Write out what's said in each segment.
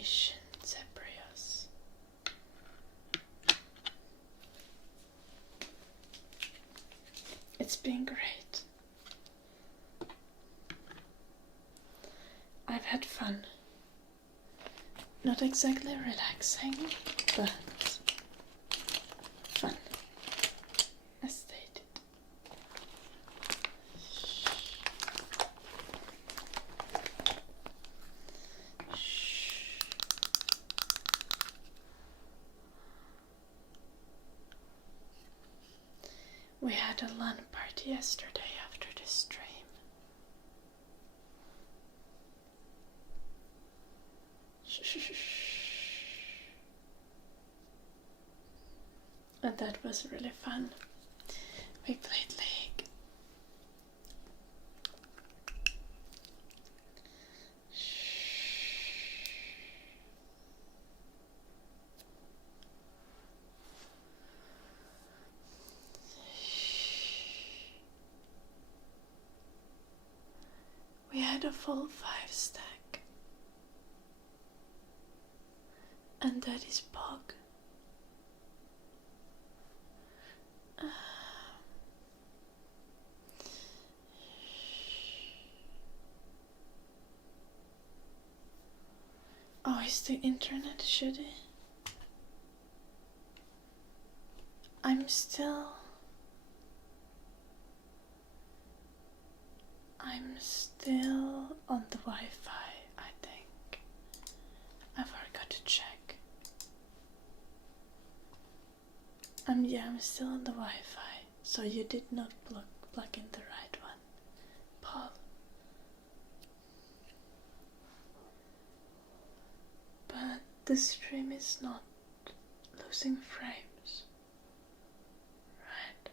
Nation Zebrios. It's been great. I've had fun. Not exactly relaxing, but fun, as stated. We had a LAN party yesterday after the stream. And that was really fun. We played League. We had a full 5-stack. And that is Pog. Oh, is the internet shitty? I'm still on the Wi-Fi, I think. I forgot to check. Yeah, I'm still on the Wi-Fi, so you did not plug in the right one, Paul. But the stream is not losing frames, right?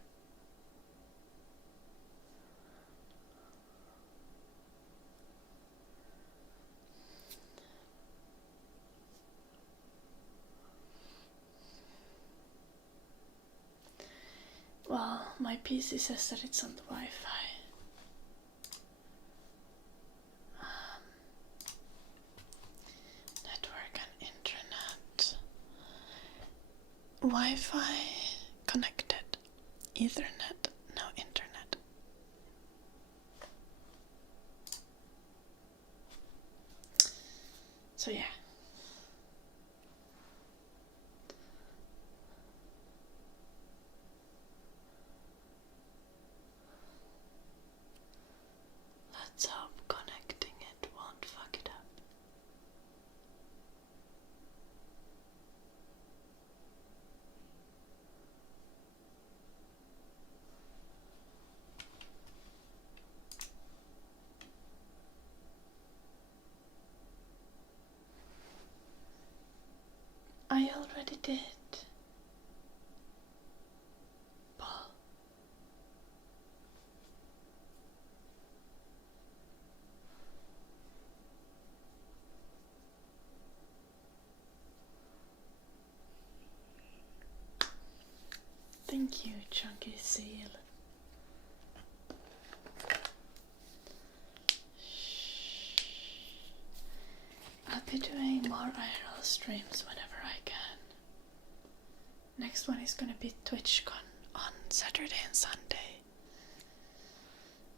Well, my PC says that it's on the Wi-Fi. Network and internet. Wi-Fi connected. Ethernet, no internet. So yeah. Let's hope connecting it won't fuck it up. I already did. Paul. Thank you, Chunky Seal. I'll be doing more IRL streams whenever I can. Next one is gonna be TwitchCon on Saturday and Sunday.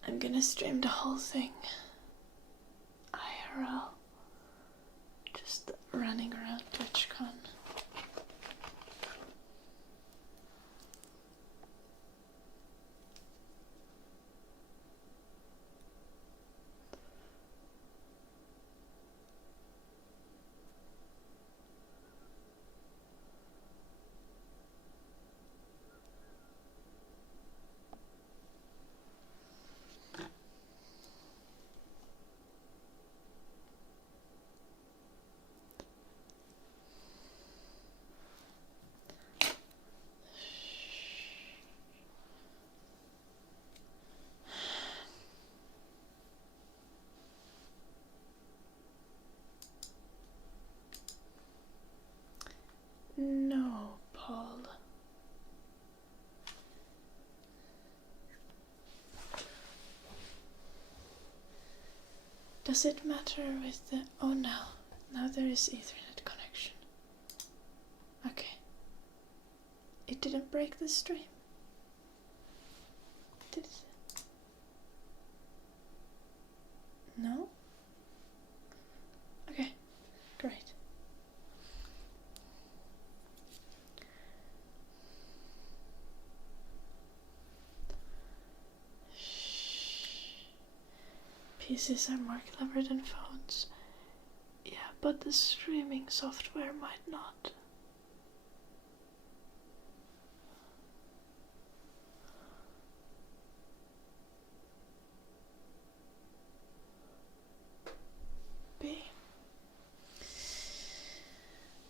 I'm gonna stream the whole thing. IRL. Just running around TwitchCon. No, Paul. Does it matter with the... Oh no, Now there is Ethernet connection. Okay. It didn't break the stream. Did it? No? Okay, great. PCs are more clever than phones. Yeah, but the streaming software might not. Be.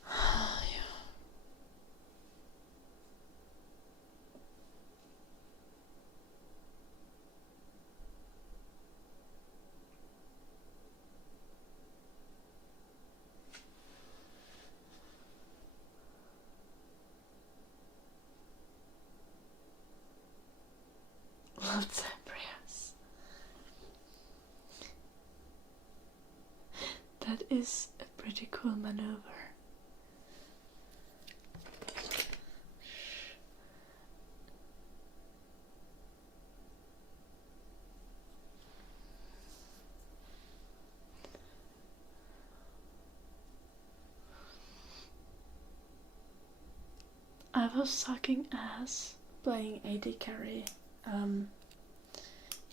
Yeah. Lots of embryos. That is a pretty cool maneuver. I was sucking ass playing AD carry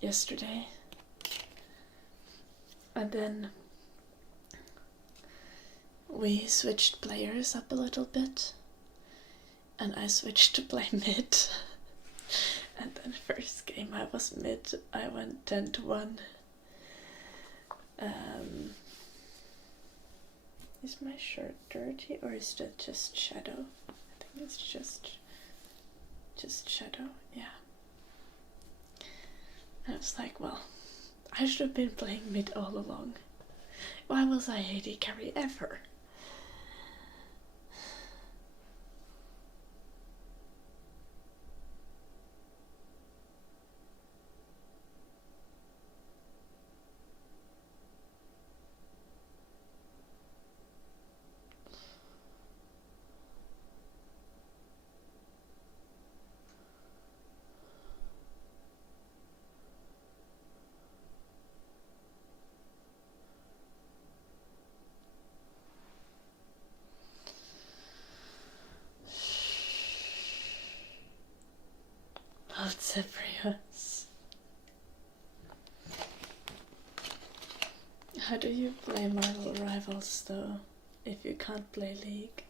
yesterday, and then we switched players up a little bit, and I switched to play mid. And then first game I was mid, I went 10-1. Is my shirt dirty or is that just shadow? I think it's just shadow, yeah. And I was like, well, I should have been playing mid all along. Why was I AD carry ever? Lots of embryos. How do you play Marvel Rivals though, if you can't play League?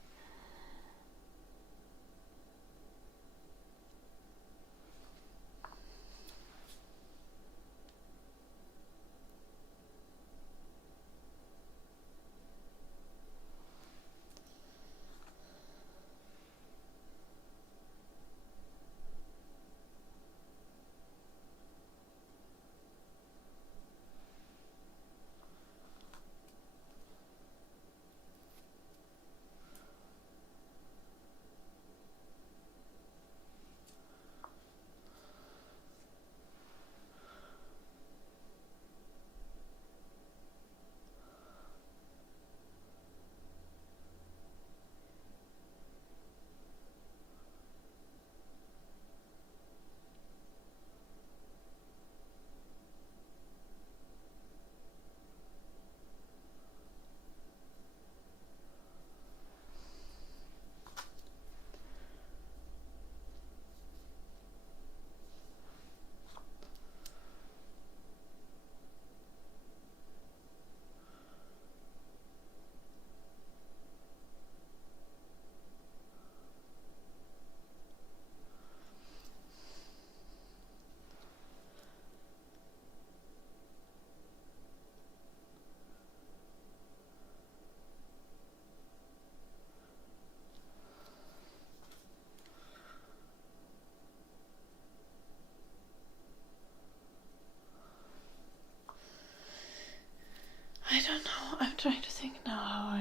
I don't know. I'm trying to think now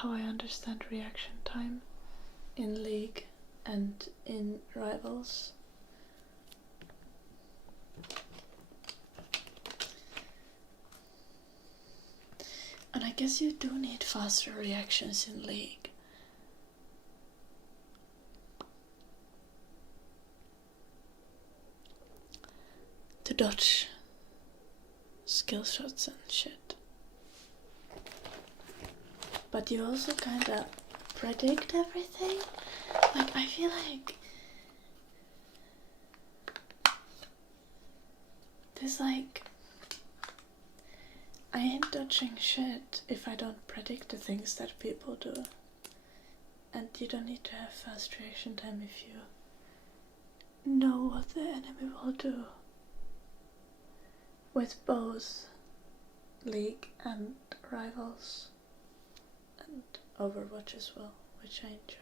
how I understand reaction time in League and in Rivals. And I guess you do need faster reactions in League. To dodge skill shots and shit. But you also kinda predict everything. Like, I feel like there's like, I ain't dodging shit if I don't predict the things that people do. And you don't need to have fast reaction time if you know what the enemy will do. With both League and Rivals. And Overwatch as well, which I enjoy.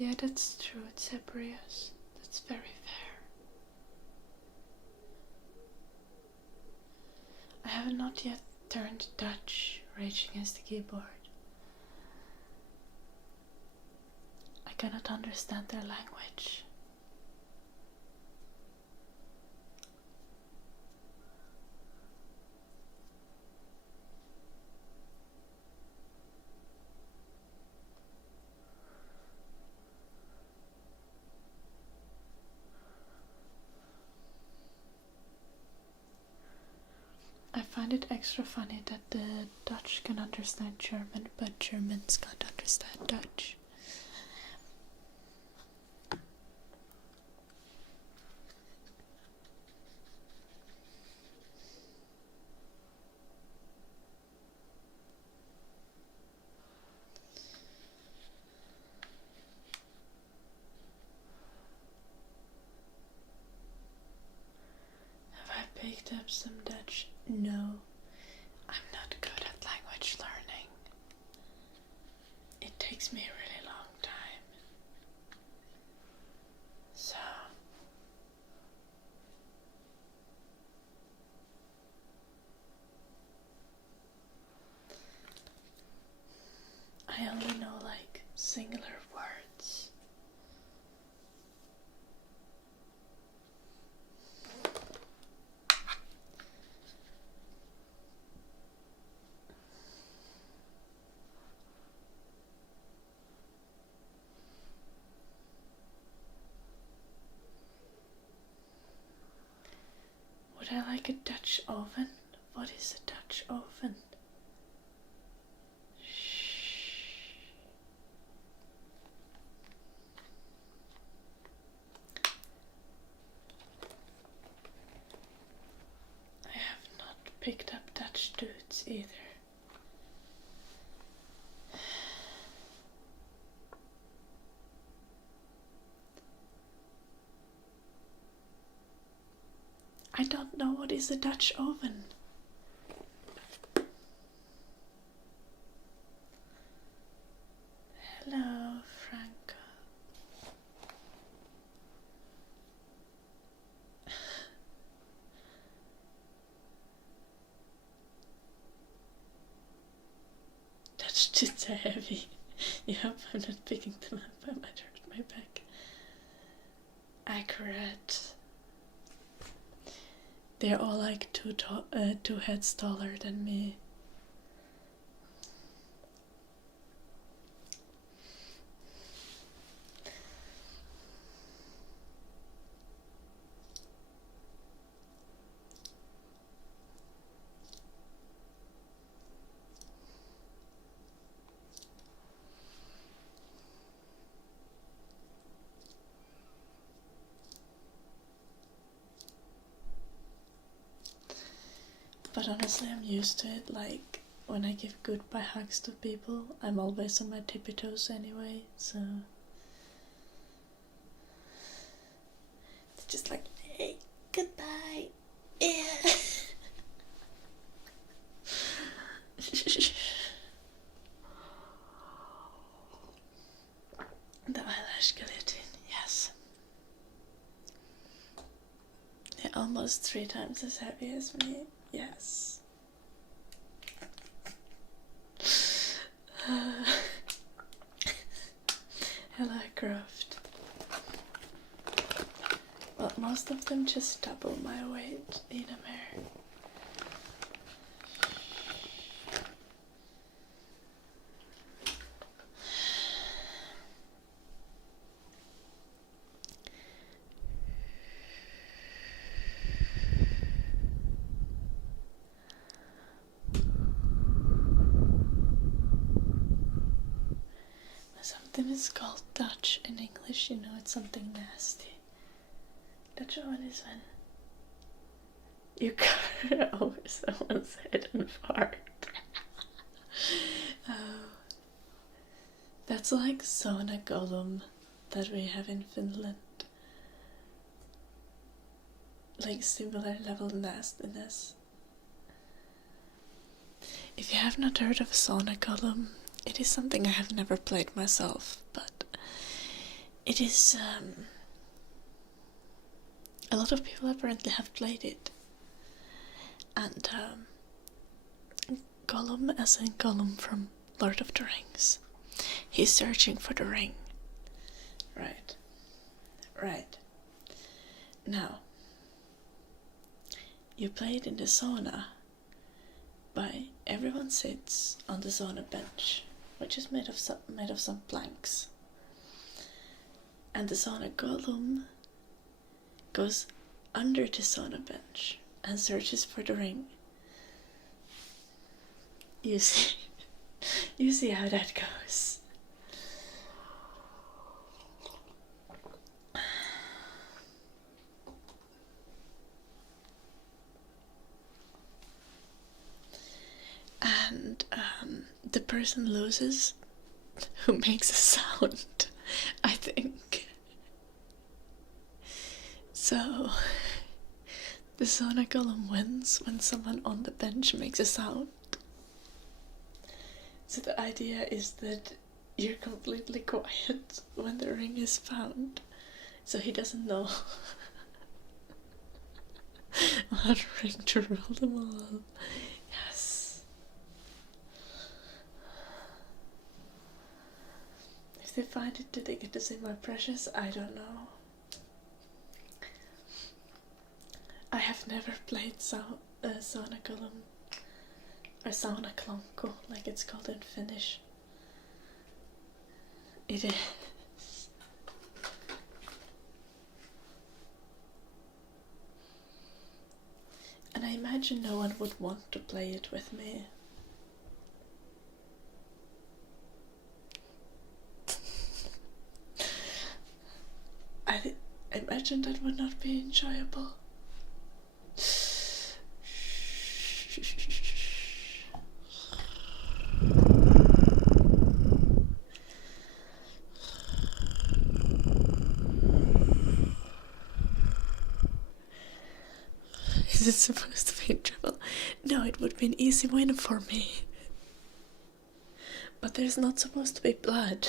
Yeah, that's true, it's Hebrews. That's very fair. I have not yet turned Dutch Rage Against the Keyboard. I cannot understand their language. I find it extra funny that the Dutch can understand German, but Germans can't understand Dutch. Have I picked up some Dutch? No. I'm not good at language learning. It takes me a really long time. So I only know like singular words. Would I like a Dutch oven? What is a Dutch oven? I have not picked up Dutch dudes either. I don't know what is a Dutch oven. Hello, Franco. Dutch dudes are heavy. Yep, I'm not picking them up. I might hurt my back. Accurate. They're all like two heads taller than me. But honestly, I'm used to it. Like, when I give goodbye hugs to people, I'm always on my tippy toes anyway, so it's just like, hey, goodbye. Yeah. The eyelash guillotine, yes. I almost almost 3 times as heavy as me. Yes. Hello, Croft. Well, most of them just double my weight in a mare. Something is called Dutch in English, you know, it's something nasty. Dutch one is when you cover over someone's head and fart. That's like sauna golem that we have in Finland. Like similar level nastiness. If you have not heard of sauna golem, it is something I have never played myself, but it is a lot of people apparently have played it. And Gollum, as in Gollum from Lord of the Rings, he's searching for the ring. Right. Now, you play it in the sauna by everyone sits on the sauna bench, which is made of some planks, and the sauna golem goes under the sauna bench and searches for the ring. You see how that goes. And the person loses who makes a sound, I think. So the sauna golem wins when someone on the bench makes a sound. So the idea is that you're completely quiet when the ring is found, so he doesn't know what ring to roll them all. Yes. If they find it, do they get to say my precious? I don't know. I have never played sauna golem. Or sauna klonko, like it's called in Finnish. It is. And I imagine no one would want to play it with me. I imagine that would not be enjoyable. Is it supposed to be in trouble? No, it would be an easy win for me. But there's not supposed to be blood.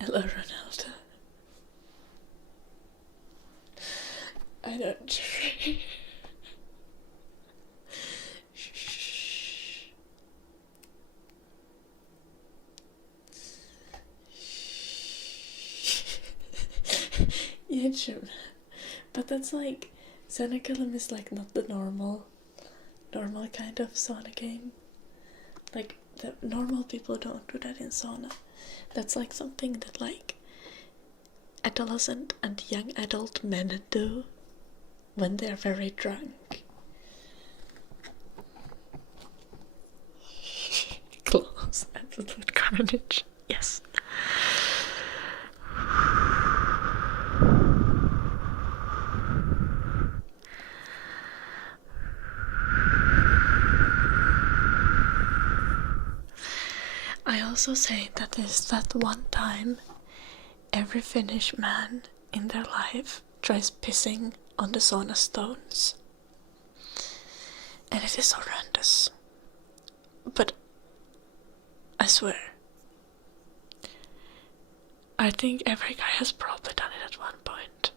Hello, Ronaldo. I don't drink. Yeah, sure. But that's like, sauna golem is like not the normal kind of sauna game. Like, the normal people don't do that in sauna. That's like something that like adolescent and young adult men do when they're very drunk. Close. Absolute carnage. Yes. I also say that there's that one time every Finnish man in their life tries pissing on the sauna stones. And it is horrendous. But I swear, I think every guy has probably done it at one point.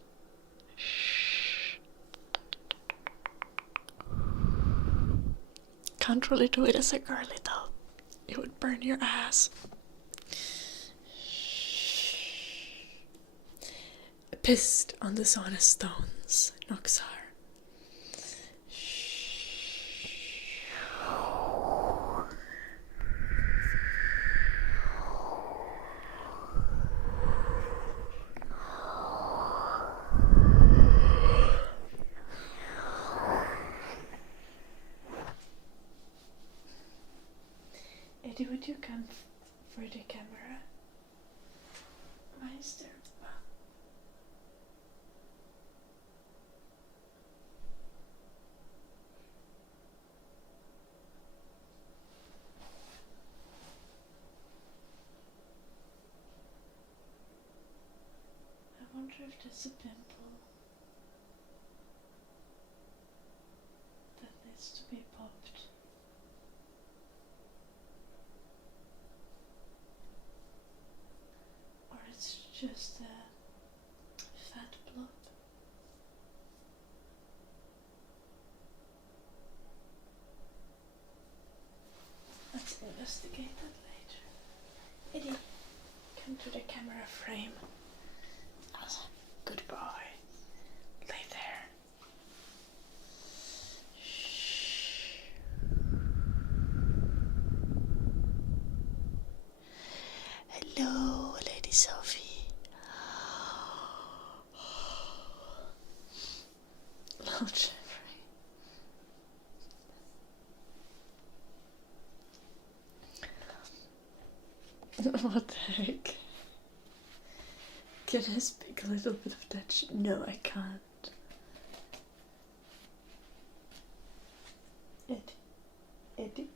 Shh. Can't really do it as a girly though. It would burn your ass. Pissed on the sauna stones, Noxar. Eddie, would you come for the camera? Meister. I wonder if there's a pimple that needs to be popped. Or it's just a fat blob. Let's investigate that later. Eddie, come to the camera frame. Good boy. Lay there. Shh. Hello, Lady Sophie. Lord Jeffrey. What the heck? Can I speak a little bit of Dutch? No, I can't. Eddie.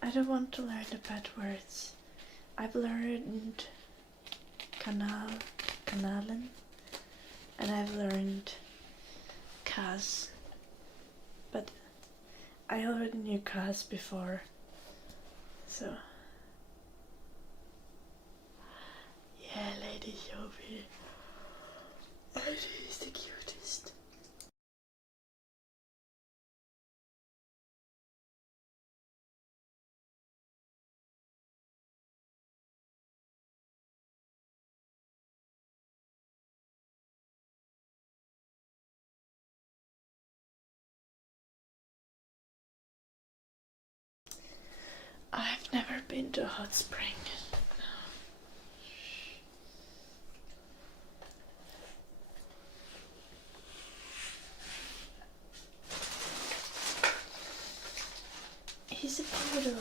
I don't want to learn the bad words. I've learned kanalen, and I've learned kas, but I already knew kas before, so yeah, Lady Yobi. Eddie is the cutest. I've never been to a hot spring. He's a poodle.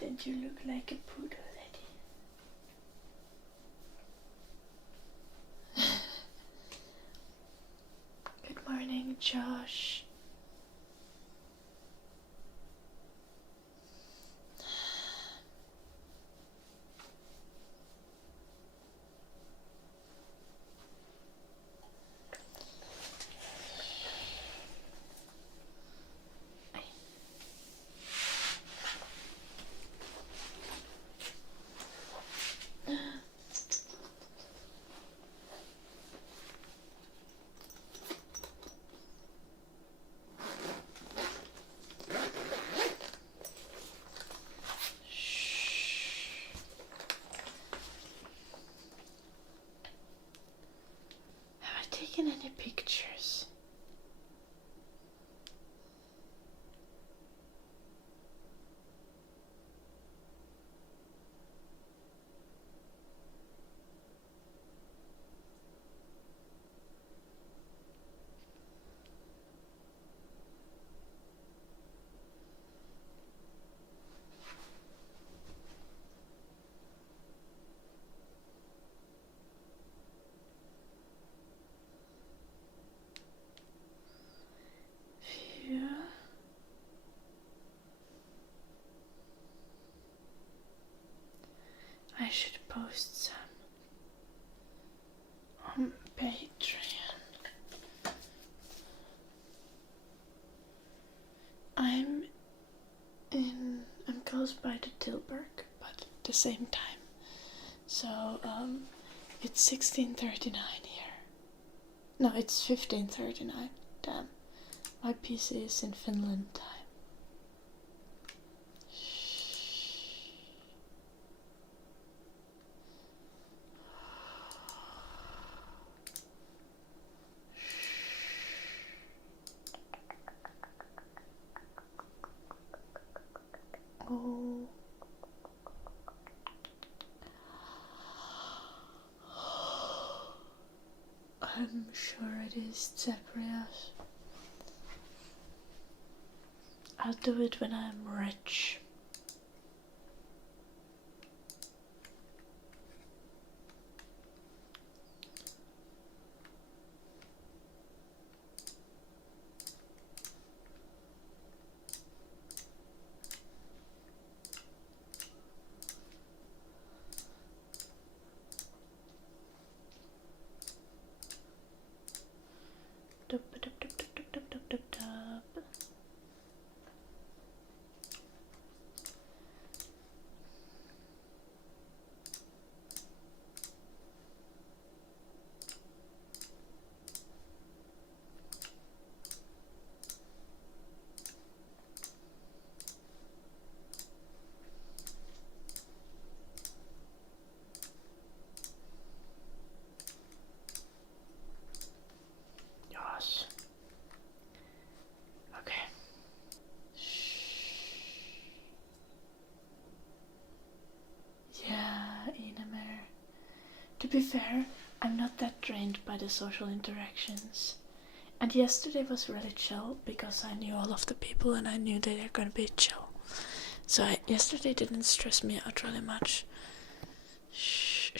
Don't you look like a poodle, Eddie? Good morning, Josh. I should post some on Patreon. I'm close by to Tilburg, but at the same time. So it's 16:39 here. No, it's 15:39. Damn. My PC is in Finland time. Oh. I'm sure it is Zephyrus. I'll do it when I'm rich. Yes. Okay. Yeah, Enamer. To be fair, I'm not that drained by the social interactions. And yesterday was really chill because I knew all of the people and I knew they were gonna be chill. So yesterday didn't stress me out really much. Shh.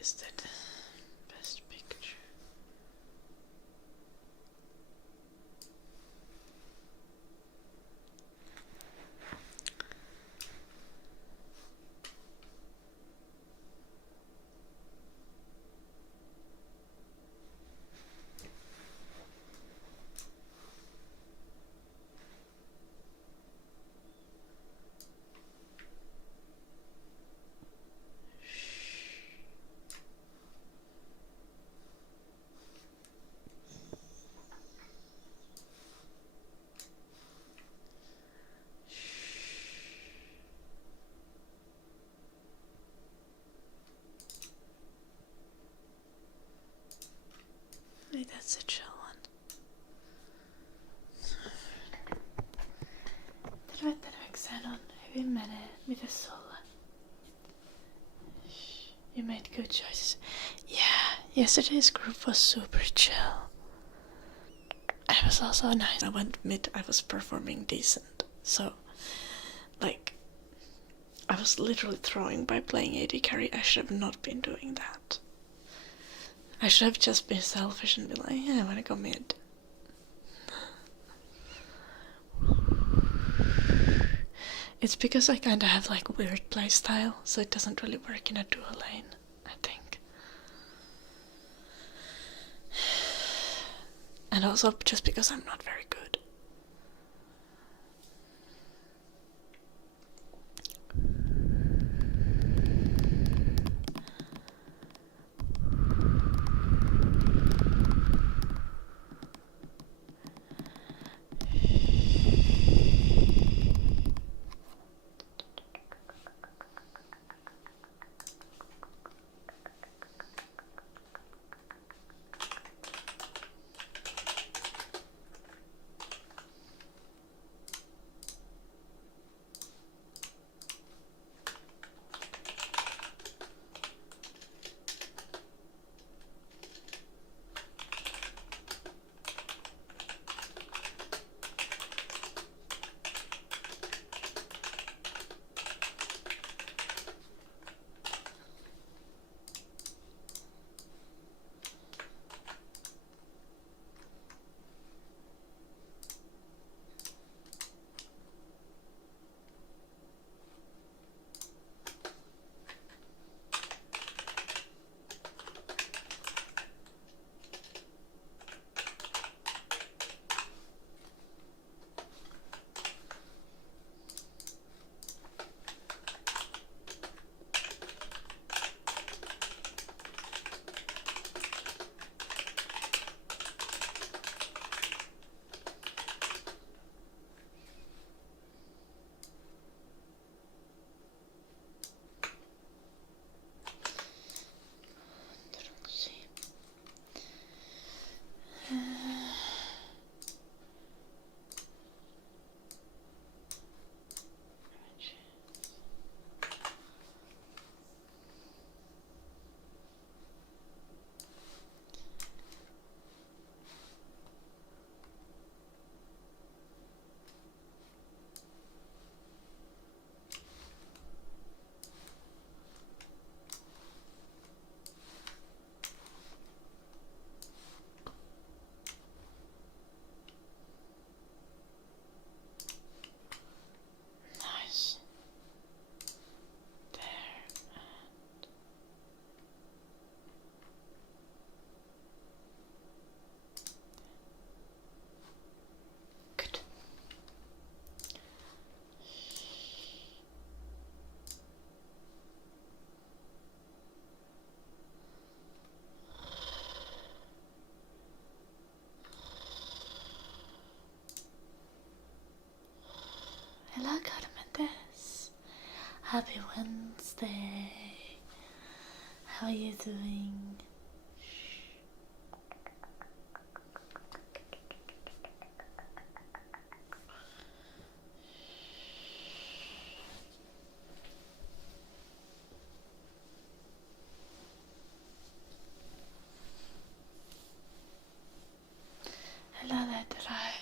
Is that best picture? Wait, that's a chill one. Det var inte nog sen hur vi med det sola. You made good choices. Yeah, yesterday's group was super chill. And it was also nice. I went mid, I was performing decent. So, like, I was literally throwing by playing AD carry. I should have not been doing that. I should have just been selfish and been like, yeah, I want to go mid. It's because I kind of have like weird playstyle, so it doesn't really work in a dual lane, I think. And also just because I'm not very good. Happy Wednesday. How are you doing? Hello, that arrived.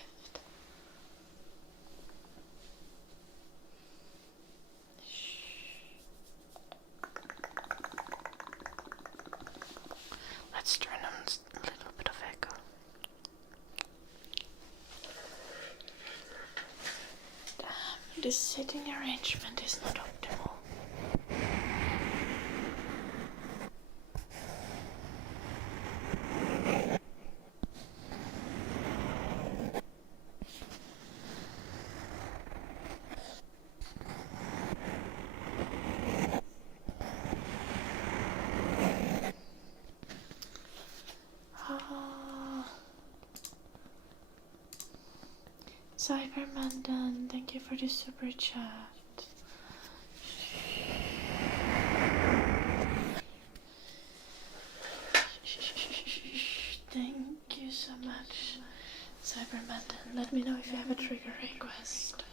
Let's turn on a little bit of echo. Damn, this sitting arrangement is not optimal. Cybermandan, thank you for the super chat. Thank you so much, Cybermandan. Let me know if you have a trigger request.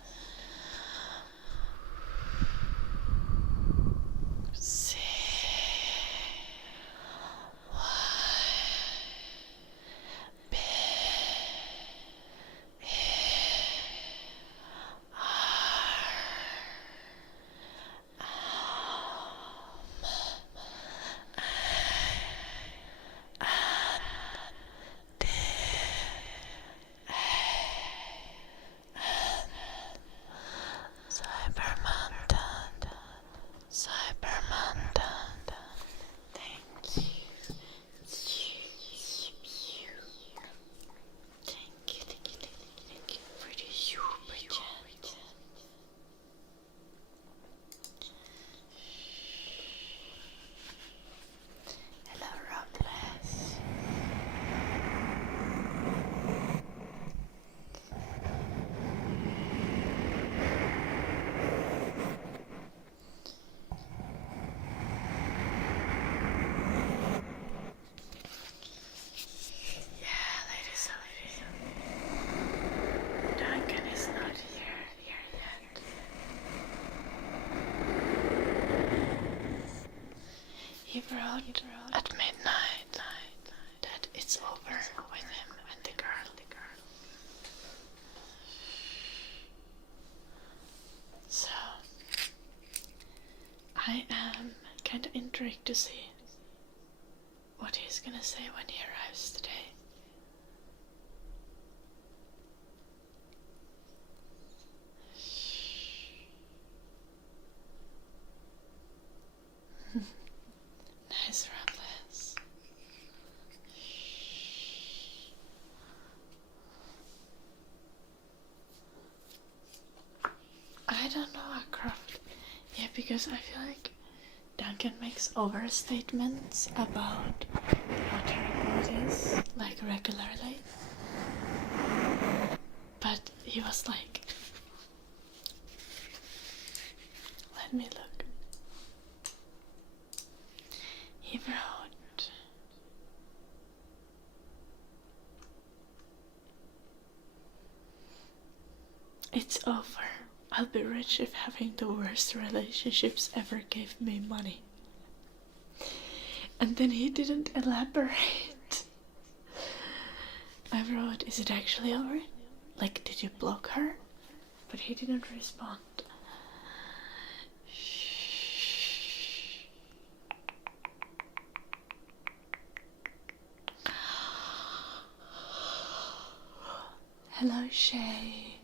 He wrote at midnight that it's over with him and the girl. So, I am kind of intrigued to see what he's gonna say when he arrives today. Nice Rambles. I don't know, Craft. Yeah, because I feel like Duncan makes overstatements about how terrible it is, like regularly. But he was like, let me look. He wrote, "It's over. I'll be rich if having the worst relationships ever gave me money." And then he didn't elaborate. I wrote, "Is it actually over? Like, did you block her?" But he didn't respond. Hello, Shay.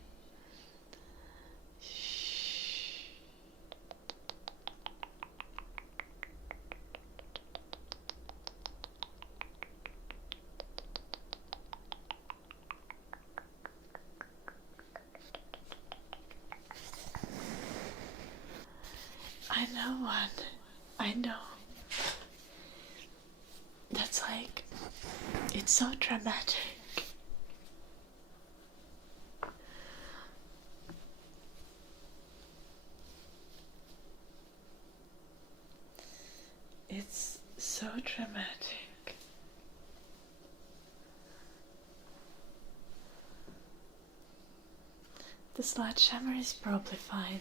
I know one. I know. That's like, it's so dramatic. dramatic. The sledgehammer is probably fine.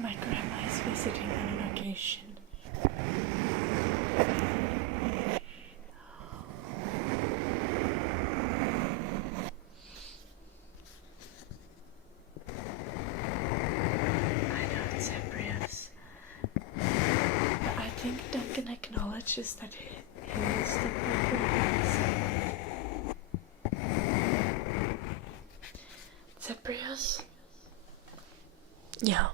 My grandma is visiting on vacation. I know it's Cyprius. I think Duncan acknowledges that he is the proper person. Cyprius? Yeah.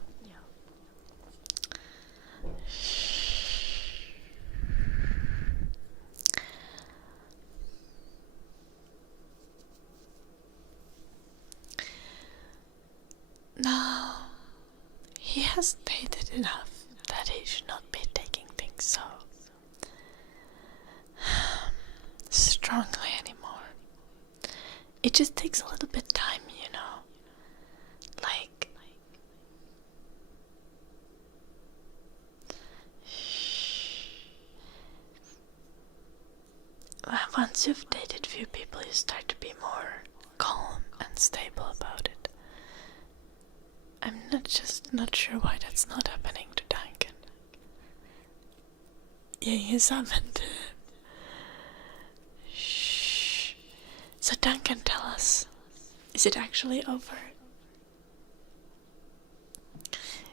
No, he has stated enough that he should not be taking things so strongly anymore. It just takes a little bit time, you know. Like once you've dated few people, you start to be more calm and stable about it. I'm not sure why that's not happening to Duncan. Yeah, he's happened. Shh. So Duncan, tell us, is it actually over?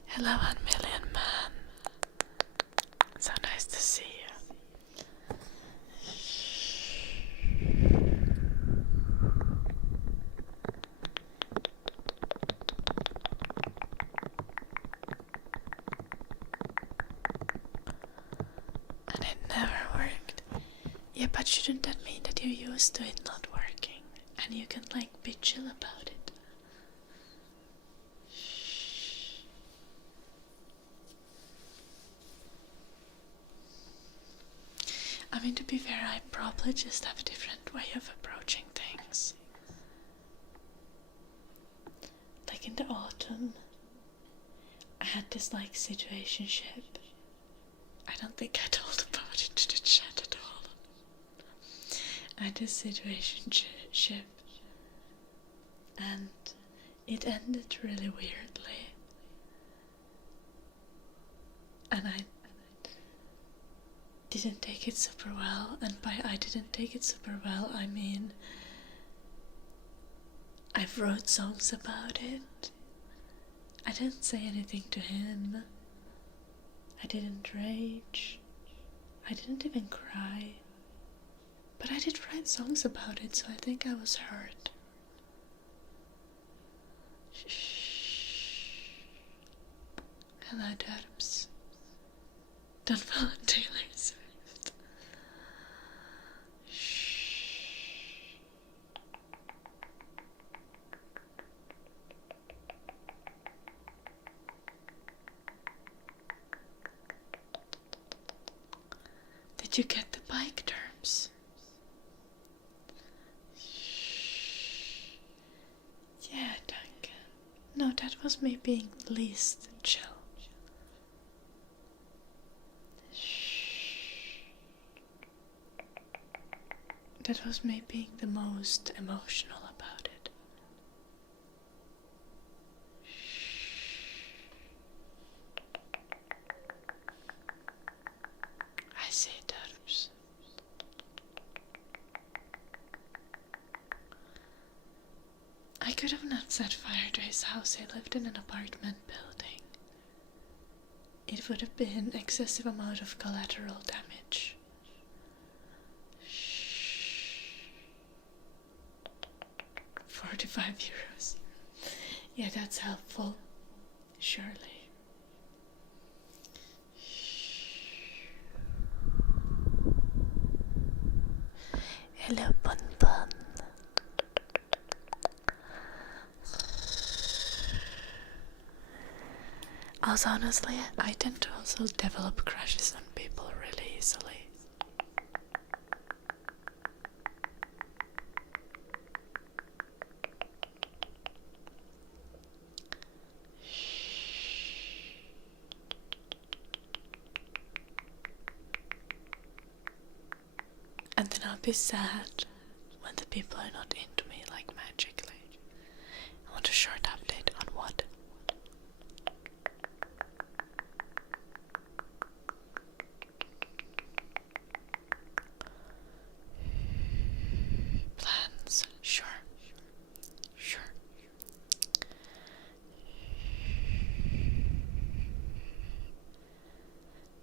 Hello, 1 million man. So nice to see you. And it never worked. Yeah, but shouldn't that mean that you're used to it not working? And you can like be chill about it? I mean, to be fair, I probably just have a different way of approaching things. Like in the autumn, I had this like situationship. I don't think I told about it to the chat at all. I had this situationship, and it ended really weirdly. And I didn't take it super well, and by I didn't take it super well, I mean I've wrote songs about it. I didn't say anything to him. I didn't rage. I didn't even cry. But I did write songs about it, so I think I was hurt. Shh. Hello, Derbs. Don't follow Taylor Swift. Shh. Did you get the bike terms? Shh. Yeah, Duncan. No, that was me being least chill. That was me being the most emotional about it. I see, Derbs. I could have not set fire to his house. He lived in an apartment building. It would have been excessive amount of collateral damage. 45 euros. Yeah, that's helpful. Surely. Hello, Bun Bun. Also, honestly, I tend to also develop crushes on people really easily. cannot be sad when the people are not into me like magically. I want a short update on what? Plans, sure.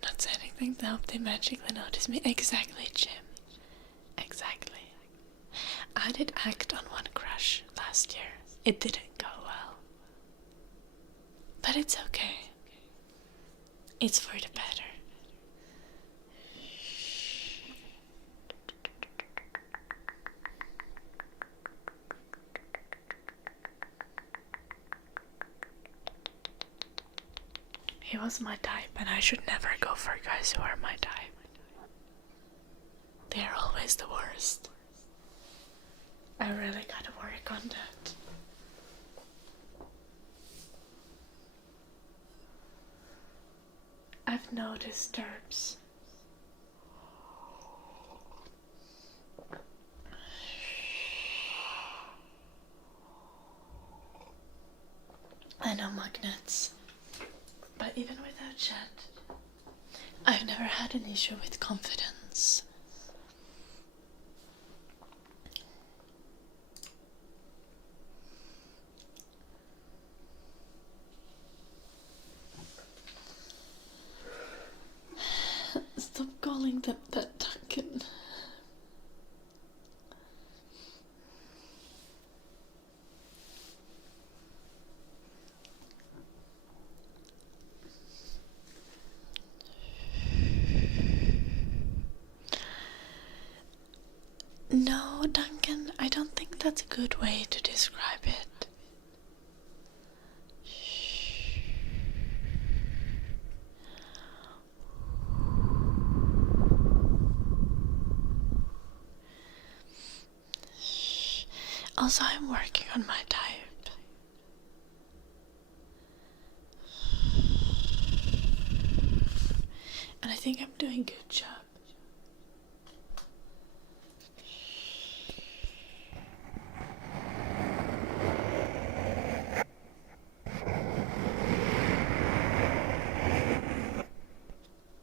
Not say anything to help they magically notice me. Exactly, Jim. Exactly. I did act on one crush last year. It didn't go well. But it's okay. It's for the better. He was my type, and I should never go for guys who are my type. They're always the worst. I really gotta work on that. I've noticed derps. I know magnets. But even without chat, I've never had an issue with confidence. Stop calling them that, Duncan. No, Duncan, I don't think that's a good way to describe it. Also, I'm working on my type. And I think I'm doing a good job.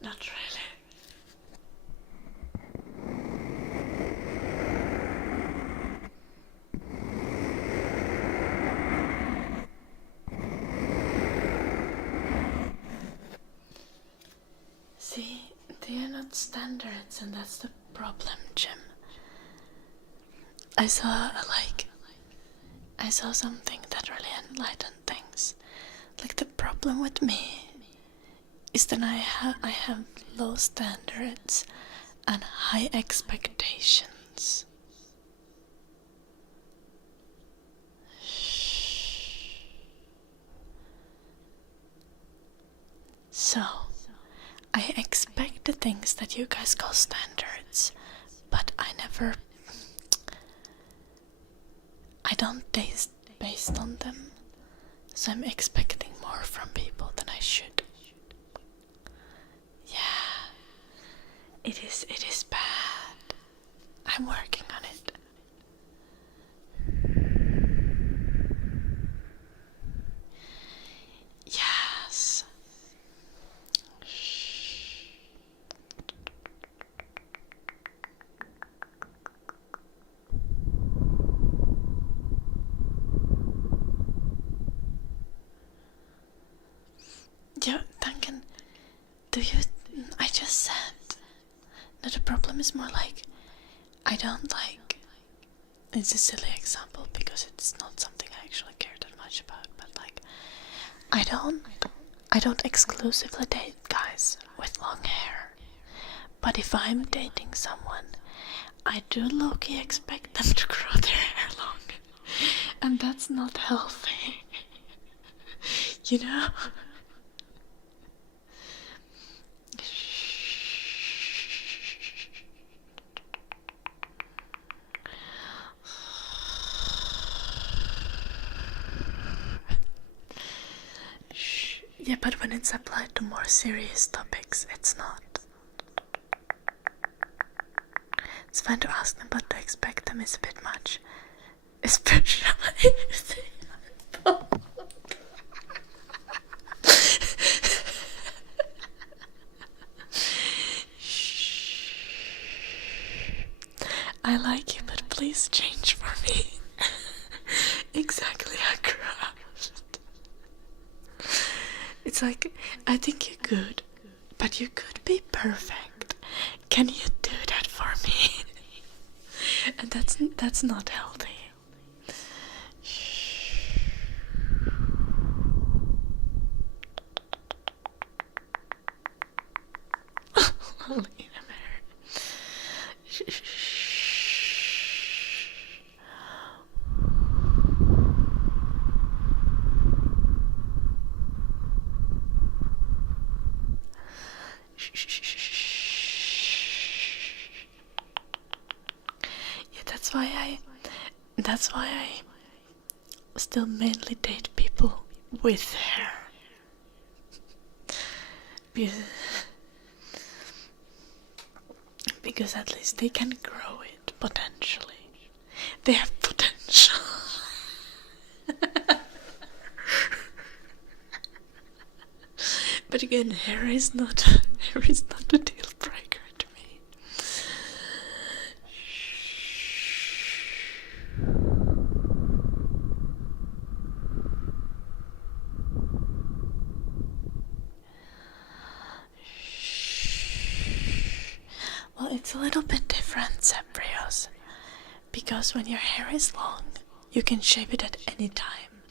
Not really. See, they are not standards, and that's the problem, Jim. I saw something that really enlightened things. Like, the problem with me is that I have low standards and high expectations. So, I expect the things that you guys call standards, but I don't taste based on them, so I'm expecting more from people than I should. Yeah, it is bad. I'm working on it. Yes. Yeah, Duncan, I just said that the problem is more like, I don't like, it's a silly example because it's not something I actually care that much about, but like, I don't exclusively date guys with long hair, but if I'm dating someone, I do low-key expect them to grow their hair long, and that's not healthy, you know? Yeah, but when it's applied to more serious topics, it's not. It's fine to ask them, but to expect them is a bit much. Especially if they are bald. I like you, but please change for me. Exactly how crushed. It's like, I think you're good, but you could be perfect. Can you do that for me? And that's not healthy. I'll eat a mirror. Yeah, that's why I still mainly date people with hair. Because at least they can grow it, potentially. They have potential. But again, hair is not a deal breaker to me. Well, it's a little bit different, Zebrios, because when your hair is long, you can shape it at any time.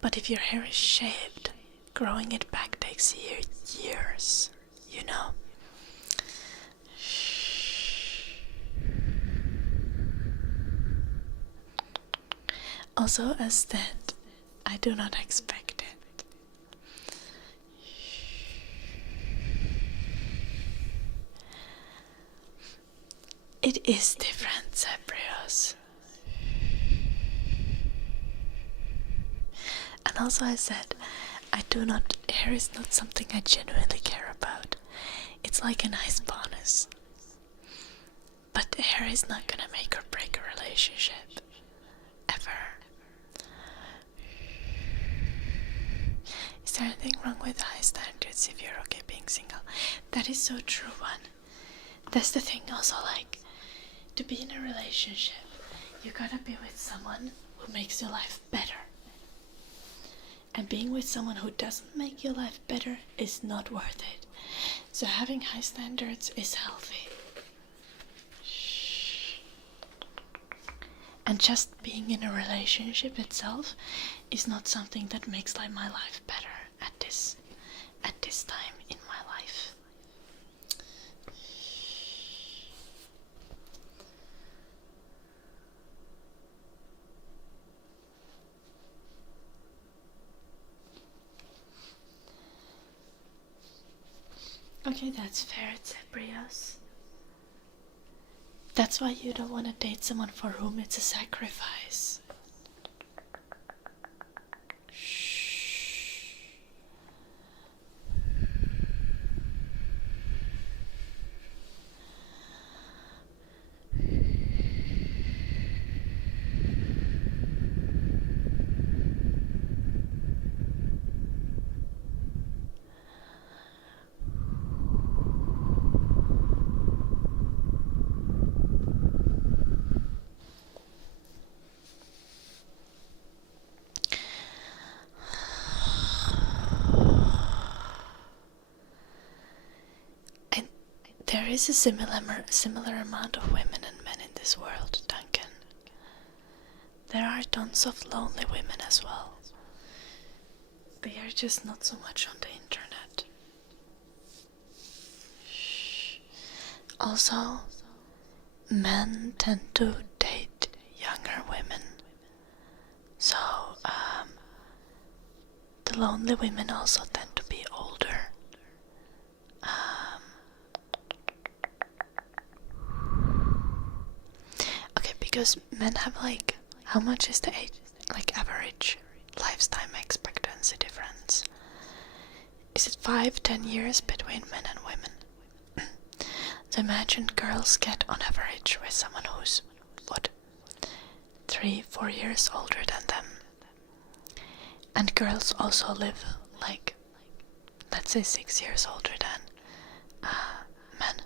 But if your hair is shaved, growing it back takes years, you know. Also, as that, I do not expect it. It is different, Zebrios. And also I said, hair is not something I genuinely care about. It's like a nice bonus. But hair is not gonna make or break a relationship. Ever. Is there anything wrong with high standards if you're okay being single? That is so true, one. That's the thing also, like, to be in a relationship, you gotta be with someone who makes your life better. And being with someone who doesn't make your life better is not worth it. So having high standards is healthy. And just being in a relationship itself is not something that makes my life better at this time in my life. Okay, that's fair, Zebrios. That's why you don't want to date someone for whom it's a sacrifice. There is a similar amount of women and men in this world, Duncan. There are tons of lonely women as well. They are just not so much on the internet. Also, men tend to date younger women. So, the lonely women also tend to be older. Because men have how much is the average lifetime expectancy difference? Is it 5-10 years between men and women? So imagine girls get on average with someone who's, 3-4 years older than them. And girls also live like, let's say 6 years older than men.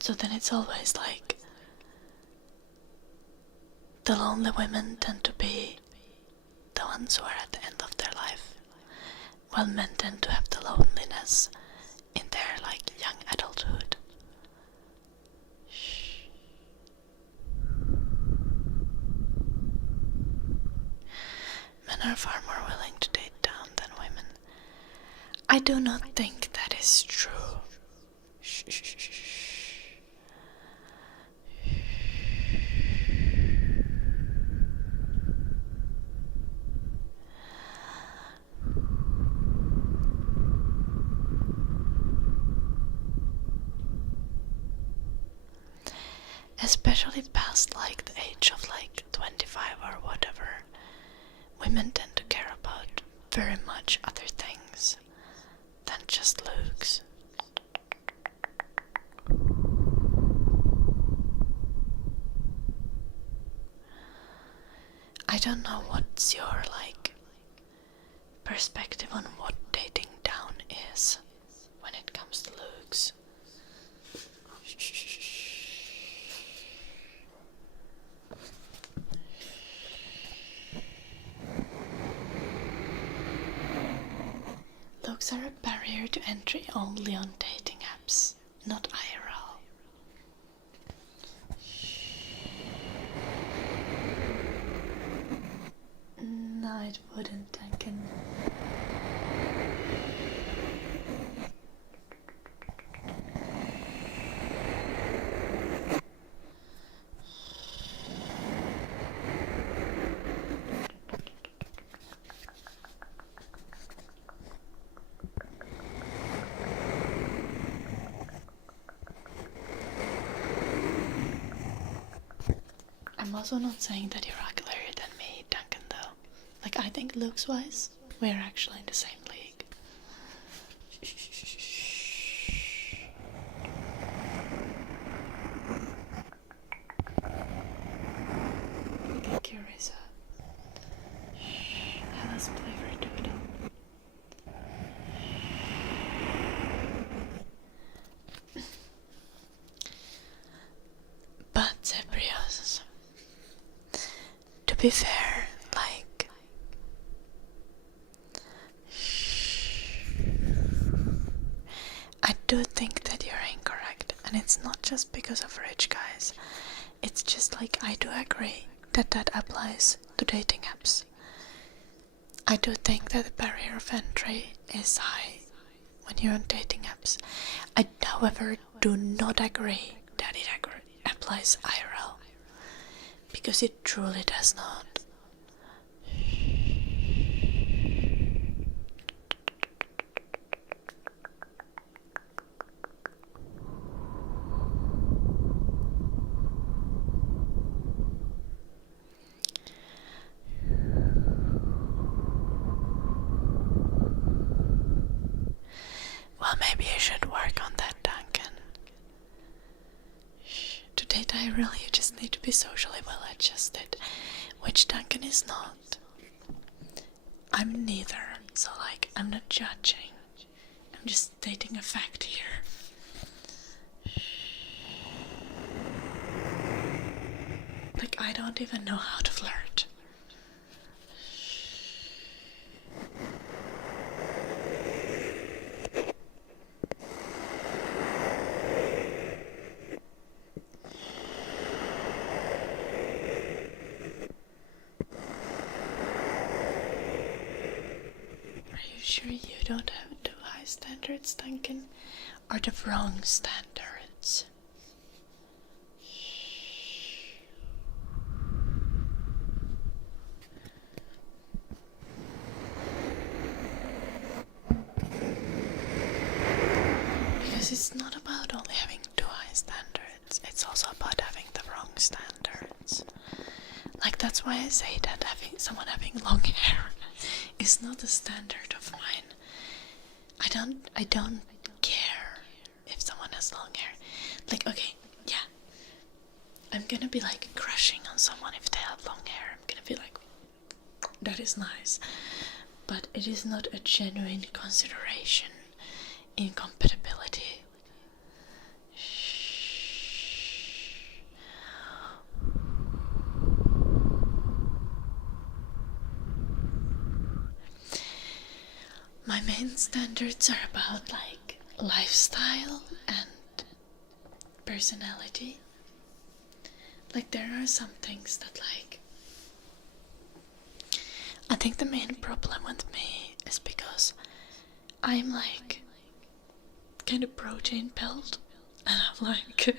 So then it's always like the lonely women tend to be the ones who are at the end of their life, while men tend to have the loneliness in their like young adulthood. Men are far more willing to date down than women. I do not think that is true. Especially past like the age of like 25 or whatever, women tend to care about very much other things than just looks. I don't know what's your like perspective on what dating down is when it comes to looks. Looks are a barrier to entry only on dating apps, not IRL. No, it wouldn't, Duncan. I'm also not saying that you're uglier than me, Duncan, though. Like, I think looks-wise, we're actually in the same league. Get curious. Now let's play for Doodle. But, Zebrios, to be fair, like, I do think that you're incorrect, and it's not just because of rich guys. It's just like, I do agree that that applies to dating apps. I do think that the barrier of entry is high when you're on dating apps. I, however, do not agree that it applies IRL, because it truly does not. Well, maybe you should work on that, Duncan. To date IRL, you just need to be socially well adjusted, which Duncan is not. I'm neither, so like, I'm not judging. I'm just stating a fact here. Like, I don't even know how to flirt. Sure you don't have too high standards, Duncan? Or the wrong standards? Because it's not about only having too high standards, it's also about having the wrong standards. Like, that's why I say that someone having long hair is not a standard of mine. I don't care has long hair. Like, okay, yeah, I'm gonna be like crushing on someone if they have long hair. I'm gonna be like, that is nice. But it is not a genuine consideration in compatibility. My main standards are about like lifestyle and personality. Like there are some things that like I think the main problem with me is because I'm like kind of protein pilled and I'm like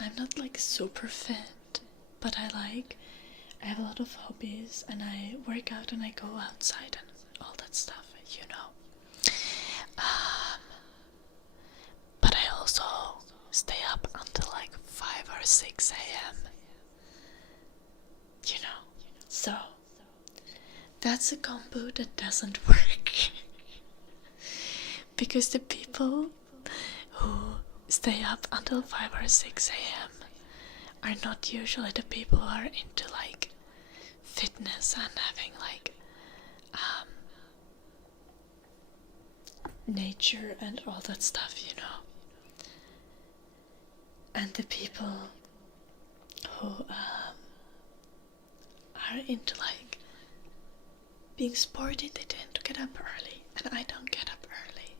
I'm not like super fit, but I have a lot of hobbies and I work out and I go outside and all that stuff, you know. But I also stay up until like 5 or 6 a.m. You know, so that's a combo that doesn't work. Because the people who stay up until 5 or 6 a.m. are not usually the people who are into like fitness and having like nature and all that stuff, you know. And the people who are into like being sporty, they tend to get up early, and I don't get up early.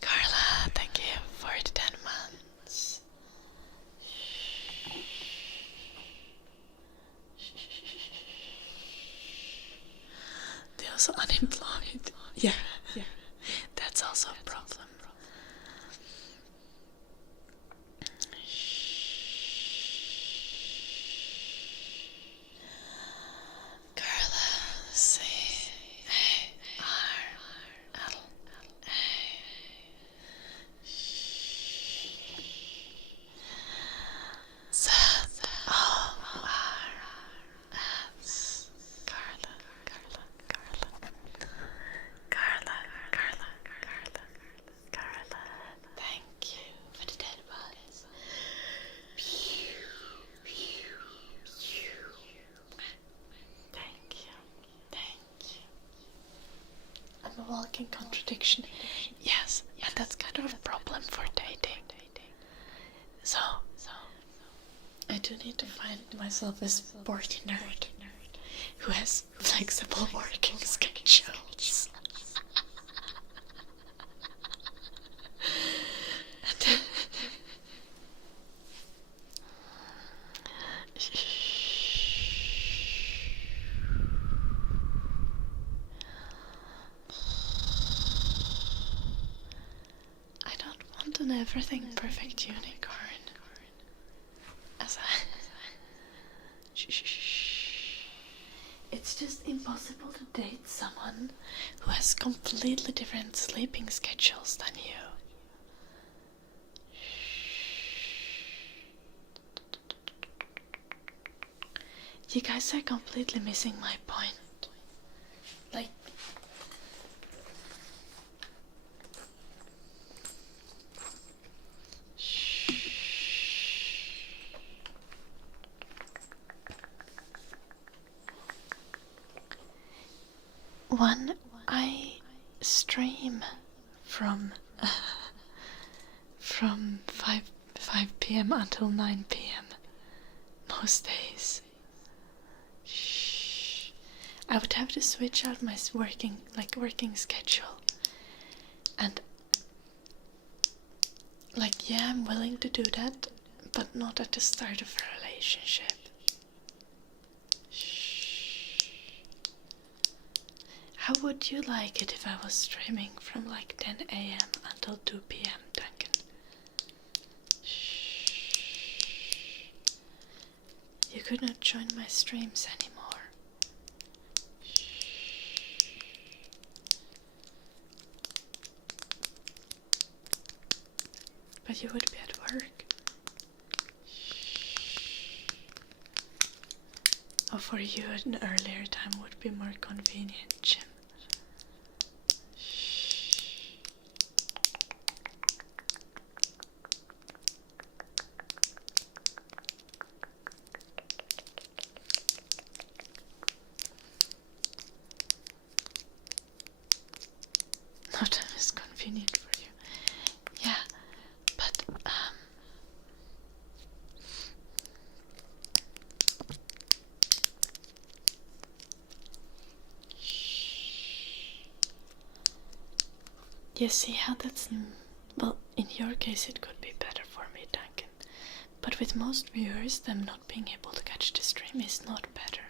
Carla, thank you for the 10 months. They're also unemployed. Yeah, that's also a problem. Walking contradiction. Yes, and that's kind of a problem for dating. So I do need to find myself a sporty nerd who has flexible working schedules. An everything perfect unicorn. It's just impossible to date someone who has completely different sleeping schedules than you. You guys are completely missing my point. Like, when I stream from 5 p.m. until 9 p.m. most days, I would have to switch out my working schedule. And like, yeah, I'm willing to do that, but not at the start of a relationship. How would you like it if I was streaming from like 10 a.m. until 2 p.m., Duncan? You could not join my streams anymore. But you would be at work. Or for you, an earlier time would be more convenient, Jim. You see how that's... Well, in your case it could be better for me, Duncan. But with most viewers, them not being able to catch the stream is not better.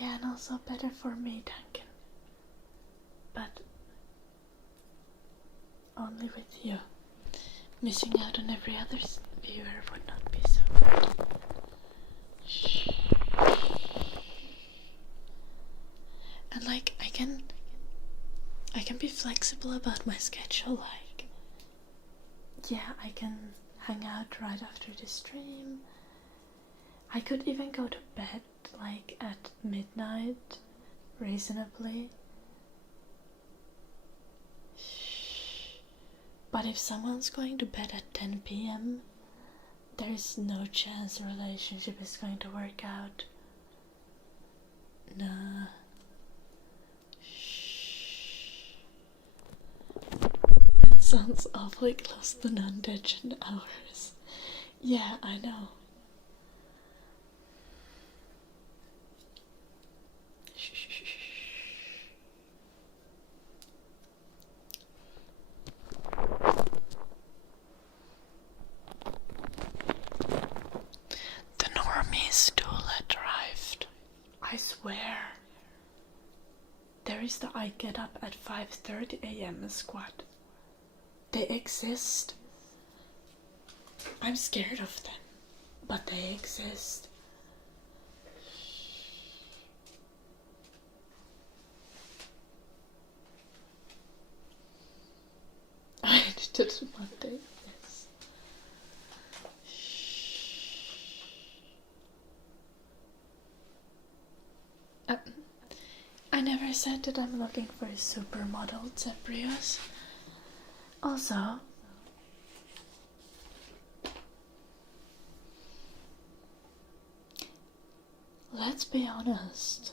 Yeah, and also better for me, Duncan. But only with you. Missing out on every other viewer would not be so good. And like, I can be flexible about my schedule. Like, yeah, I can hang out right after the stream. I could even go to bed like at midnight, reasonably. But if someone's going to bed at 10 p.m, there is no chance a relationship is going to work out. Nah. It sounds awfully close to non-degenerate hours. Yeah, I know. The normies duel had arrived. I swear. There is the I get up at 5:30 a.m. squad. They exist. I'm scared of them, but they exist. I did Monday, yes. I never said that I'm looking for a supermodel, Zebrios. Also, let's be honest.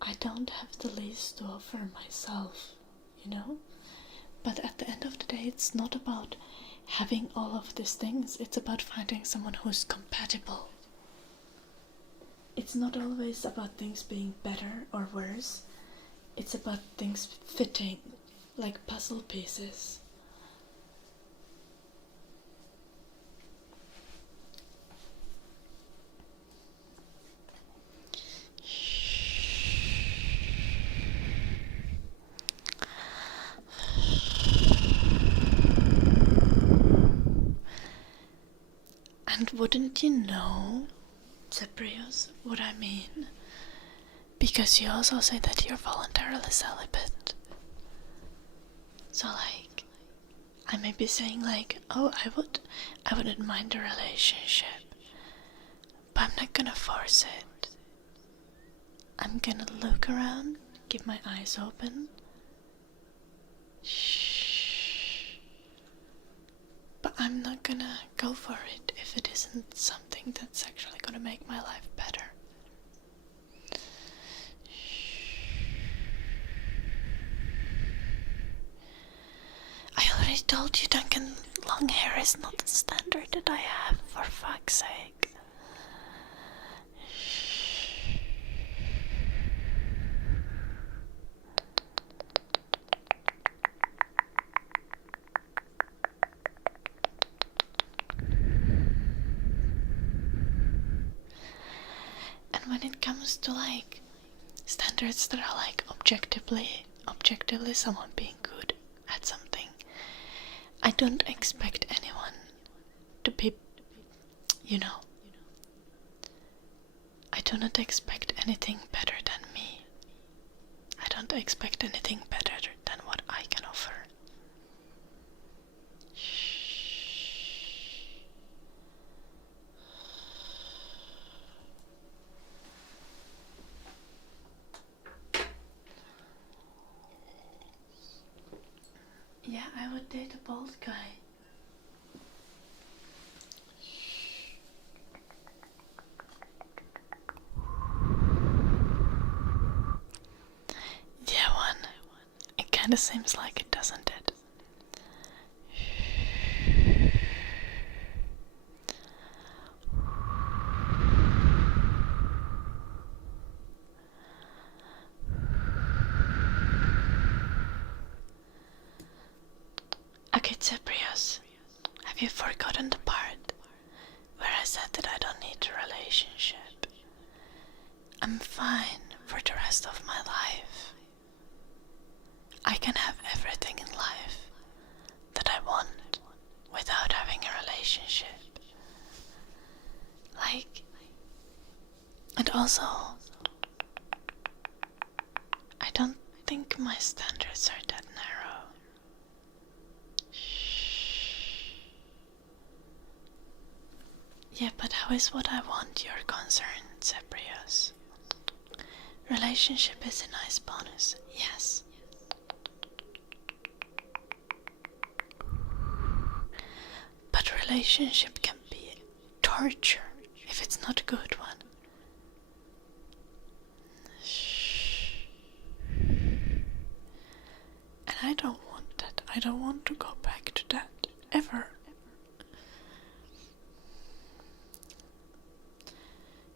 I don't have the least to offer myself, you know? But at the end of the day, it's not about having all of these things. It's about finding someone who's compatible. It's not always about things being better or worse. It's about things fitting, like puzzle pieces. And wouldn't you know, Zebrios, what I mean? Because you also say that you're voluntarily celibate. So like, I may be saying like, oh, I wouldn't mind a relationship, but I'm not gonna force it. I'm gonna look around, keep my eyes open. Shh. But I'm not gonna go for it if it isn't something that's actually gonna make my life better. I already told you, Duncan, long hair is not the standard that I have, for fuck's sake. And when it comes to like standards that are like objectively someone being good at something, I don't expect anyone to be, you know, I do not expect anything better than me. I don't expect anything better than what I can offer. Yeah, I would date a bald guy. Kinda seems like it, doesn't it? Okay, Cebrios, have you forgotten the part where I said that I don't need a relationship? I'm fine for the rest of my life. I can have everything in life that I want without having a relationship. And also, I don't think my standards are that narrow. Yeah, but how is what I want your concern, Cebrios? Relationship is a nice bonus, yes. But relationship can be torture if it's not a good one. And I don't want that. I don't want to go back to that ever.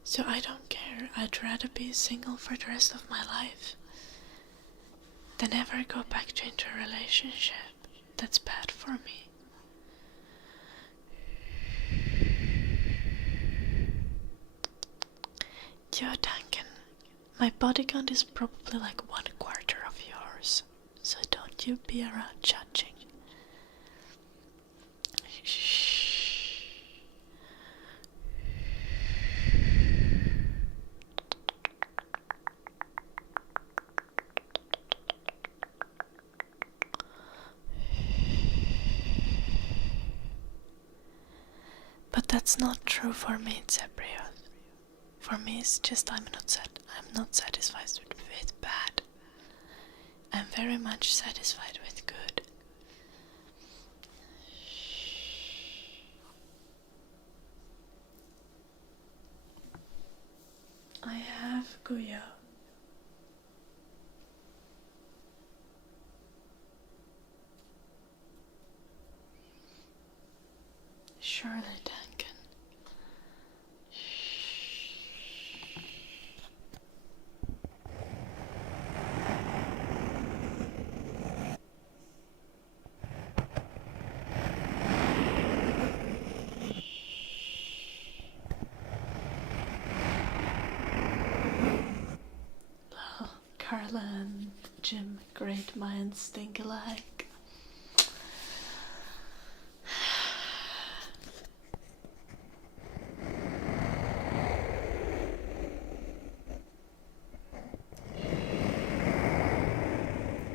So I don't care. I'd rather be single for the rest of my life than ever go back into a relationship that's bad for me. Yo, Duncan, my bodyguard is probably like 1/4 of yours, so don't you be around judging. But that's not true for me, Cebrios. For me, it's just I'm not satisfied with bad. I'm very much satisfied with good. I have Guyo. Surely, Duncan. Carla and Jim, great minds think alike.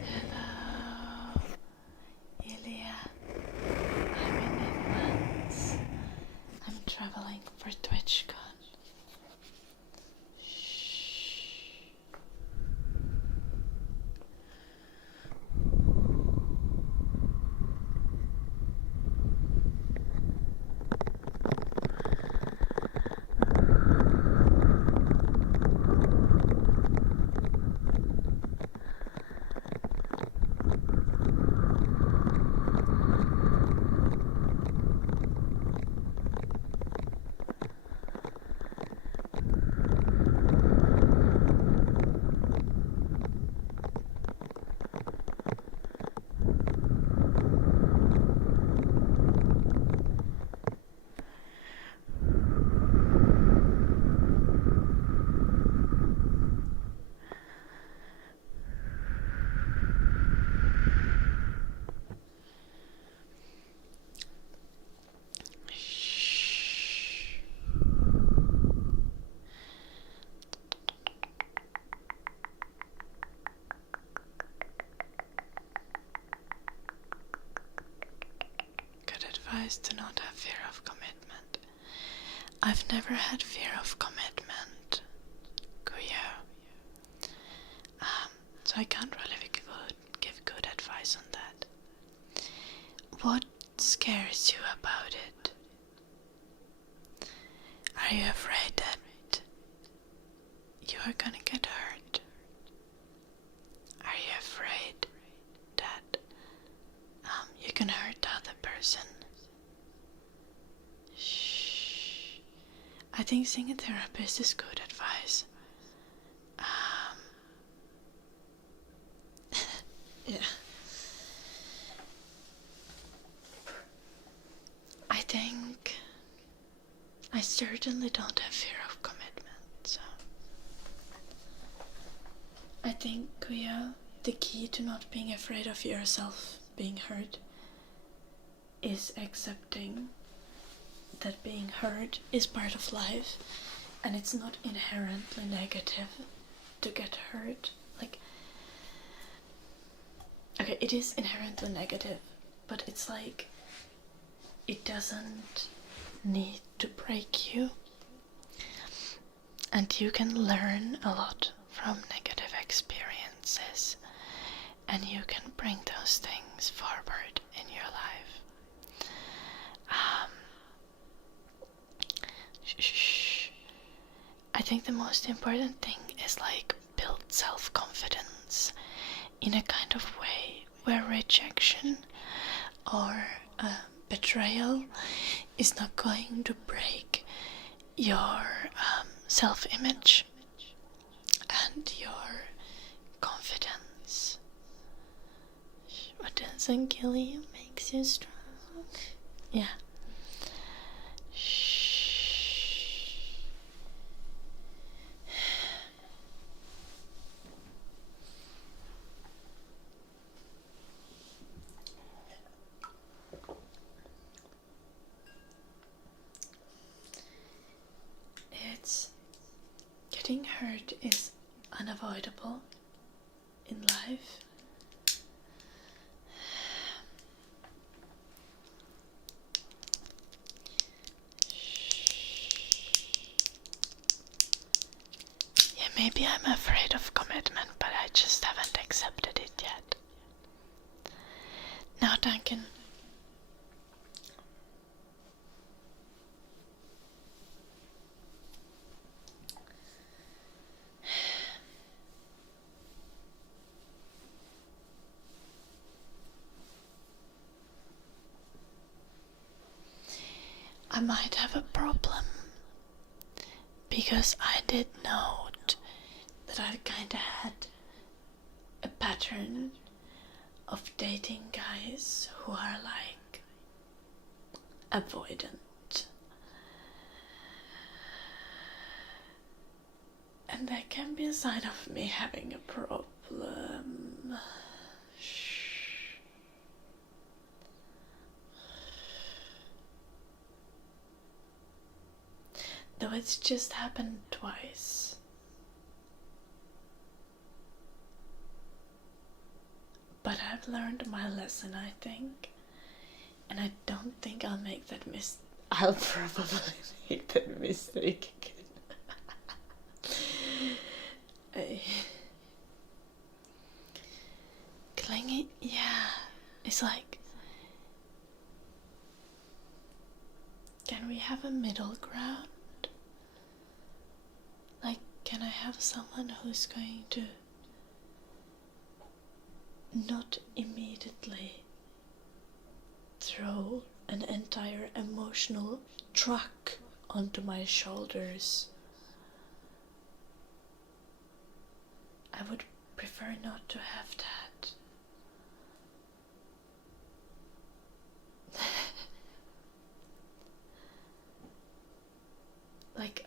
Hello, Ilya. I'm in advance. I'm traveling for TwitchCon. To not have fear of commitment. I've never had fear of commitment, Guyo. So I can't really give good advice on that. What scares you about it? Are you afraid that you are gonna get hurt? Are you afraid I think seeing a therapist is good advice. Yeah. I think I certainly don't have fear of commitment, so I think the key to not being afraid of yourself being hurt is accepting that being hurt is part of life, and it's not inherently negative to get hurt. Like, okay, it is inherently negative, but it's like it doesn't need to break you, and you can learn a lot from negative experiences, and you can bring those things forward in your life. I think the most important thing is like build self-confidence in a kind of way where rejection or betrayal is not going to break your self-image and your confidence. What doesn't kill you makes you strong. Yeah. Getting hurt is unavoidable in life. Yeah, maybe I'm afraid of commitment, but I just haven't accepted it yet. Now, Duncan. I might have a problem, because I did note that I kinda had a pattern of dating guys who are like avoidant. And that can be a sign of me having a problem. Though it's just happened twice. But I've learned my lesson, I think. And I don't think I'll make that I'll probably make that mistake again. Clingy, yeah. It's like, can we have a middle ground? Like, can I have someone who's going to not immediately throw an entire emotional truck onto my shoulders? I would prefer not to have that. Like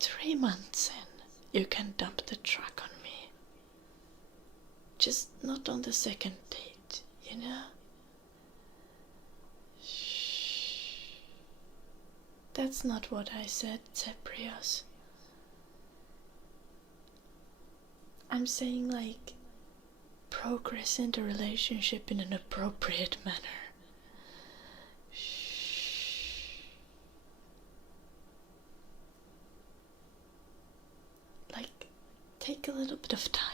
3 months in, you can dump the truck on me. Just not on the second date, you know? Shh. That's not what I said, Zeprios. I'm saying like progress in the relationship in an appropriate manner. Like, take a little bit of time.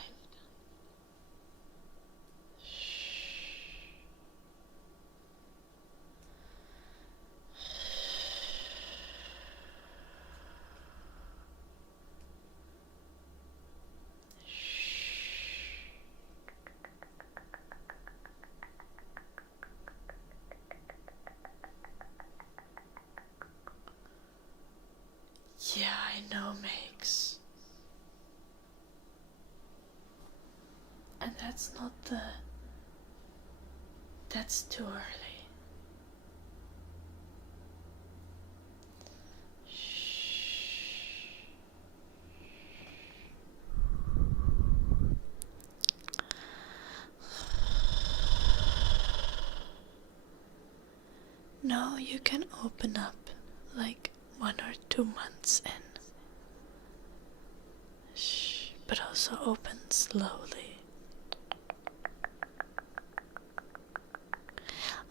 Yeah, I know, Makes. And that's not the... That's too early. No, you can open up like 1 or 2 months in. Shh, but also open slowly.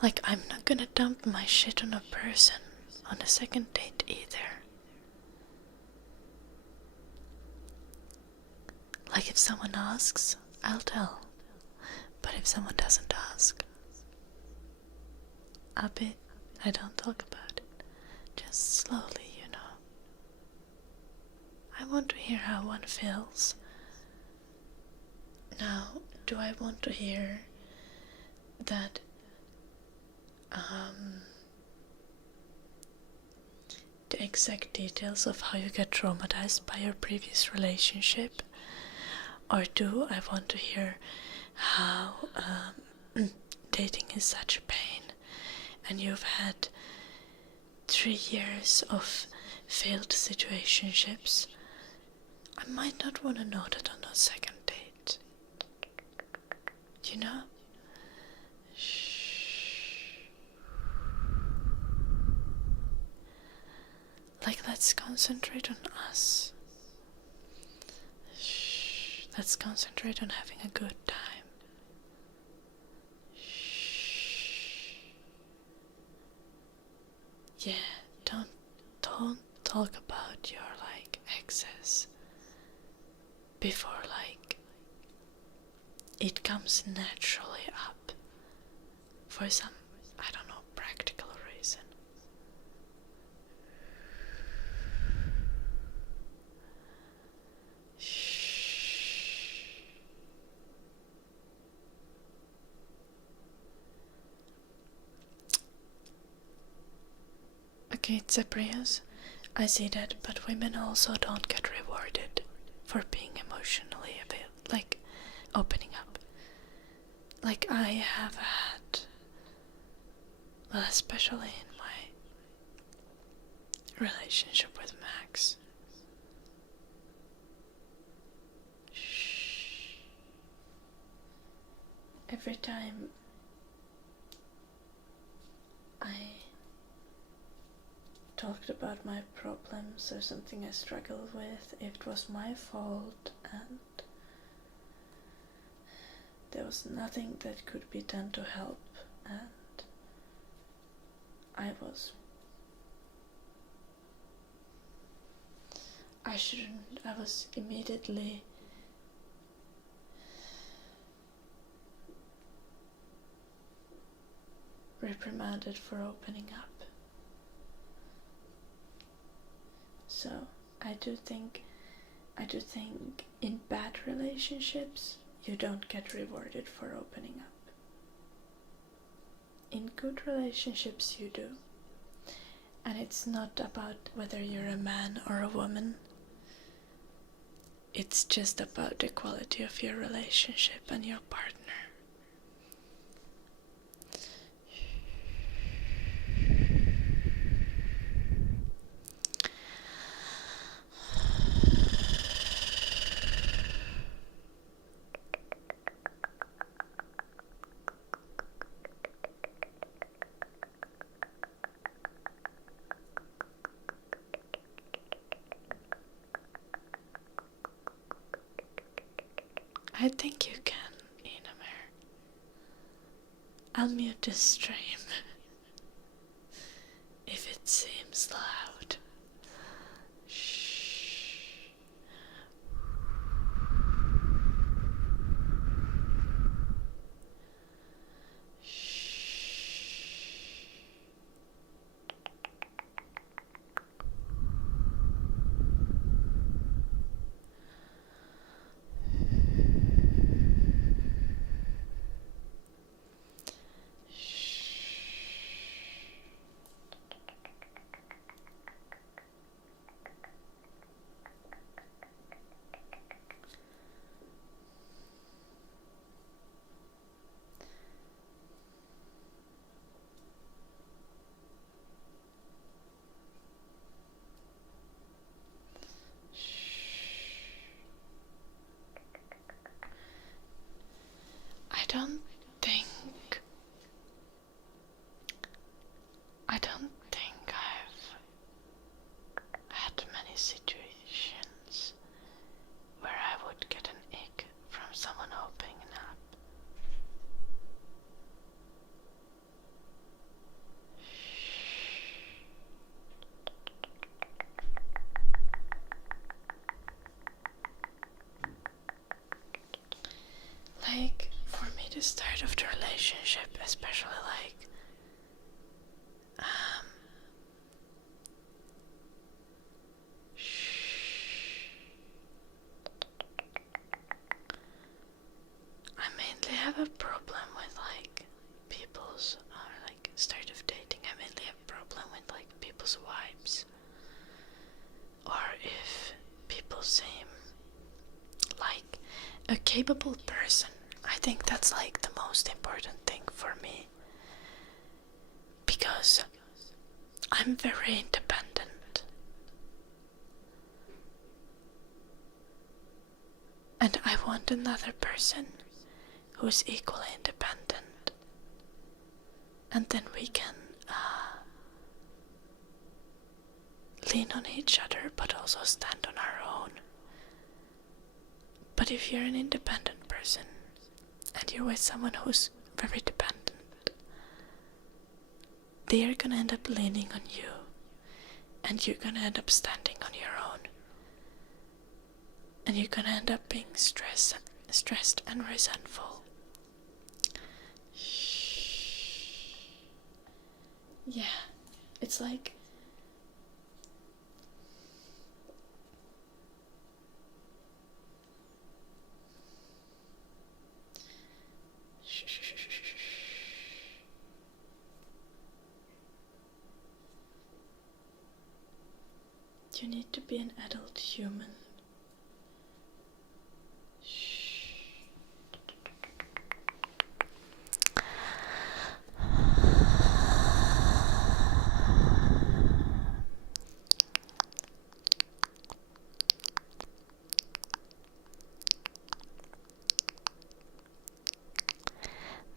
Like, I'm not gonna dump my shit on a person on a second date either. Like, if someone asks, I'll tell. But if someone doesn't ask, I don't talk about it. Just slowly, you know. I want to hear how one feels. Now, do I want to hear that the exact details of how you get traumatized by your previous relationship? Or do I want to hear how dating is such a pain and you've had 3 years of failed situationships? I might not want to know that on a second date. You know? Shh. Like, let's concentrate on us. Shh. Let's concentrate on having a good time. Shh. Yeah, don't talk about your like exes before like it comes naturally up for some, I don't know, practical reason. Okay, Cyprius, I see that, but women also don't get rewarded for being emotionally like opening up. Like I have had, well, especially in my relationship with Max. Shh. Every time I talked about my problems or something I struggled with, it was my fault and there was nothing that could be done to help, and I was immediately reprimanded for opening up. So I do think in bad relationships you don't get rewarded for opening up. In good relationships you do. And it's not about whether you're a man or a woman. It's just about the quality of your relationship and your partner. I think you can, Inamir. I'll mute the stream if it seems loud. Shh. the start of the relationship, especially like I mainly have a problem with like people's like start of dating. I mainly have a problem with like people's vibes, or if people seem like a capable person. I think that's like the most important thing for me, because I'm very independent and I want another person who's equally independent, and then we can lean on each other but also stand on our own. But if you're an independent person and you're with someone who's very dependent, they're gonna end up leaning on you and you're gonna end up standing on your own, and you're gonna end up being stressed and resentful. Yeah, it's like you need to be an adult human.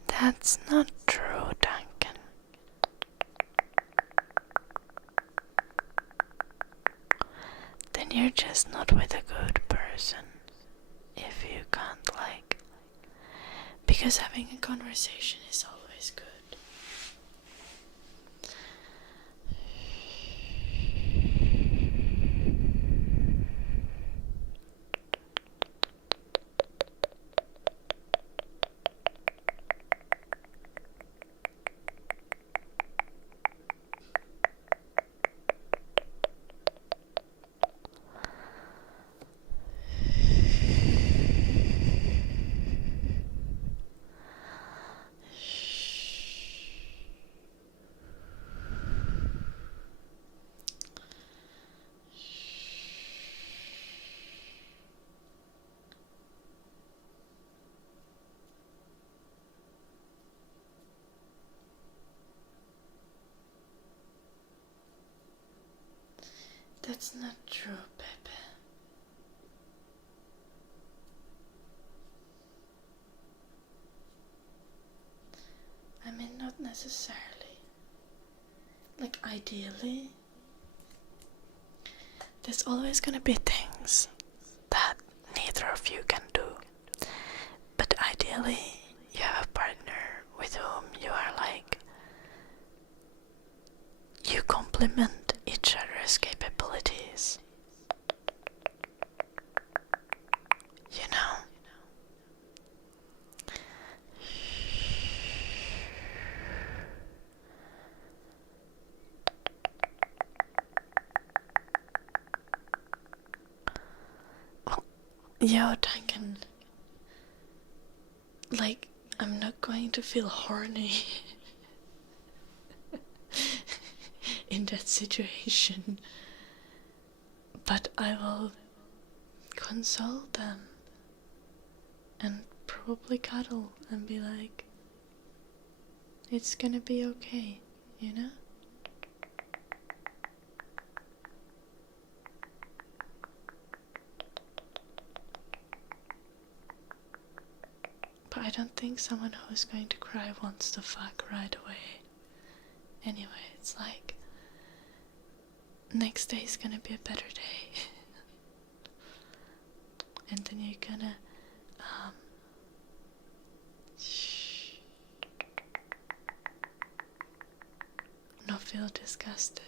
That's not true, Duncan. Then you're just not with a good person. If you can't like... Because having a conversation is always good. That's not true, Pepe. I mean, not necessarily. Like, ideally, there's always gonna be things that neither of you can do. But ideally, you have a partner with whom you are like... You complement each other's capabilities. You know? Yo, Duncan. Like, I'm not going to feel horny in that situation. But I will console them and probably cuddle and be like, it's gonna be okay, you know? But I don't think someone who is going to cry wants to fuck right away. Anyway, it's like, next day is gonna be a better day. And then you're gonna not feel disgusted.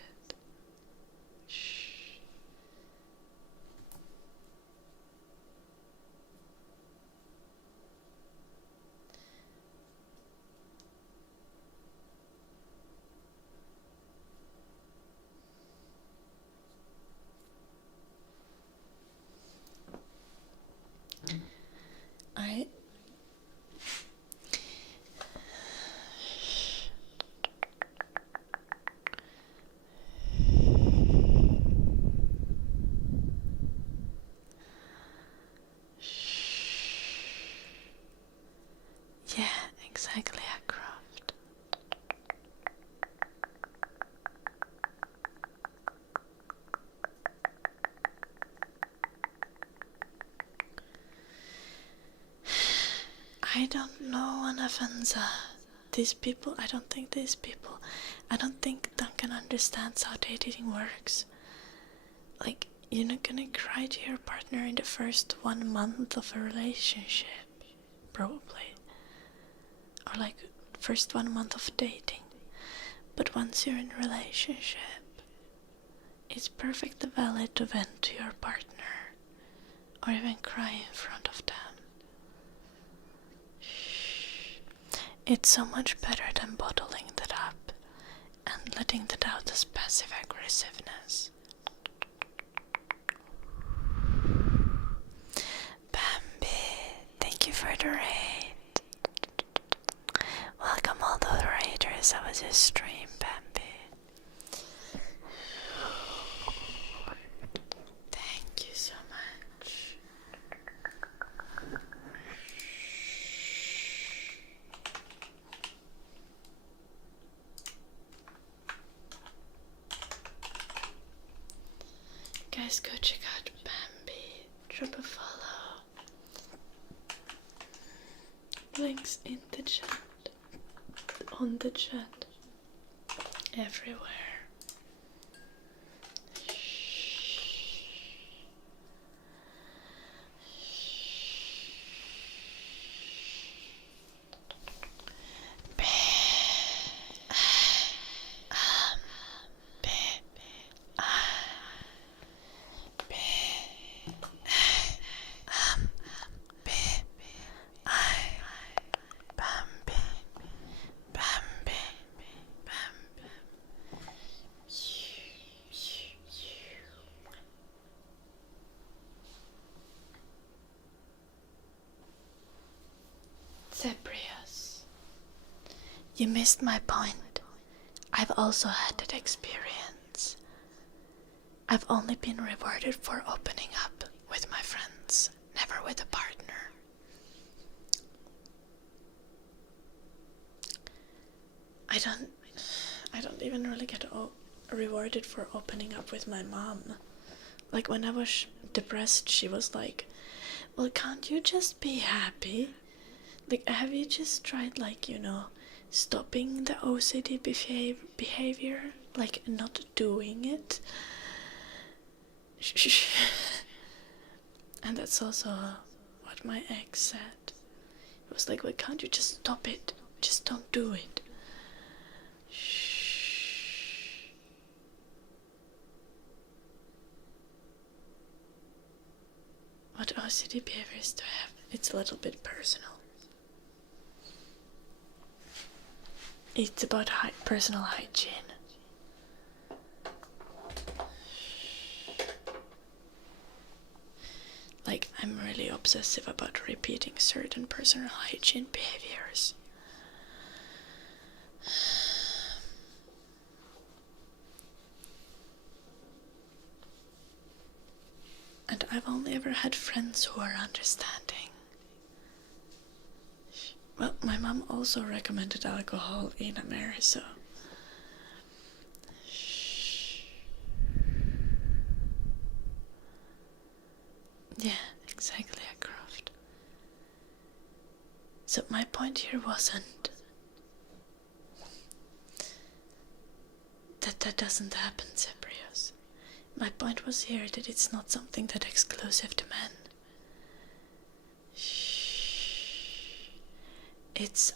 I don't know, Anafanza. I don't think Duncan understands how dating works. Like, you're not gonna cry to your partner in the first 1 month of a relationship, probably. Or like, first 1 month of dating. But once you're in a relationship, it's perfectly valid to vent to your partner, or even cry in front of them. It's so much better than bottling that up and letting that out as passive aggressiveness. Bambi, thank you for the raid. Welcome all the raiders. How was your stream, Bambi? Thank you so much. Guys, go check out Bambi. Drop a follow. Links in the chat. On the chat. Everywhere. Zebrius. You missed my point. I've also had that experience. I've only been rewarded for opening up with my friends, never with a partner. I don't even really get rewarded for opening up with my mom. Like, when I was depressed, she was like, well, can't you just be happy? Like, have you just tried, like, stopping the OCD behavior? Like, not doing it? And that's also what my ex said. It was like, well, can't you just stop it? Just don't do it. What OCD behaviors do I have? It's a little bit personal. It's about personal hygiene. Like, I'm really obsessive about repeating certain personal hygiene behaviors. And I've only ever had friends who are understanding. Well, my mom also recommended alcohol in America, so... Yeah, exactly, a craft. So my point here wasn't that doesn't happen, Zebrius. My point was here that it's not something that's exclusive to men. It's,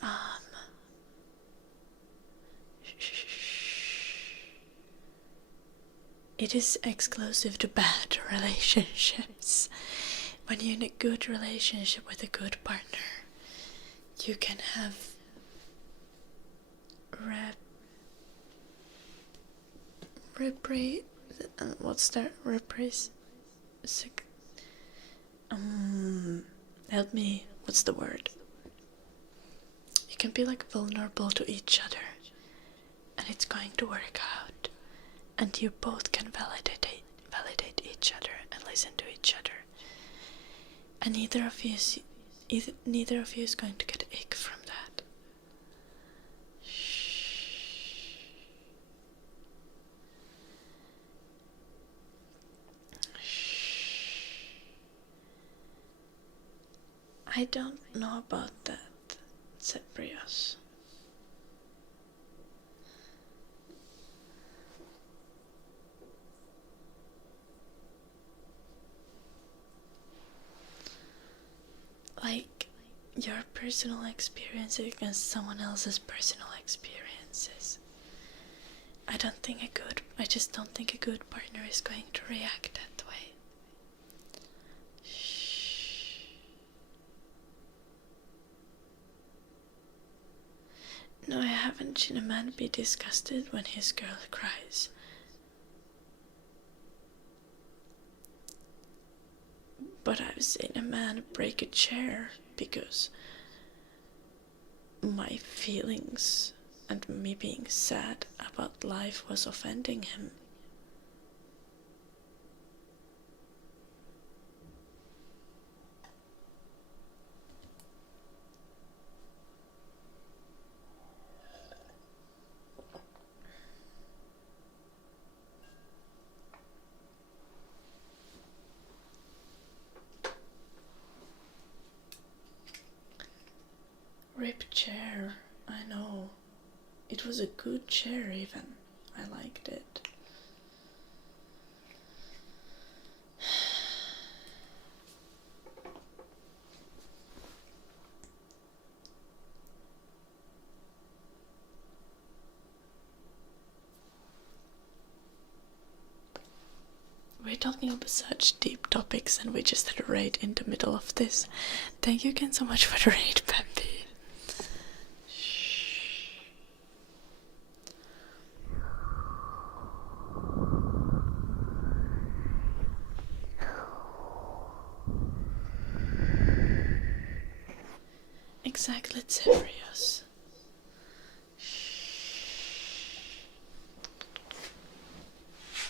it is exclusive to bad relationships. When you're in a good relationship with a good partner, you can have help me, what's the word? You can be like vulnerable to each other, and it's going to work out, and you both can validate each other and listen to each other, and neither of you is going to get ick from that. I don't know about that. Zebrios. Like your personal experience against someone else's personal experiences. I just don't think a good partner is going to react that way. Shh. No, I haven't seen a man be disgusted when his girl cries. But I've seen a man break a chair because my feelings and me being sad about life was offending him. Rip chair, I know. It was a good chair even. I liked it. We're talking about such deep topics and we just had a raid in the middle of this. Thank you again so much for the raid, Bambi. Exactly, Zebrios.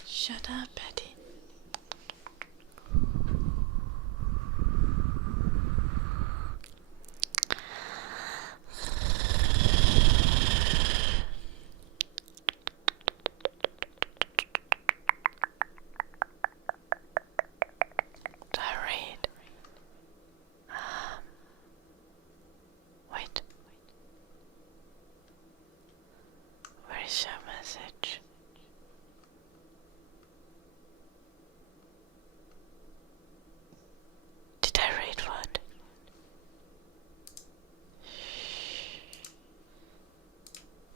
Shut up, Betty. Wait. Where is your message? Did I read what?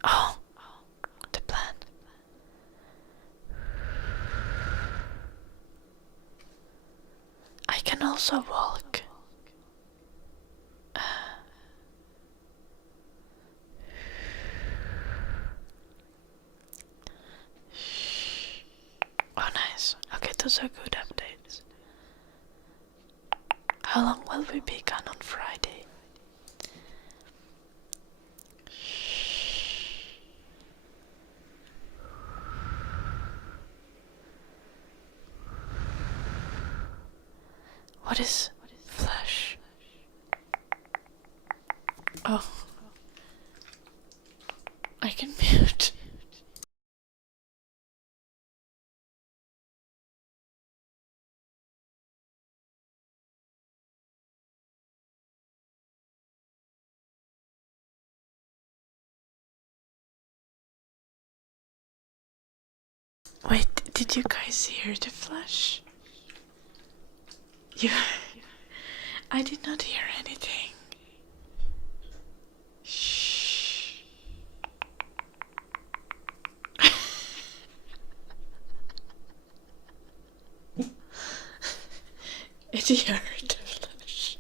Oh, the plan. I can also walk. Oh, nice. Okay, those are good updates. How long will we be gone on Friday? What is flash? Oh. I can mute. Wait, did you guys hear the flash? I did not hear anything. Shh. It heard the flash.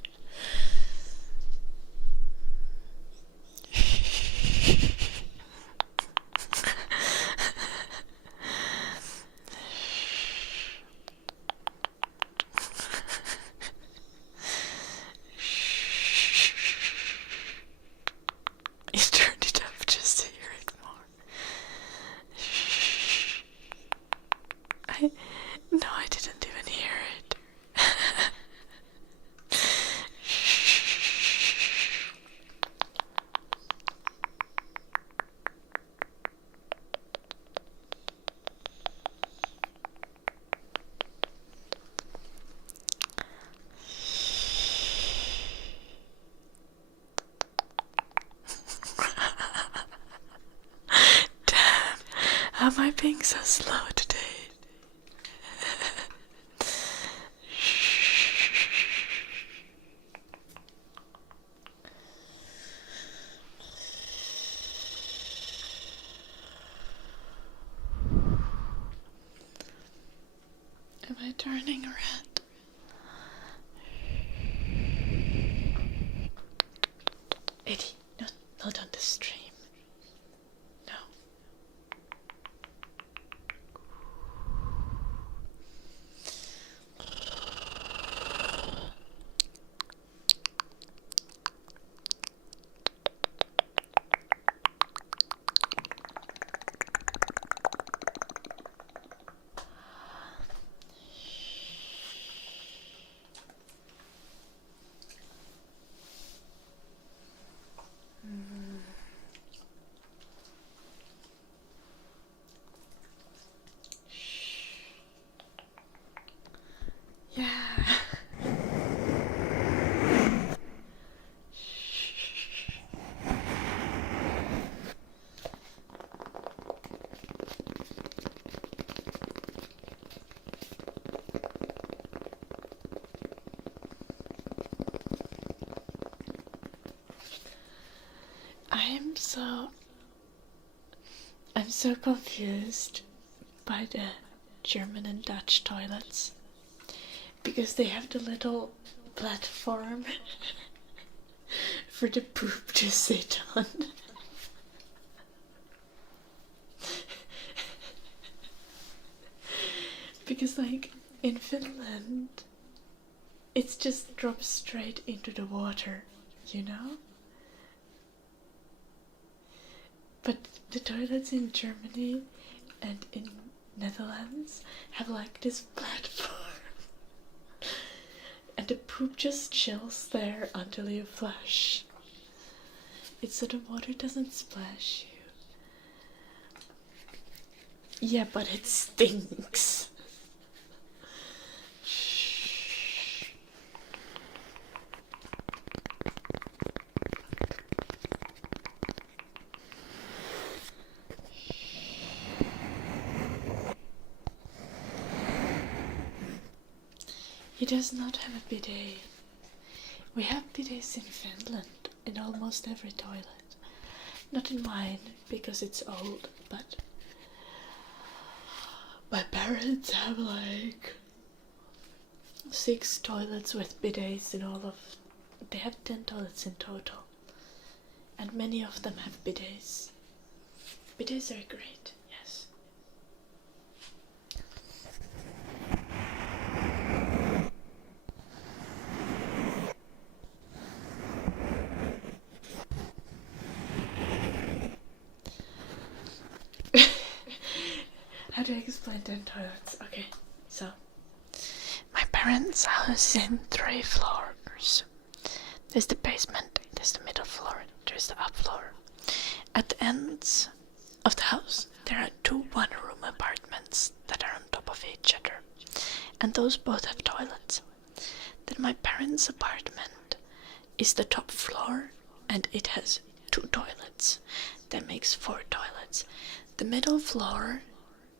You turned it up just to hear it more. No, I didn't even hear it. being so slow today? Am I turning red? Eddie, not on the stream. No. Yeah. I'm so confused by the German and Dutch toilets because they have the little platform for the poop to sit on. Because like in Finland it's just drops straight into the water, you know? But the toilets in Germany and in Netherlands have like this platform. And the poop just chills there until you flush. It's so the water doesn't splash you. Yeah, but it stinks. He does not have a bidet. We have bidets in Finland, in almost every toilet. Not in mine, because it's old, but my parents have like 6 toilets with bidets in all of... They have 10 toilets in total. And many of them have bidets. Bidets are great, yes. How do I explain 10 toilets? Okay, so my parents' house is in 3 floors. There's the basement, there's the middle floor, there's the up floor. At the ends of the house, there are 2 one-room apartments that are on top of each other, and those both have toilets. Then my parents' apartment is the top floor, and it has 2 toilets. That makes 4 toilets. The middle floor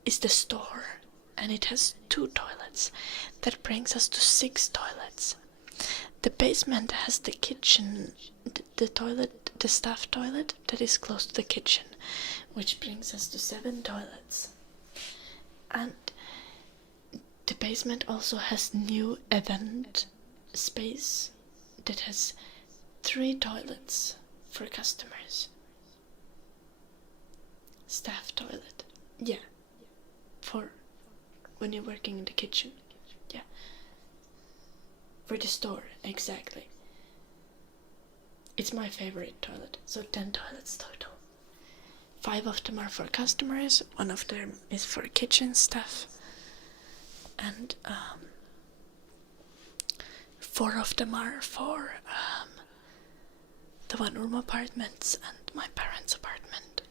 is the store, and it has 2 toilets. That brings us to 6 toilets. The basement has the kitchen, the toilet, the staff toilet that is close to the kitchen, which brings us to 7 toilets. And the basement also has new event space that has 3 toilets for customers. Staff toilet, yeah. For when you're working in the kitchen, yeah. For the store, exactly. It's my favorite toilet, so 10 toilets total. 5 of them are for customers, 1 of them is for kitchen staff, and 4 of them are for the one-room apartments and my parents' apartment.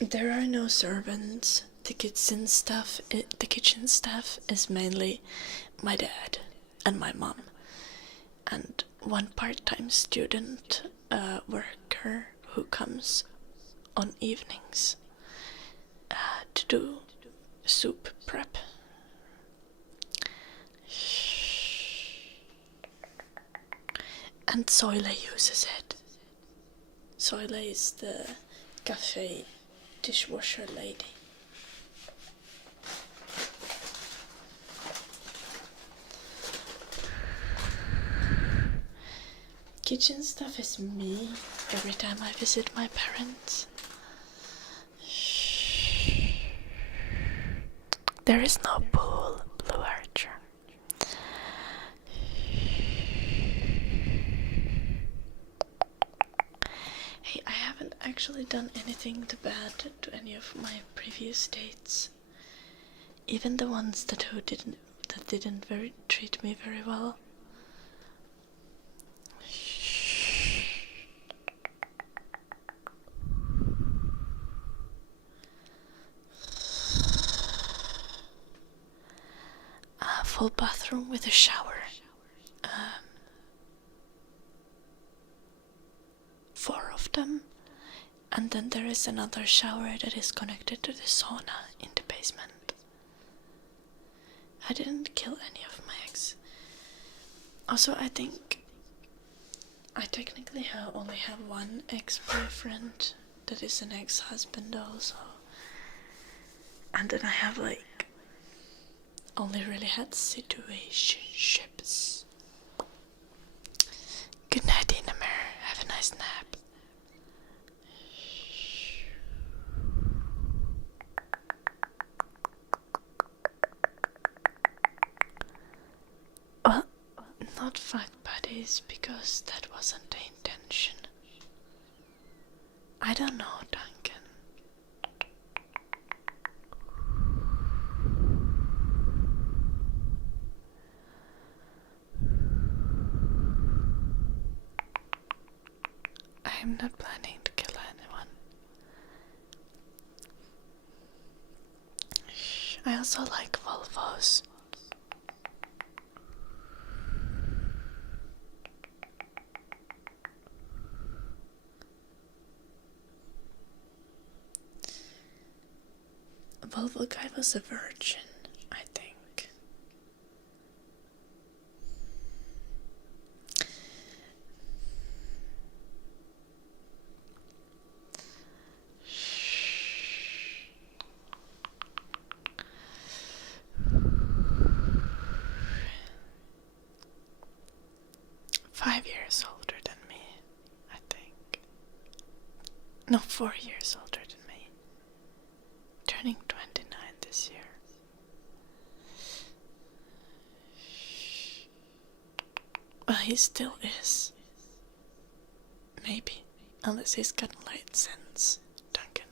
There are no servants. The kitchen staff is mainly my dad and my mom, and 1 part-time student worker who comes on evenings. to do soup prep. And Soile uses it. Soile is the cafe dishwasher lady. Kitchen stuff is me every time I visit my parents. There is no pool, Blue Archer. Hey, I haven't actually done anything bad to any of my previous dates. Even the ones that didn't treat me very well. A full bathroom with a shower. 4 of them. And then there is another shower that is connected to the sauna in the basement. I didn't kill any of my ex. Also, I think I technically only have one ex-boyfriend that is an ex-husband also. And then I have only really had situationships. Good night, Inamer. Have a nice nap. Well, not fight buddies, because that wasn't the intention. I don't know, Duncan. I'm not planning to kill anyone. I also like Volvos. Volvo guy was a virgin, I think. Five years older than me, I think. No, 4 years older than me. Turning 29 this year. Well, he still is. Maybe. Unless he's got light sense, Duncan.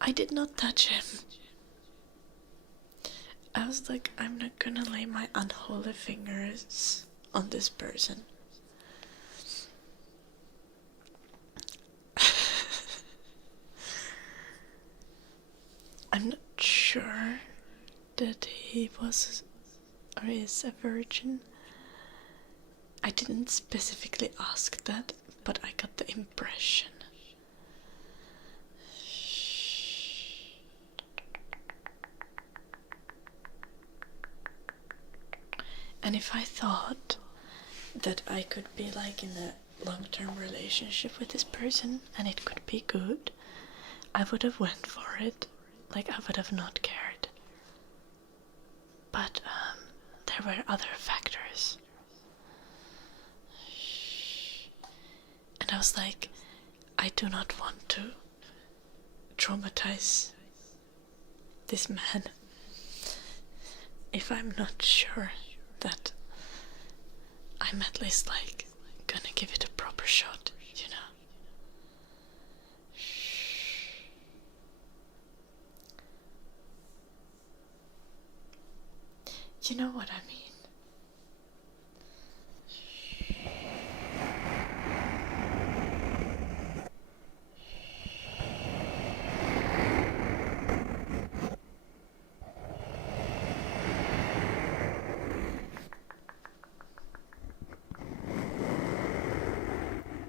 I did not touch him. I was like, I'm not gonna lay my unholy fingers on this person. I'm not sure that he was or is a virgin. I didn't specifically ask that, but I got the impression. And if I thought that I could be in a long-term relationship with this person and it could be good, I would have went for it. I would have not cared. But there were other factors. And I was like, I do not want to traumatize this man if I'm not sure that I'm at least gonna give it a proper shot, you know. You know what I mean.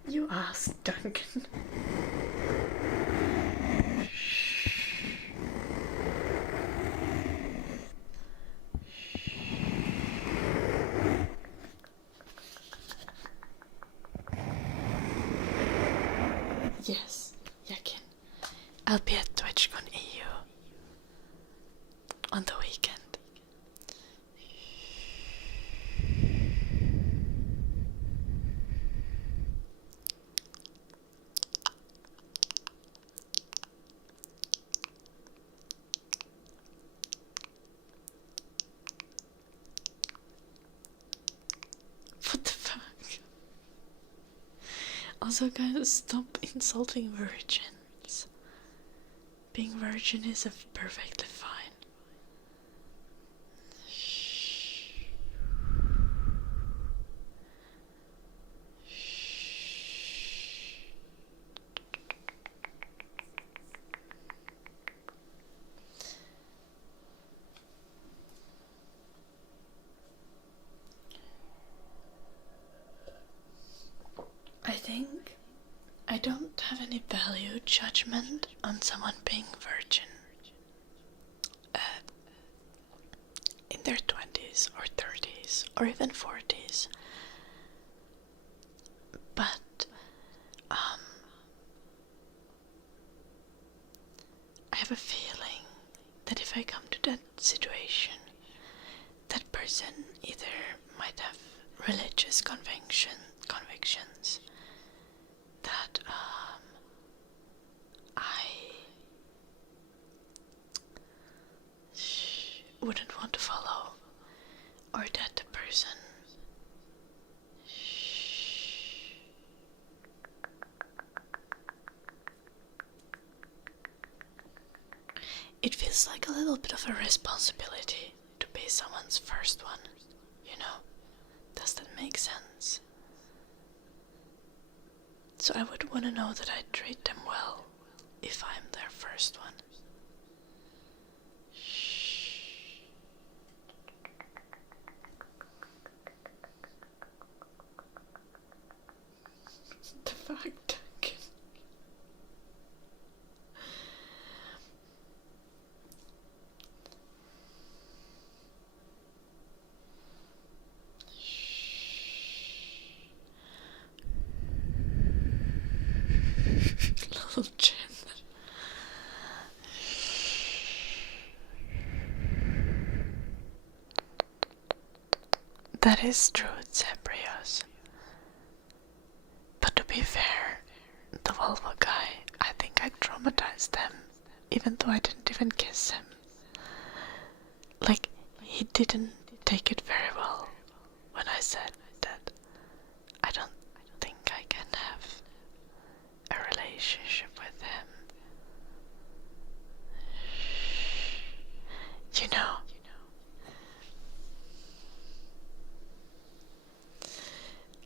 You asked, Duncan. on the weekend. What the fuck? Also, guys, stop insulting virgins. Being virgin is perfectly fine. I think I don't have any value judgment on someone being virgin in their 20s or 30s or even 40s. But I have a feeling that if I come to that situation, that person either might have religious convictions that I wouldn't want to follow, or that the person it feels like a little bit of a responsibility to be someone's first one, you know? Does that make sense? So I would want to know that I treat them well if I'm their first one. What the fuck, Duncan? Little Jen. That is true, Zebrios. But to be fair, the Volvo guy, I think I traumatized him, even though I didn't even kiss him. Like, he didn't take it very well when I said that I don't think I can have a relationship with him. You know,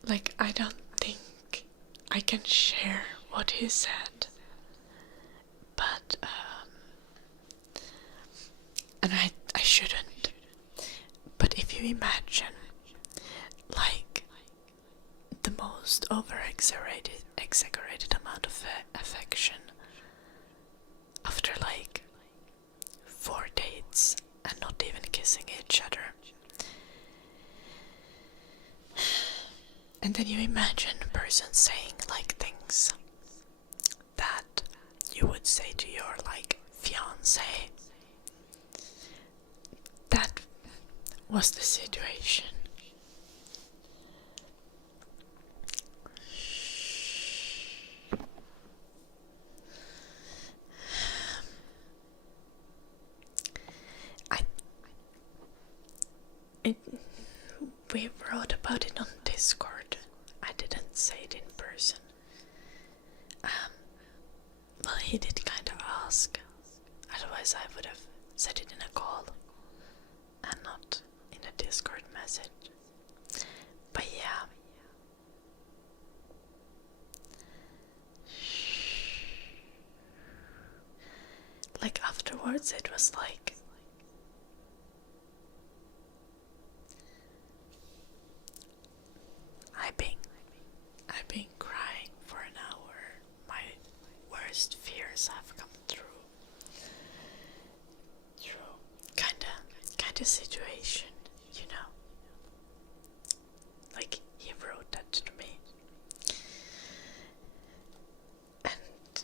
like, I don't think I can share what he said, but and I shouldn't, but if you imagine like the most exaggerated amount of affection after like 4 dates and not even kissing each other, and then you imagine a person saying like things that you would say to your like fiance. That was the situation. We wrote about it on Discord. I didn't say it in person. Well, he did kind of ask. Otherwise, I would have said it in a call and not in a Discord message. But yeah. Like afterwards, it was like I've been crying for an hour. My worst fears have come true. Kinda situation, you know. Like he wrote that to me. And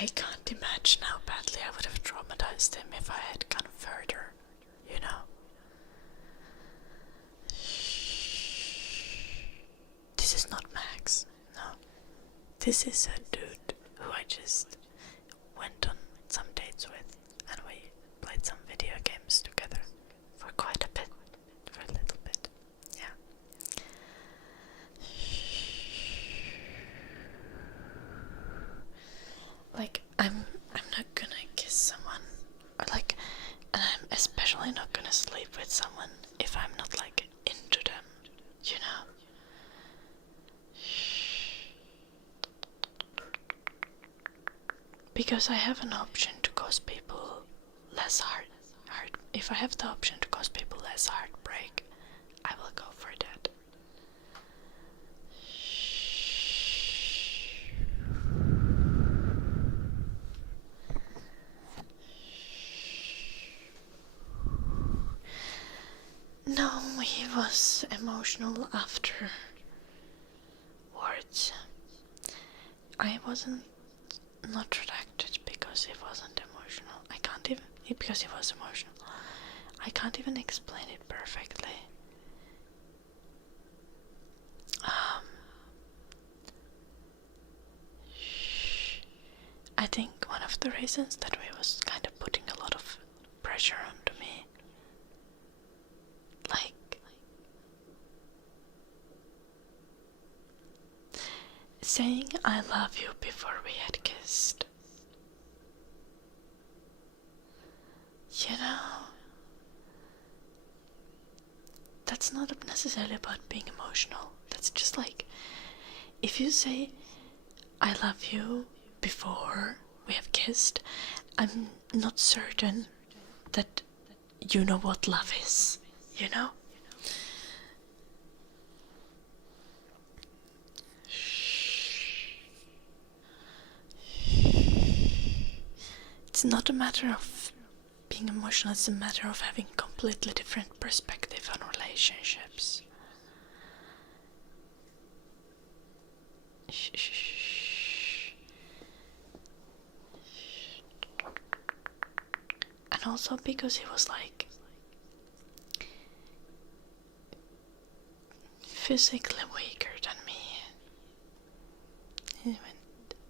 I can't imagine how badly I would have traumatized him if I had gone further, you know? This is not Max, no. This is a dude who I just went on some dates with, and we played some video games together for quite a bit, for a little bit, yeah. Like, I'm not gonna kiss someone, or like, and I'm especially not gonna sleep with someone if I'm not like into them, you know? Because I have an option to cause people less heart. If I have the option to cause people less heartbreak, I will go for that. No, he was emotional afterwards. I wasn't not reacted because he wasn't emotional. Because he was emotional. I can't even explain it perfectly. I think one of the reasons that we was kind of putting a lot of pressure onto me, like saying I love you before we had kissed. You know, that's not necessarily about being emotional. That's just like, if you say I love you before we have kissed, I'm not certain that you know what love is, you know? It's not a matter of being emotional, it's a matter of having completely different perspective on relationships. And also because he was like physically weaker than me.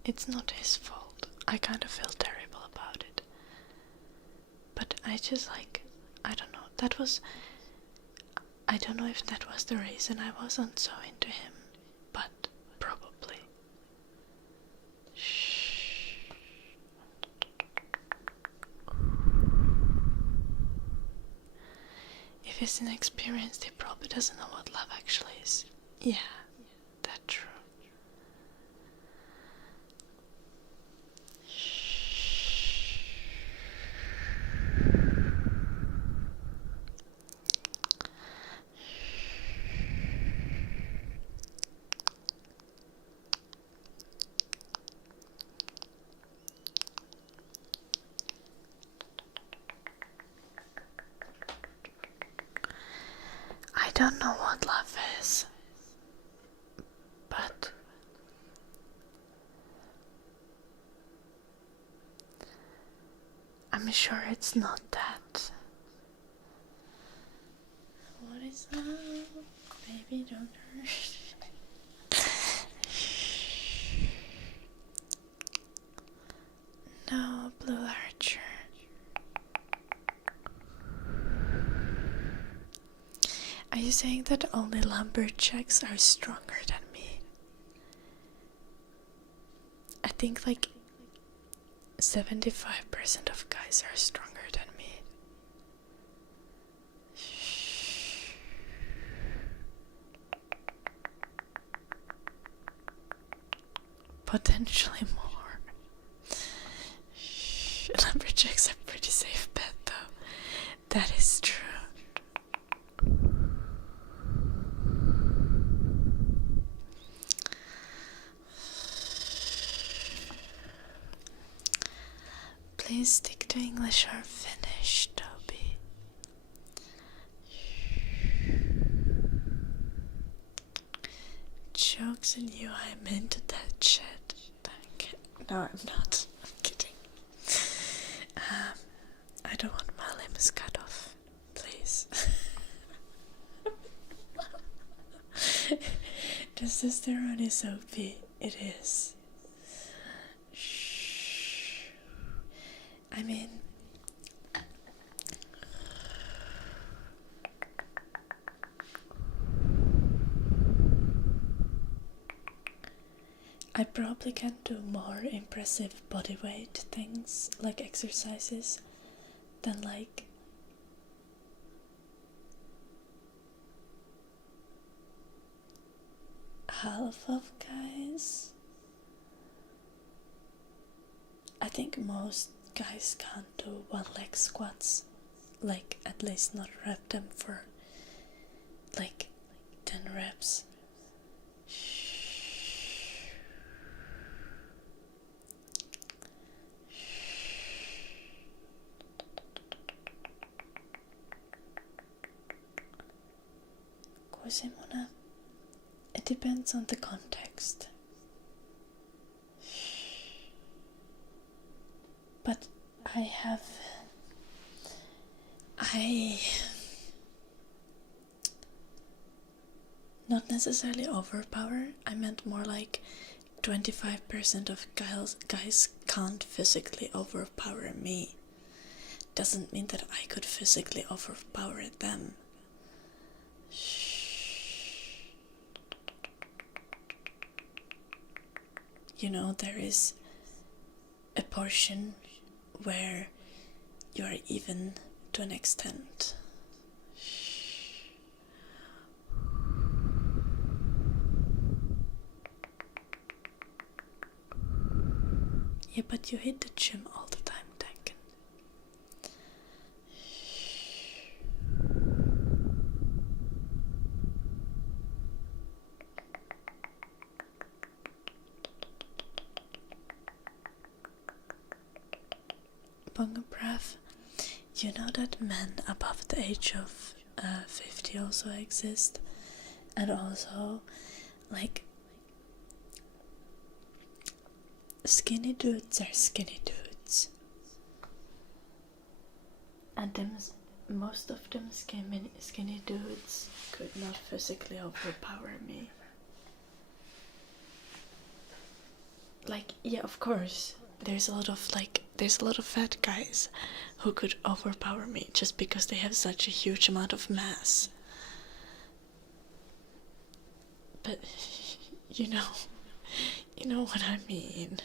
It's not his fault. I kind of feel terrible about it. But I just like, I don't know, I don't know if that was the reason I wasn't so into him, but probably. If he's inexperienced, he probably doesn't know what love actually is. Yeah, that's true. I don't know what love is, but I'm sure it's not that. What is love? Baby, don't hurt. No, Blue Archer. Are you saying that only lumberjacks are stronger than me? I think like 75% of guys are stronger than me. Potentially more. Lumberjacks are pretty safe bet though. That is true. Please stick to English or Finnish, Toby. Jokes on you, I'm into that shit. No, I'm not. I'm is cut off, please. Testosterone is OP. It is. Shh. I mean, I probably can do more impressive body weight things, like exercises, than like half of guys. I think most guys can't do one leg squats, like at least not rep them for like 10 reps. Simona, it depends on the context. But not necessarily overpower. I meant more like 25% of guys can't physically overpower me. Doesn't mean that I could physically overpower them. You know, there is a portion where you are even to an extent. Yeah, but you hit the gym all the time, Duncan. Bongo Breath, you know that men above the age of 50 also exist, and also like skinny dudes are skinny dudes, and most of them skinny dudes could not physically overpower me. Like, yeah, of course, there's a lot of fat guys who could overpower me just because they have such a huge amount of mass. But you know what I mean.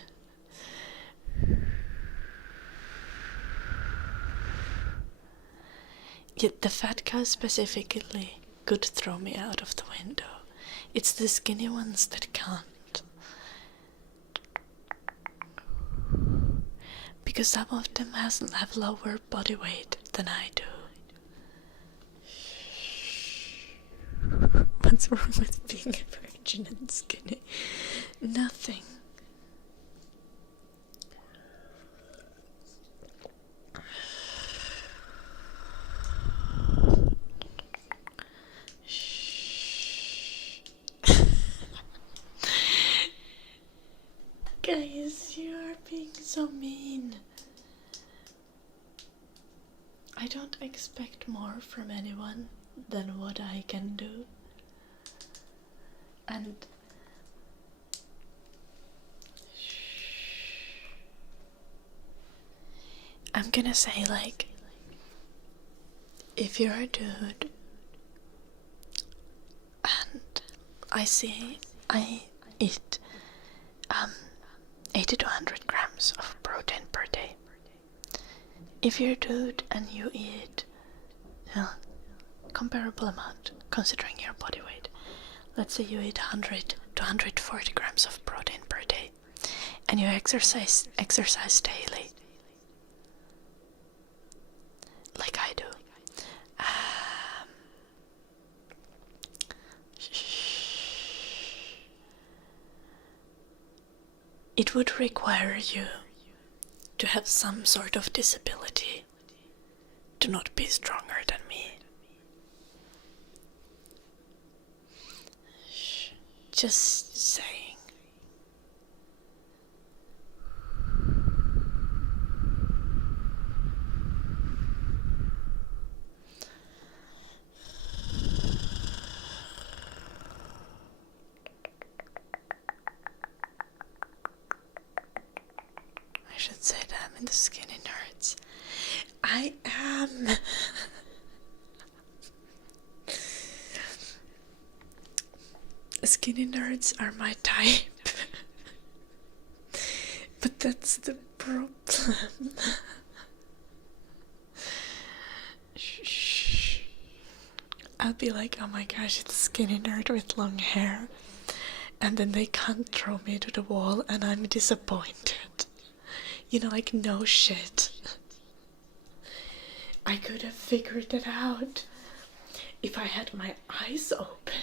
Yet the fat guys specifically could throw me out of the window. It's the skinny ones that can't. Because some of them have lower body weight than I do. What's wrong with being a virgin and skinny? Nothing. Guys, you are being so mean. I don't expect more from anyone than what I can do. And I'm gonna say, like, if you're a dude and I eat 80 to 100 grams of protein per day. If you're a dude and you eat comparable amount considering your body weight, let's say you eat 100 to 140 grams of protein per day, and you exercise daily, like I do, it would require you to have some sort of disability to not be stronger than me. Just saying. should say that I'm into skinny nerds. I am. Skinny nerds are my type. But that's the problem. Shh. I'll be like, oh my gosh, it's a skinny nerd with long hair. And then they can't throw me to the wall and I'm disappointed. You know, like, no shit. I could have figured it out if I had my eyes open.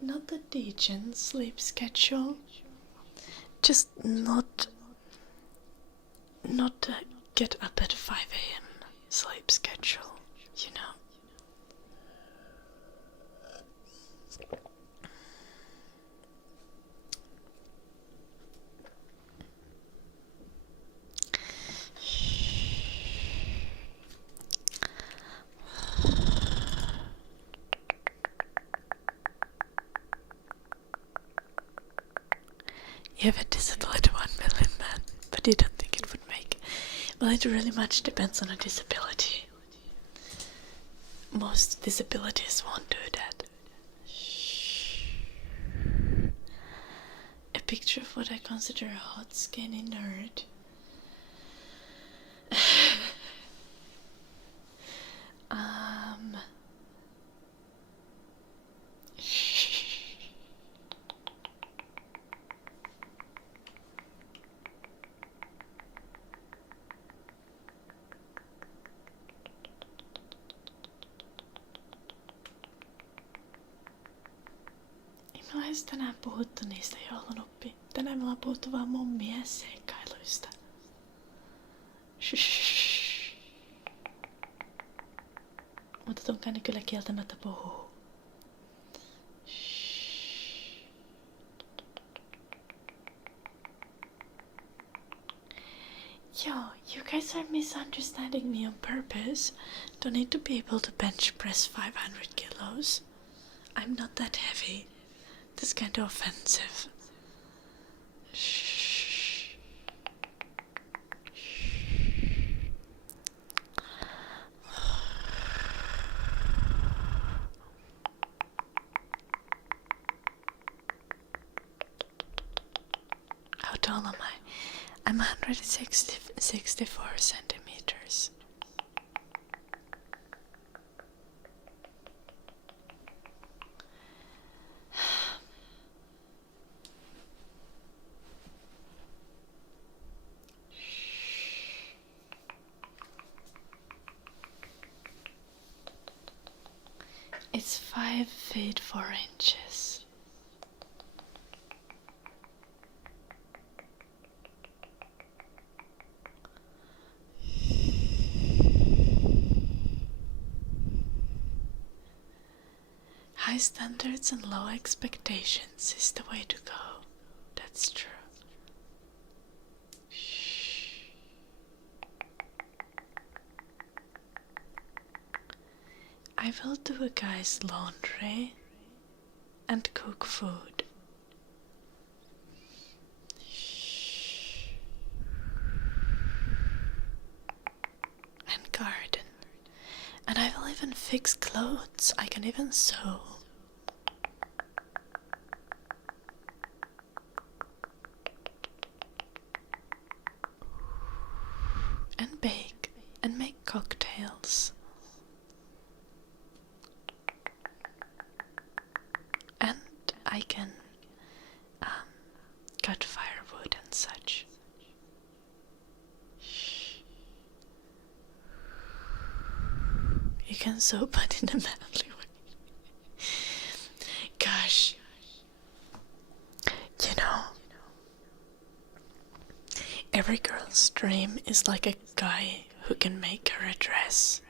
Not the degen sleep schedule. Just not get up at 5 a.m. sleep schedule, you know. You have a disability 1 million, man, but you don't think it would make. Well, it really much depends on a disability. Most disabilities won't do that. A picture of what I consider a hot, skinny nerd. Ei me tänään puhuttu niistä joulunuppi. Tänään me ollaan puhuttu vaan mun miesseikkailuista. Mutta tunkaan ne kyllä kieltämättä puhuu. Yo, you guys are misunderstanding me on purpose. Don't need to be able to bench press 500 kilos. I'm not that heavy. That's kind of offensive. Shh. How tall am I? I'm 164 centimeters. It's 5 feet 4 inches. High standards and low expectations is the way to go. That's true. I will do a guy's laundry and cook food. And garden. And I will even fix clothes. I can even sew. And bake and make cocktails. And I can cut firewood and such. You can sew, but in a manly way. Gosh. You know, every girl's dream is like a guy who can make her a dress.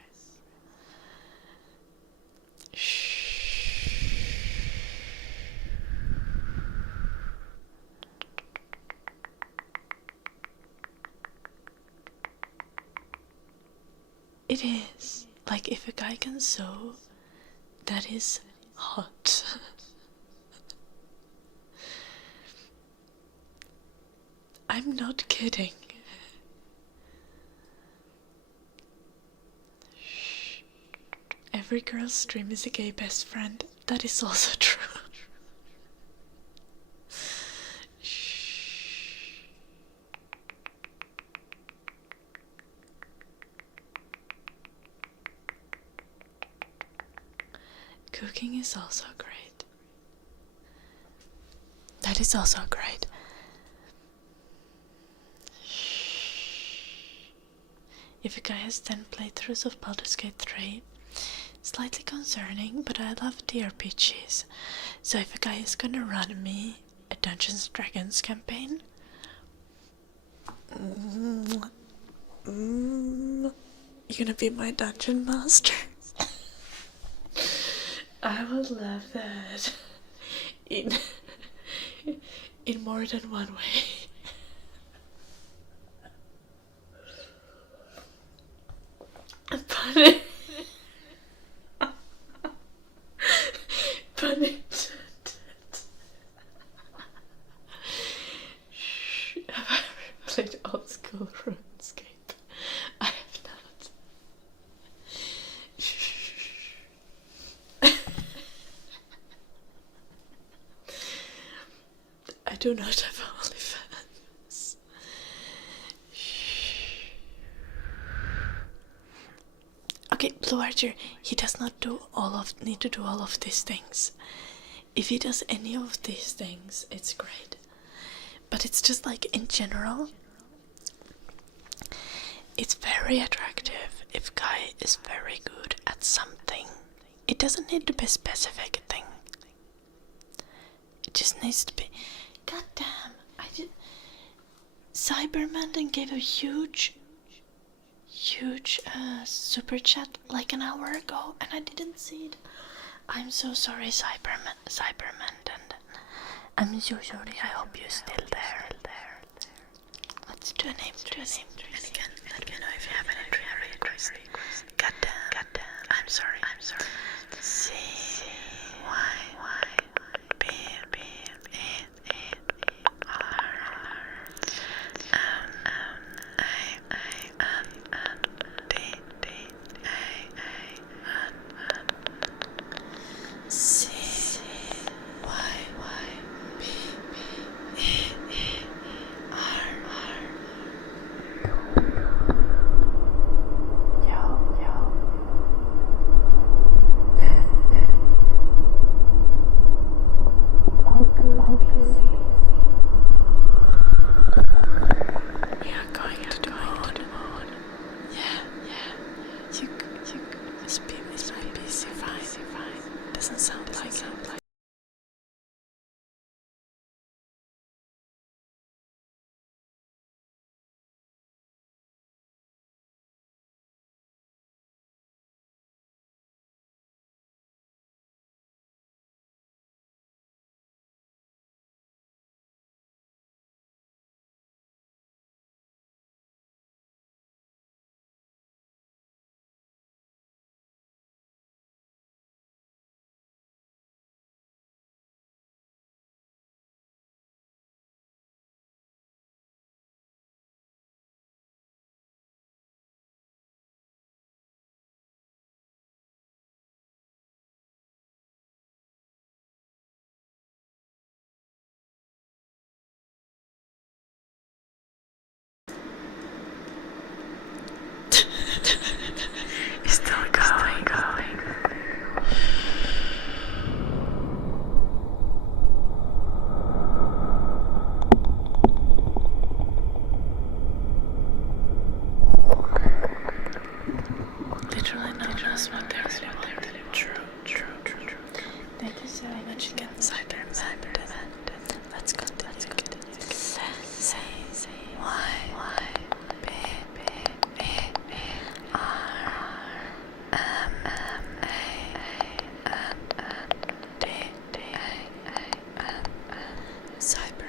It is. Like, if a guy can sew, that is hot. I'm not kidding. Every girl's dream is a gay best friend. That is also true. Cooking is also great. That is also great. If a guy has 10 playthroughs of Baldur's Gate 3, slightly concerning, but I love the RPGs. So if a guy is gonna run me a Dungeons & Dragons campaign, you're gonna be my dungeon master. I would love that in more than one way. Pun intended. Have I ever played old school RuneScape? I have not. I do not have OnlyFans. Okay, Blue Archer, he does not need to do all of these things. If he does any of these things, it's great. But it's just like, in general, it's very attractive if guy is very good at something. It doesn't need to be a specific thing. It just needs to be... God damn, Cyberman gave a huge super chat like an hour ago, and I didn't see it. I'm so sorry, Cyberman, and I'm so sorry. I hope you're still there. Let's do a name. And again, let me know if you have any trivia requests. Goddamn. I'm sorry. C Y B B E R D C Y B B E R. Yo. Oh, good music. We are going to the moon. Yeah. You speak with my PC fine. Doesn't sound like it. It's still going. Literally no one knows what they really want. True. Thank you so much again, Cyberman. Let's continue. Say why B E R M A N D Cyberman.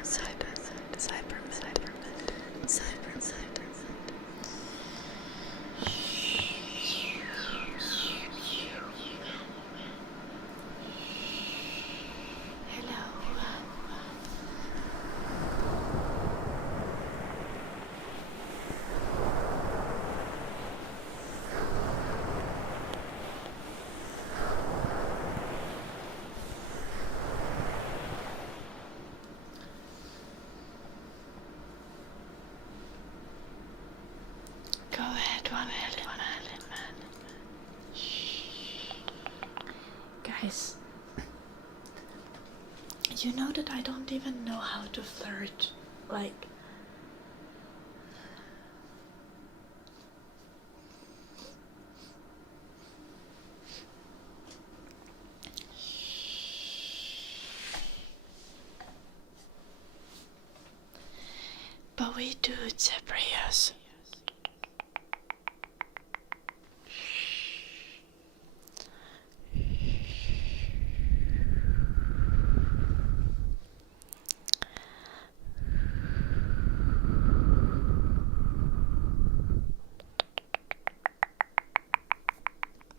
You know that I don't even know how to flirt, like... But we do it separate.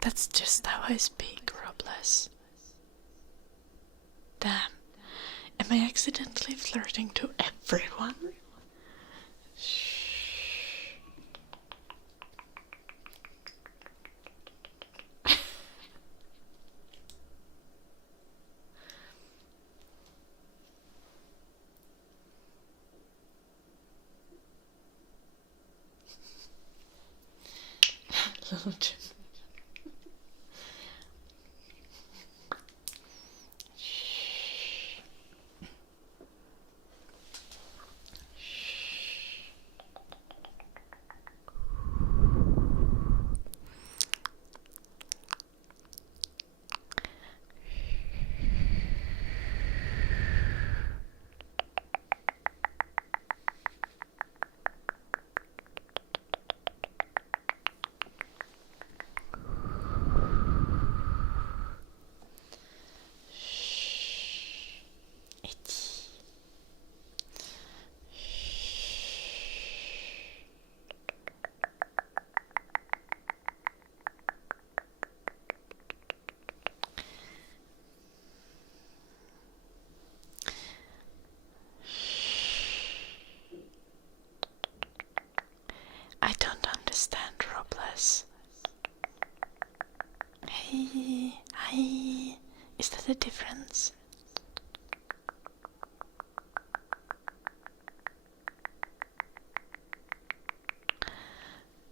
That's just how I speak, Robles. Damn, am I accidentally flirting to everyone? Little Jim. I don't understand, Robles. Hey, hi. Is that a difference?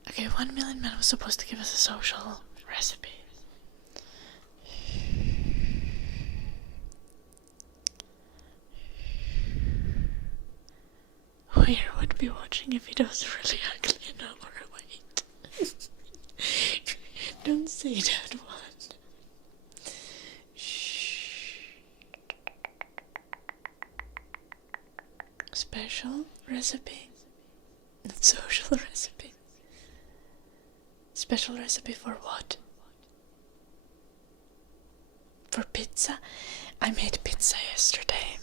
Okay, 1 Million Men was supposed to give us a social recipe. Who here would be watching if it was really ugly and overweight? Don't say that one. Shh. Special recipe? Not social recipe. Special recipe for what? For pizza? I made pizza yesterday.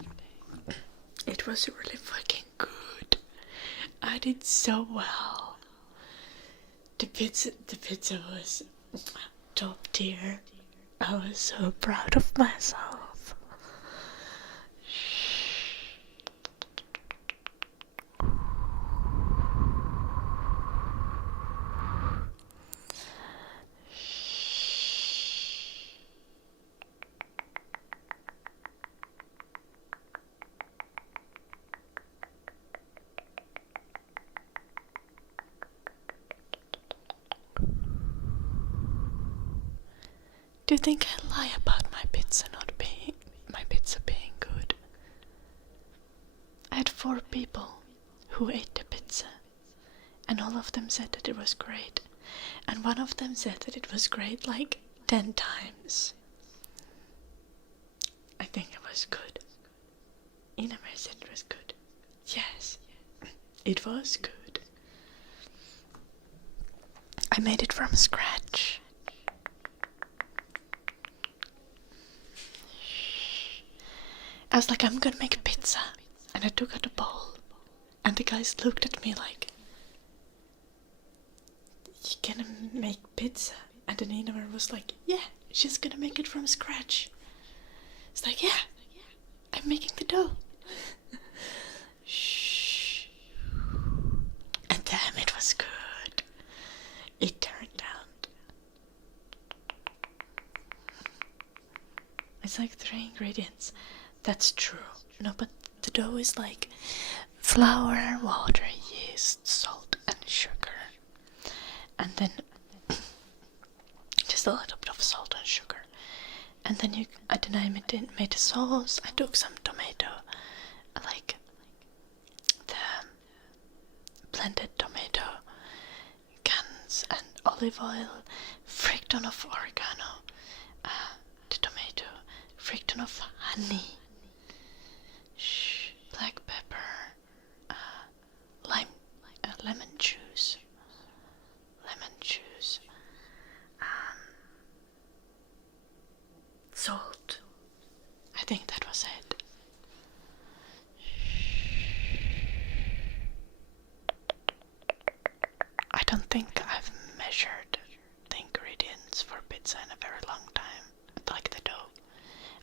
It was really fucking good. I did so well. The pizza was top tier. I was so proud of myself. Do you think I lie about my pizza being good? I had 4 people who ate the pizza, and all of them said that it was great, and one of them said that it was great like 10 times. I think it was good. Inamer said it was good. Yes, it was good. I made it from scratch. I was like, I'm gonna make a pizza. And I took out a bowl. And the guys looked at me like, you gonna make pizza? And then Inamer was like, yeah, she's gonna make it from scratch. It's like, yeah, I'm making the dough. Shh. And damn, it was good. It turned out. It's like 3 ingredients. That's true. No, but the dough is like flour, water, yeast, salt, and sugar. And then just a little bit of salt and sugar. And then I made the sauce. I took some tomato tomato, like the blended tomato cans and olive oil, frick ton of oregano, the tomato, frick ton of honey, black pepper, lemon juice, salt. I think that was it. I don't think I've measured the ingredients for pizza in a very long time, like the dough.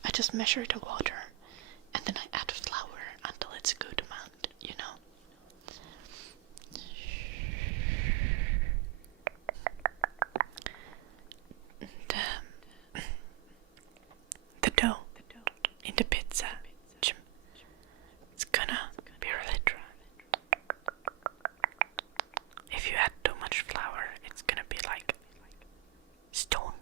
I just measure the water and then I add flour until it's a good amount, you know. The dough in the pizza, it's gonna be really dry. If you add too much flour, it's gonna be like stone.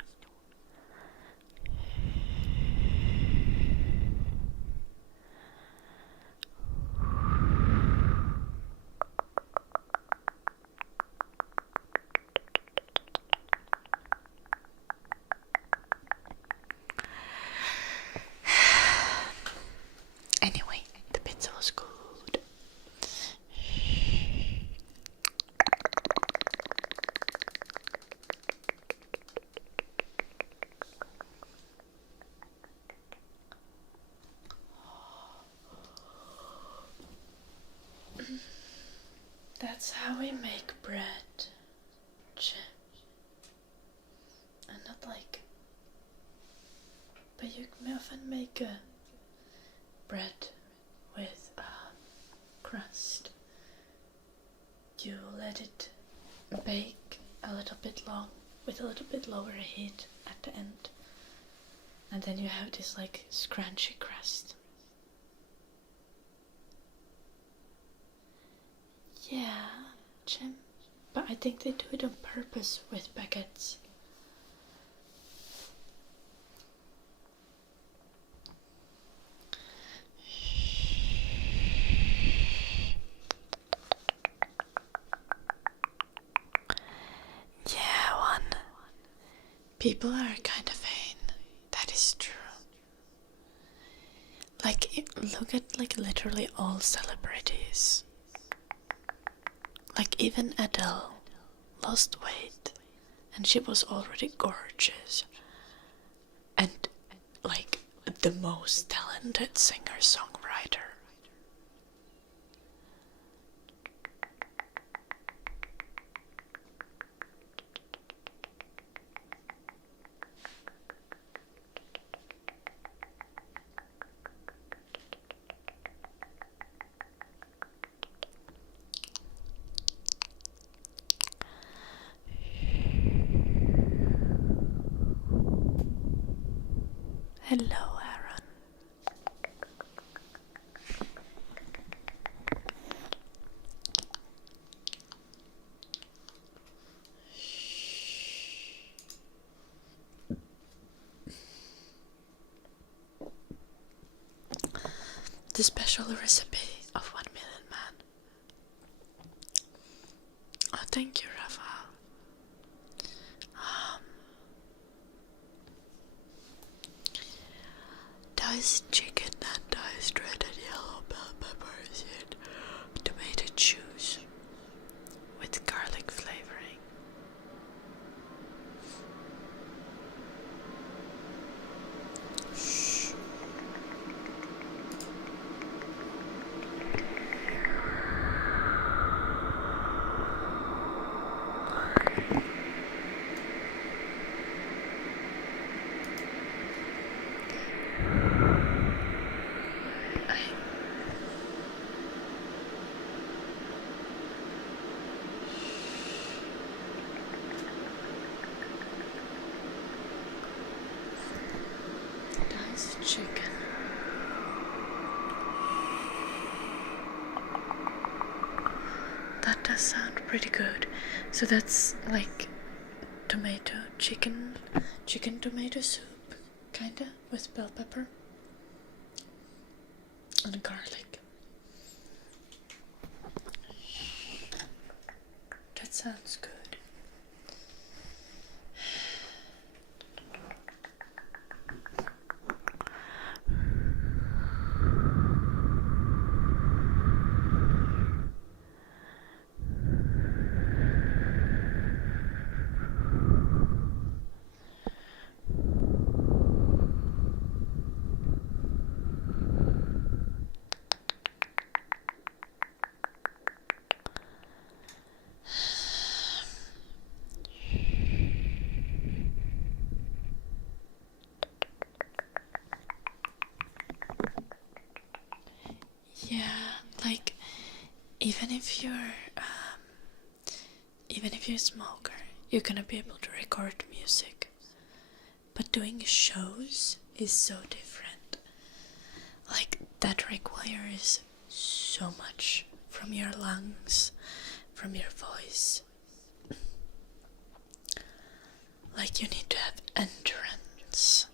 Anyway, the pizza was good. That's how we make bread. And not like... But you may often make a bread with crust. You let it bake a little bit long with a little bit lower heat at the end, and then you have this like scrunchy crust. Yeah, Jim, but I think they do it on purpose with baguettes. People are kind of vain. That is true. Like, look at like literally all celebrities. Like even Adele lost weight and she was already gorgeous. And like the most talented singer-songwriter. Hello, Aaron. The special recipe of 1 Million Man. Oh, thank you, Rafael. Diced chicken and diced red and yellow bell peppers in tomato juice with garlic flavoring. Shh. Diced chicken. That does sound pretty good. So that's like chicken tomato soup, kinda, with bell pepper. and garlic. That sounds good. Yeah, like even if you're a smoker, you're gonna be able to record music. But doing shows is so different. Like that requires so much from your lungs, from your voice. Like you need to have endurance.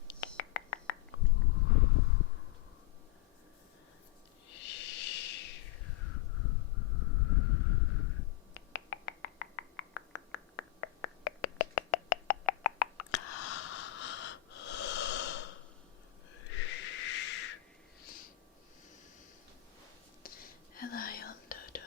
Hello, Dodo.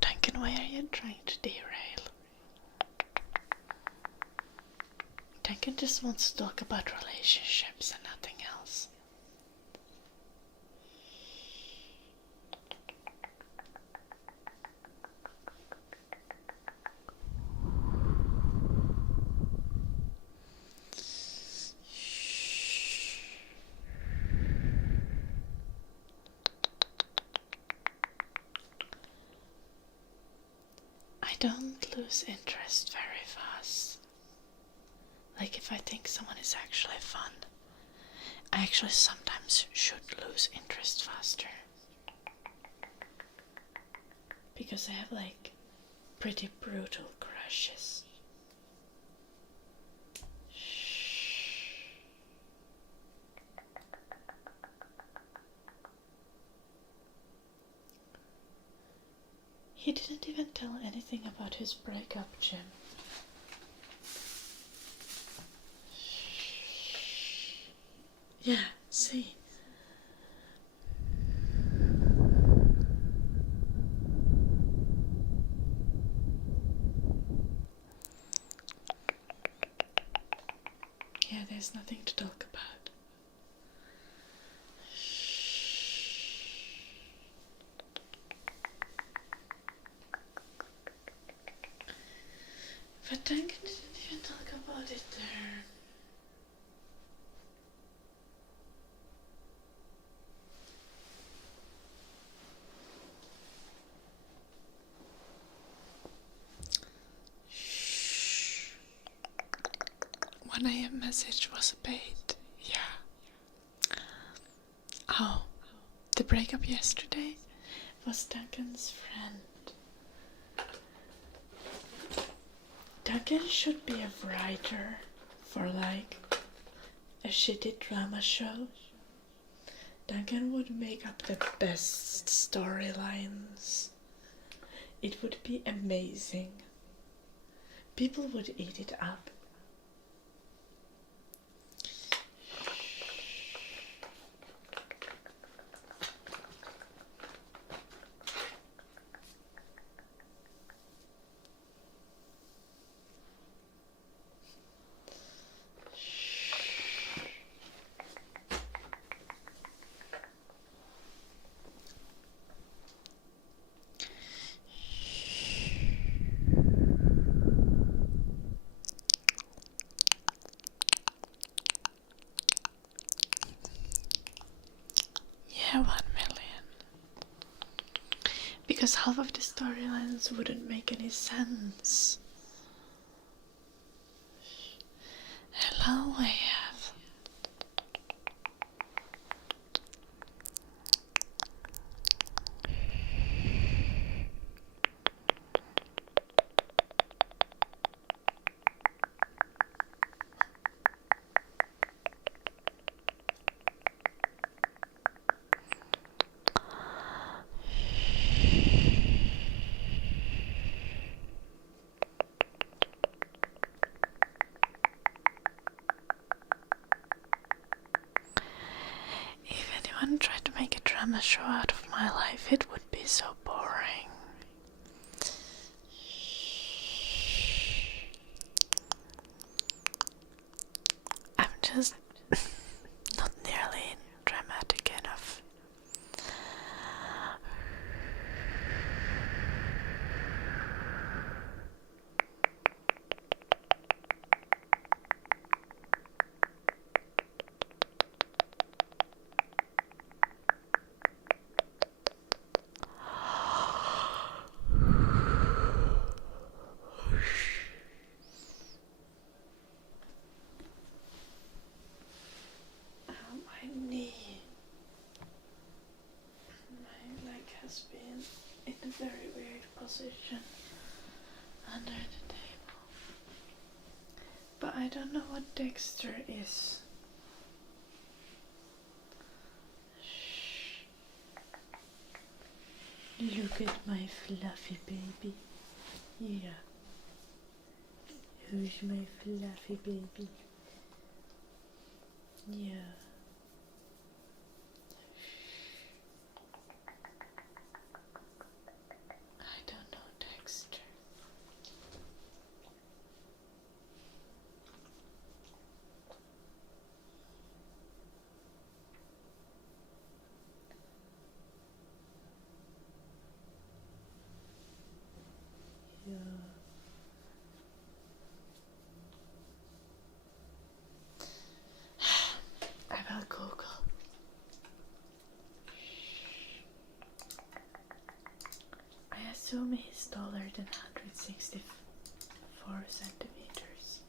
Duncan, why are you trying to derail? Duncan just wants to talk about relationships and nothing else. I don't lose interest very fast. Like if I think someone is actually fun, I actually sometimes should lose interest faster. Because I have like pretty brutal crushes. He didn't even tell anything about his breakup, Jim. Yeah, see. Yeah, there's nothing to talk about. But Duncan didn't even talk about it there. Shh. 1 AM message was a bait. Yeah. Oh, the breakup yesterday was Duncan's friend. Duncan should be a writer for like a shitty drama show. Duncan would make up the best storylines. It would be amazing. People would eat it up. because half of the storylines wouldn't make any sense. Hello, AF. Tried to make a drama show out of my life, it would be so boring. I'm just not nearly dramatic enough. Has been in a very weird position under the table. But I don't know what Dexter is. Shh. Look at my fluffy baby. Yeah. Who's my fluffy baby? Yeah. I will Google. I assume he's taller than 164 centimeters.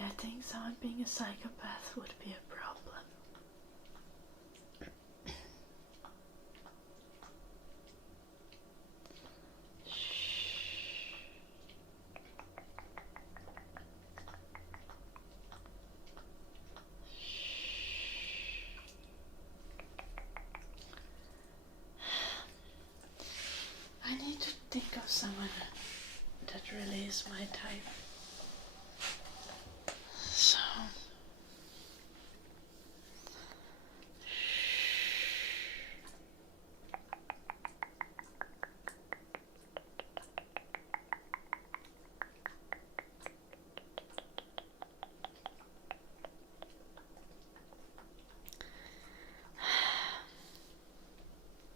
I think someone being a psychopath would be a problem. I need to think of someone that really is my type. So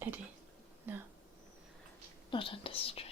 Eddie, no, not on this stream.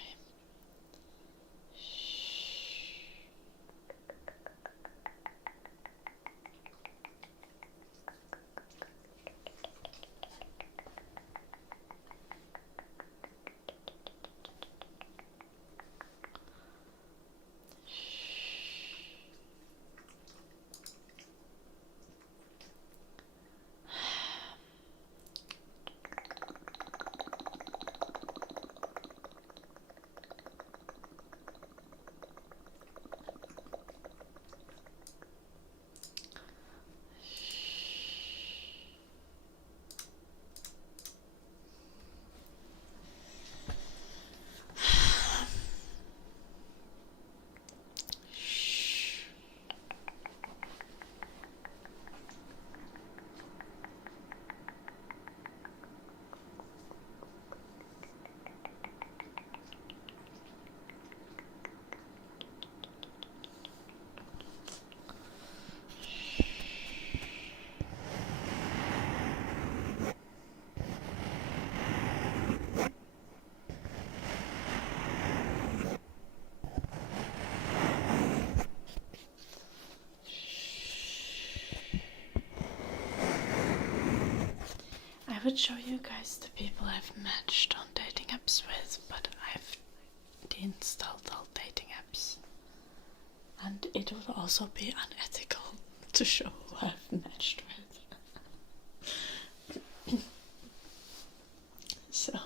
I would show you guys the people I've matched on dating apps with, but I've deinstalled all dating apps. And it would also be unethical to show who I've matched with. So.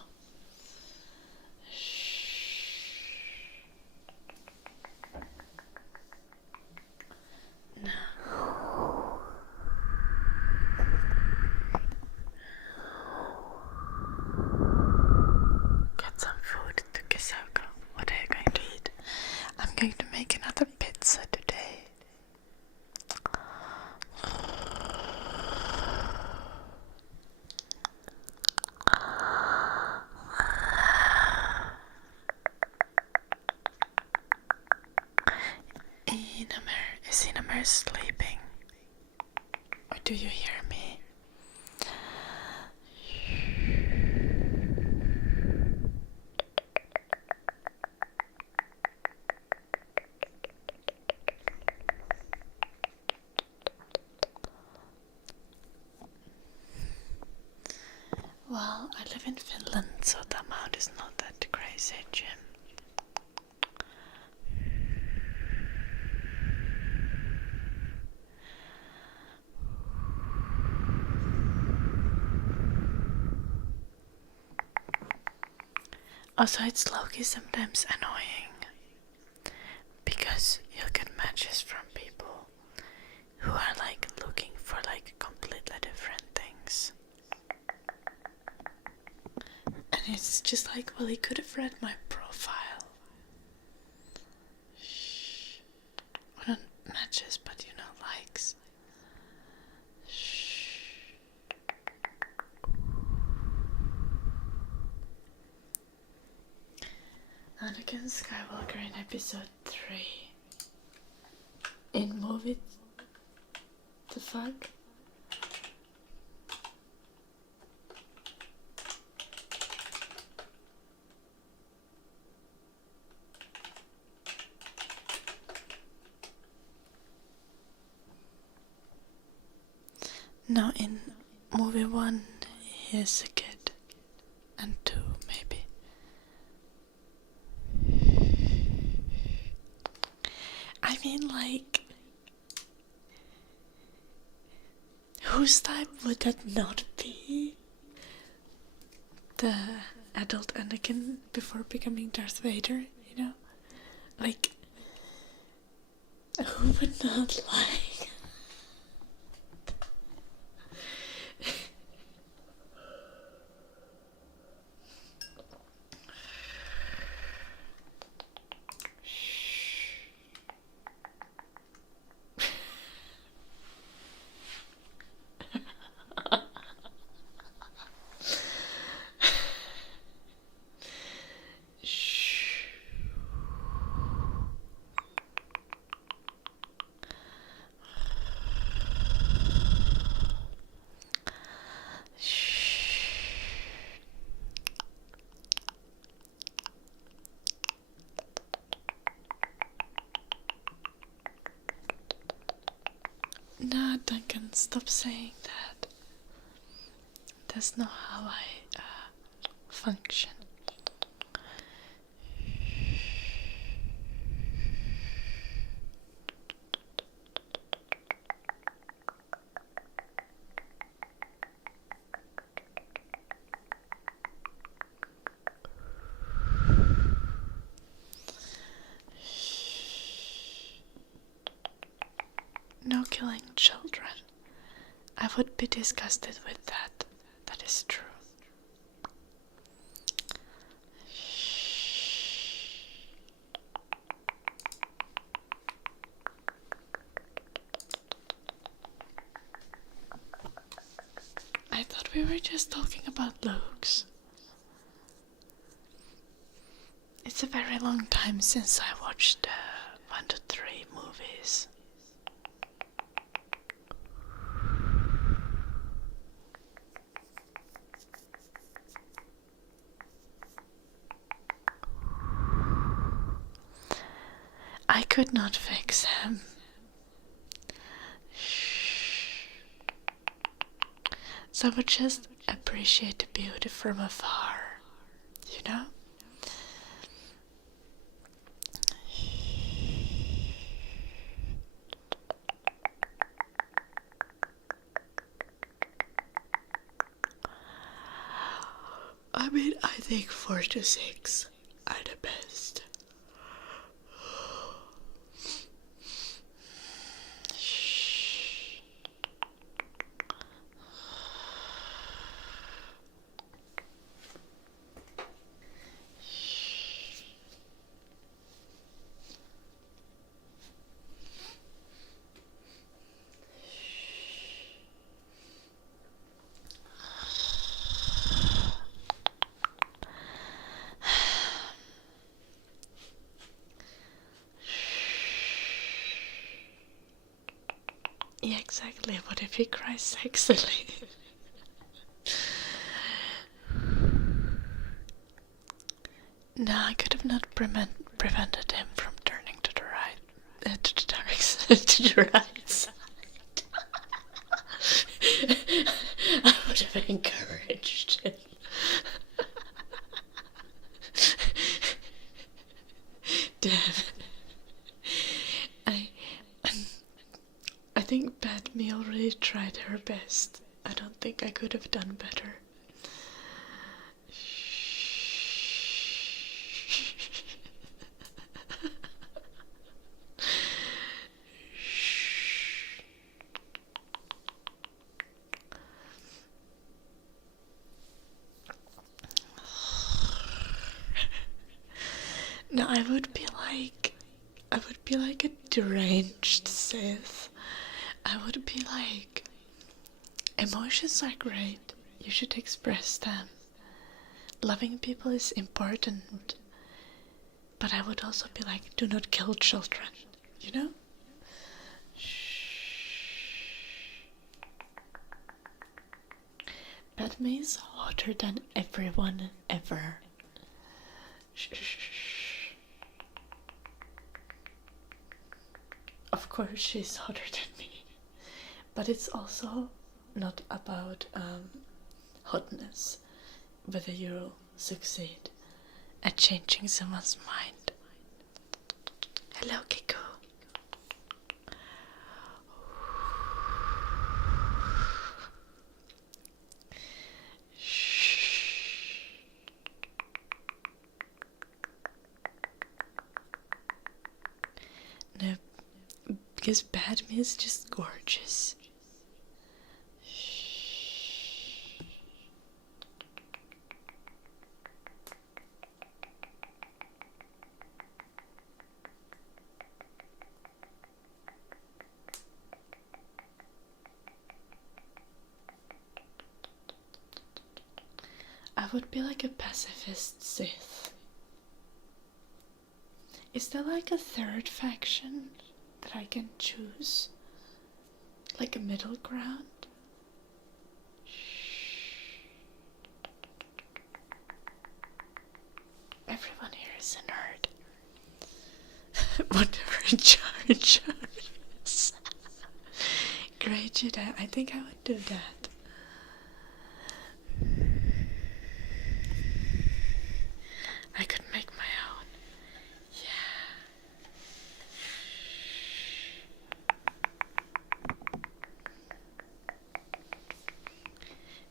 Get some food to Kisako. What are you going to eat? I'm going to make another pizza today. Is Inamer sleeping? Or do you hear me? Well, I live in Finland, so the amount is not that crazy, Jim. Also, it's low-key sometimes annoying because you'll get matches from people who are like looking for like completely different things. And it's just like, well, he could have read my profile. Shh. Well, not matches, but you know, likes. Shh. Anakin Skywalker in episode 3. In movie. The fuck? No, in movie 1 he is a kid. And 2 maybe. I mean, like, whose type would that not be? The adult Anakin before becoming Darth Vader, you know? Like, who would not like? No, Duncan, stop saying that. That's not how I function. No killing children. I would be disgusted with that. That is true. I thought we were just talking about looks. It's a very long time since I watched 1 to 3 movies. I could not fix him. So I would just appreciate appreciate the beauty from afar, you know? I mean, I think 4 to 6 are the best. Yeah, exactly. What if he cries sexily? No, I could have not prevented him from turning to the right, to the dark side, to the right side. I would have encouraged him. Damn. I think Padme already tried her best. I don't think I could have done better. No, I would be like a deranged Sith. I would be like, emotions are great. You should express them. Loving people is important. But I would also be like, do not kill children. You know? Padme is hotter than everyone ever. Of course she's hotter than me. But it's also not about hotness. Whether you'll succeed at changing someone's mind. Hello, Kiko. No, because Padme is just gorgeous. I would be like a pacifist Sith. Is there like a third faction that I can choose? Like a middle ground? Everyone here is a nerd. Whatever Jar Jar is. Great Jedi. I think I would do that. I could make my own. Yeah.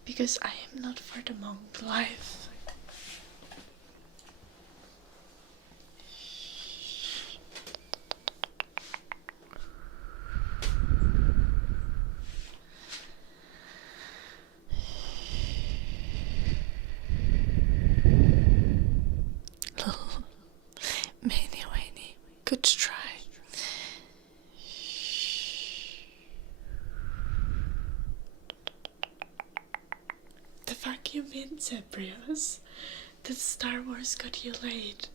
Because I am not for the monk life. Many, good try. The fuck you mean, Zebrios? That Star Wars got you laid.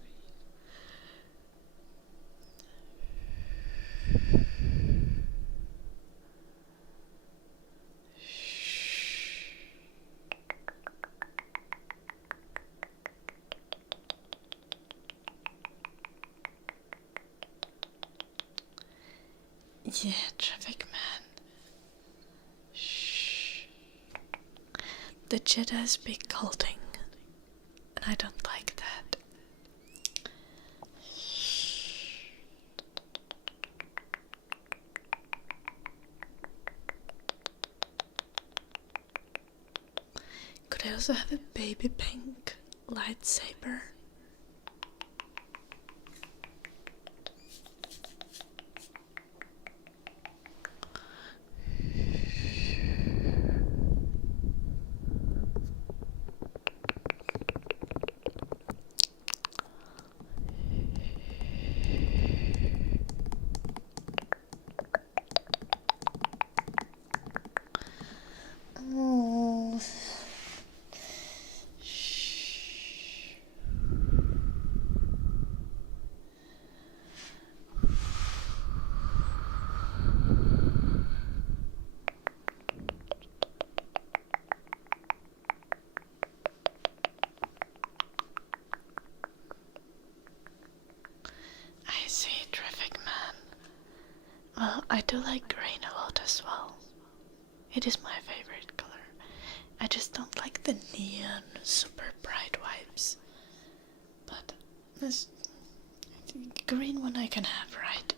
Yeah, traffic man. Shh. The Jedi speak culting, and I don't like that. Could I also have a baby pink lightsaber? I see, terrific man. Well, I do like green a lot as well. It is my favorite color. I just don't like the neon, super bright vibes. But this green one I can have, right?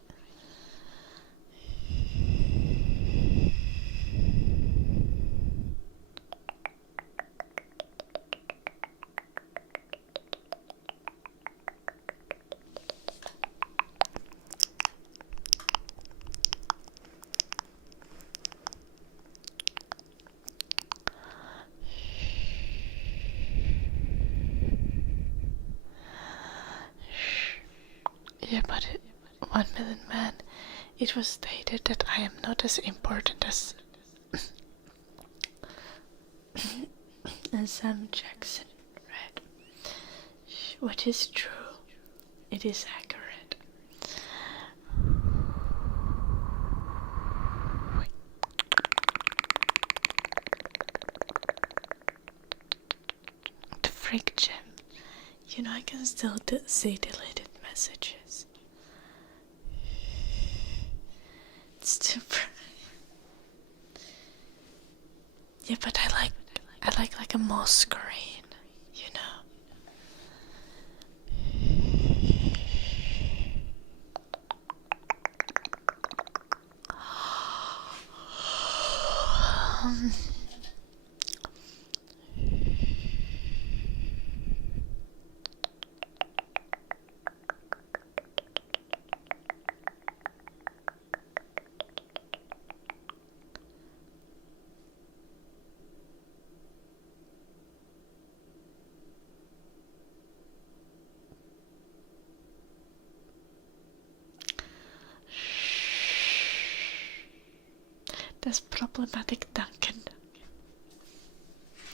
Yeah, but 1 million man, it was stated that I am not as important as Sam Jackson, right? Which is true. It is accurate. The freak gem. You know, I can still see deleted messages. It's too bright. Yeah, but I like a moss green, you know. That's problematic, Duncan.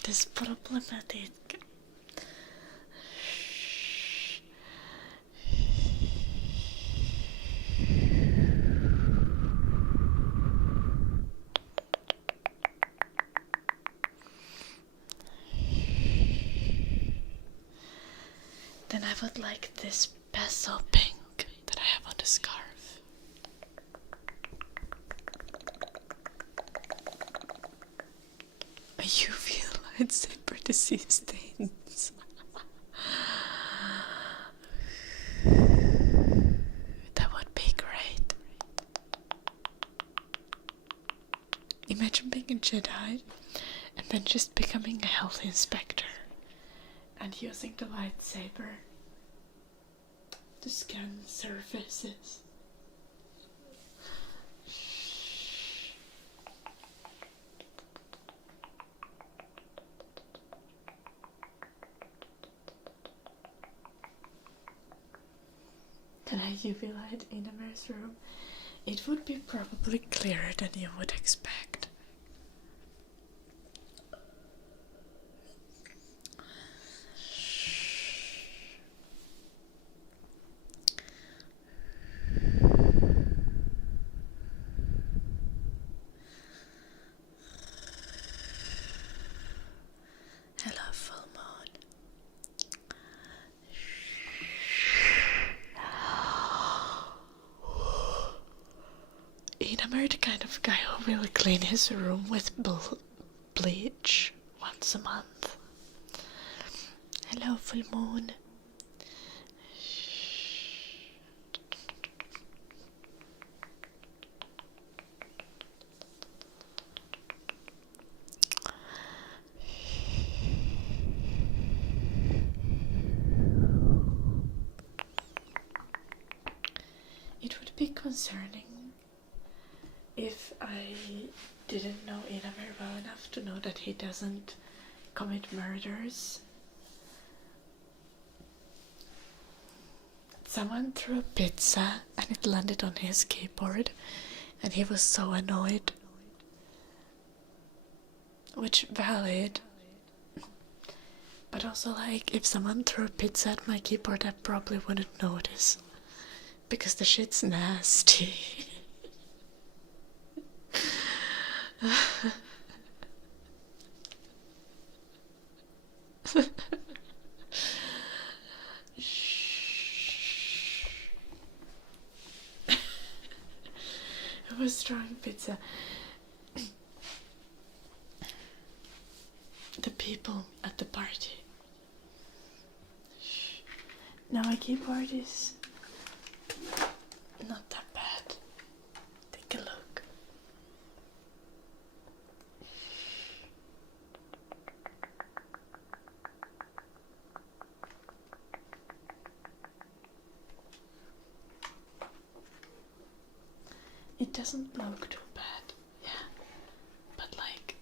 That's problematic. Then I would like this bezel pink that I have on the scarf. A UV lightsaber disease stains. That would be great. Imagine being a Jedi and then just becoming a health inspector and using the lightsaber to scan surfaces. Can I UV light in Amir's room? It would be probably clearer than you would expect. Hello, full moon. Inamir, the kind of guy who will clean his room with bleach once a month. Hello, full moon. It would be concerning if I didn't know Ina very well enough to know that he doesn't commit murders. Someone threw a pizza and it landed on his keyboard and he was so annoyed. Which, valid. But also, like, if someone threw a pizza at my keyboard I probably wouldn't notice. Because the shit's nasty. It was throwing pizza. The people at the party. Now my keyboard is not that bad. Take a look. It doesn't look too bad, yeah, but like,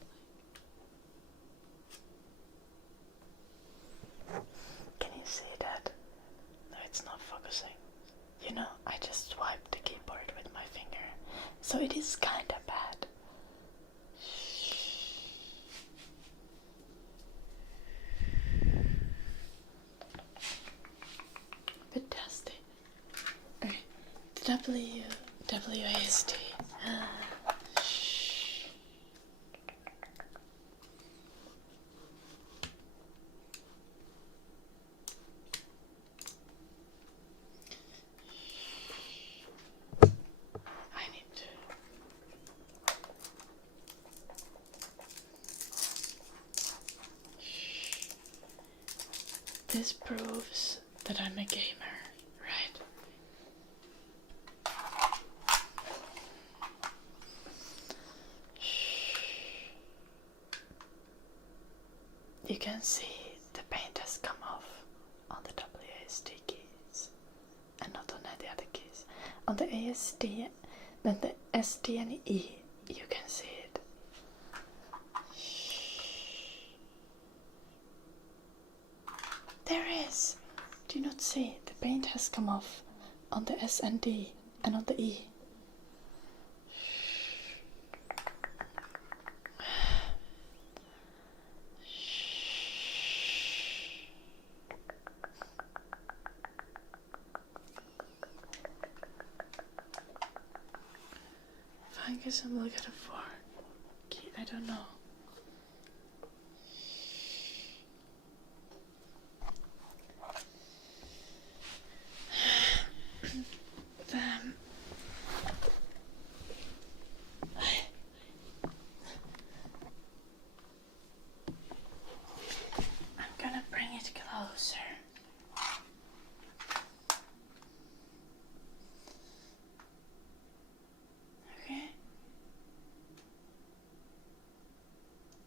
can you see that? No, it's not focusing. You know, I just swiped the keyboard with my finger, so it is kinda bad. Bit dusty. Okay, WASD. I need to. This proves that I'm a gamer, right? You can see the paint has come off on the WASD keys and not on any other keys. On the ASD, then the SD and E, you can see it. There is! Do you not see? The paint has come off on the S and D and on the E. I guess I'm looking at a 4 key, I don't know. I'm gonna bring it closer. Okay.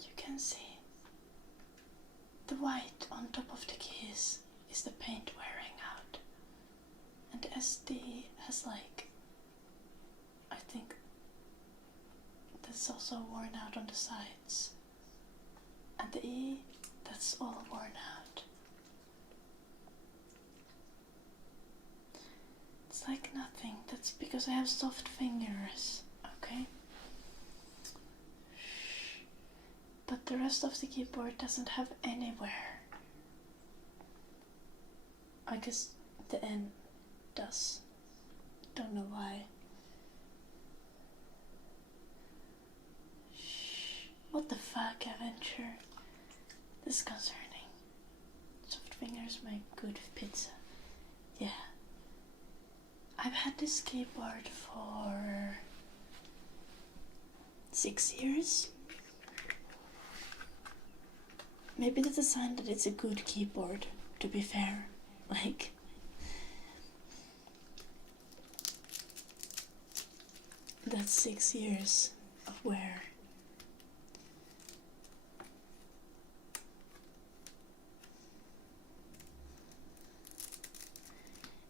You can see the white on top of the keys is the paint wearing out. And the SD has like, I think that's also worn out on the sides. And the E, that's all worn out. It's like nothing. That's because I have soft fingers, okay? But the rest of the keyboard doesn't have anywhere. I guess the N does. Don't know why. What the fuck, Adventure? This is concerning. Soft fingers make good pizza. Yeah. I've had this keyboard for 6 years. maybe that's a sign that it's a good keyboard, to be fair. Like, that's 6 years of wear.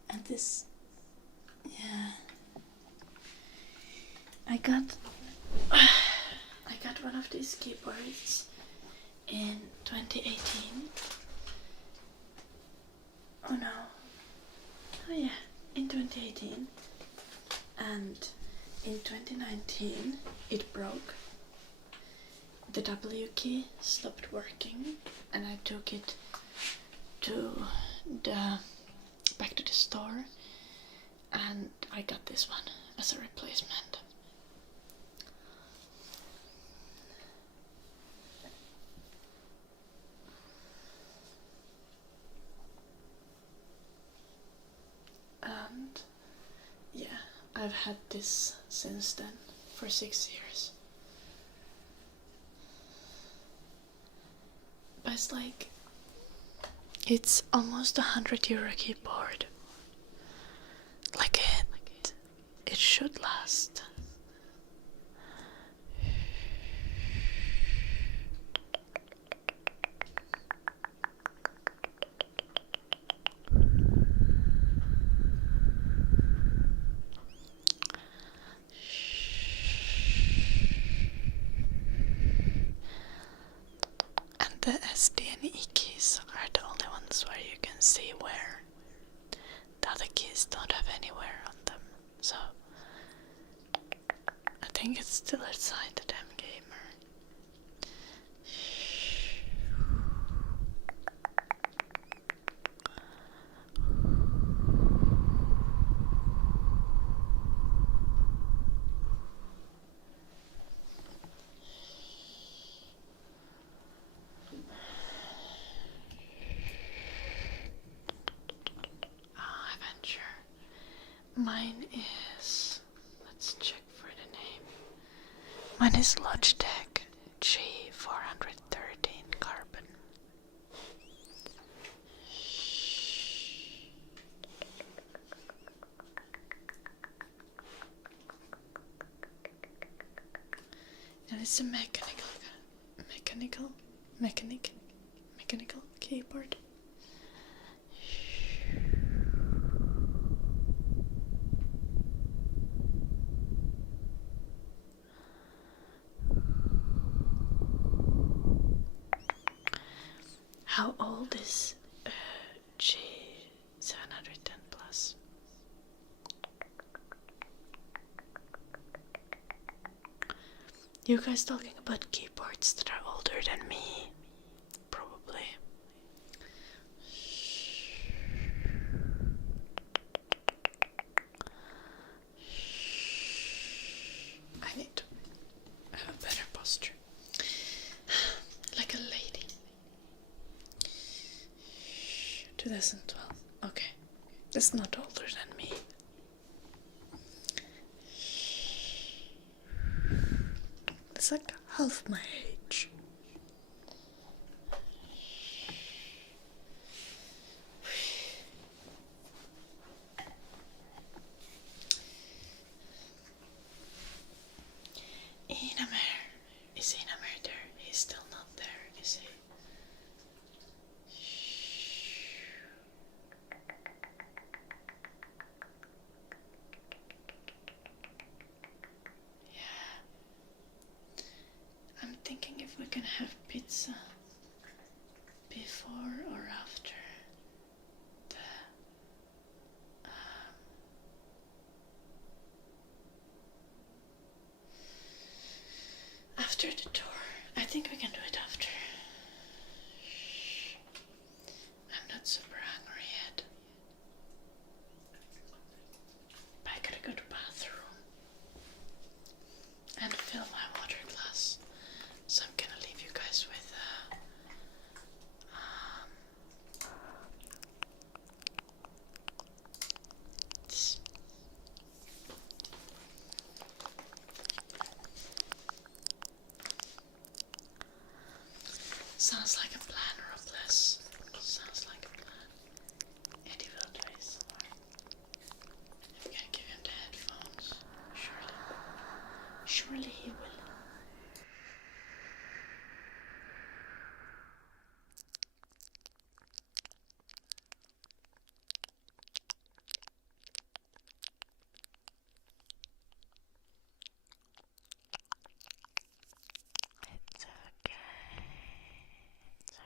And this, yeah, I got one of these keyboards in 2018. Oh no. Oh yeah, in 2018. And in 2019 it broke. The W key stopped working and I took it to back to the store and I got this one as a replacement. And yeah, I've had this since then for 6 years. But it's like, it's almost €100 keyboard. Like it should last. The SD and E keys are the only ones where you can see where. The other keys don't have anywhere on them, so I think it's still outside the damn gamer. Mine is, let's check for the name. Mine is Logitech G413 Carbon. And it's a mechanical keyboard. How old is G710 Plus? You guys talking about keyboards that are older than me? Probably. I need to have a better posture. Like a lady. 2012. Okay. That's not older than me. It's like half my age. Is Inamer there? He's still not there, is he? I'm thinking if we can have pizza before or after the tour. I think we can do it after. I'm not super hungry yet. But I gotta go to the bathroom and fill my water glass. So I'm gonna leave you guys with this. Sounds like a plan, Robles. Sounds like a plan. Eddie will do ASMR. We can give him the headphones. Surely he will. It's okay. It's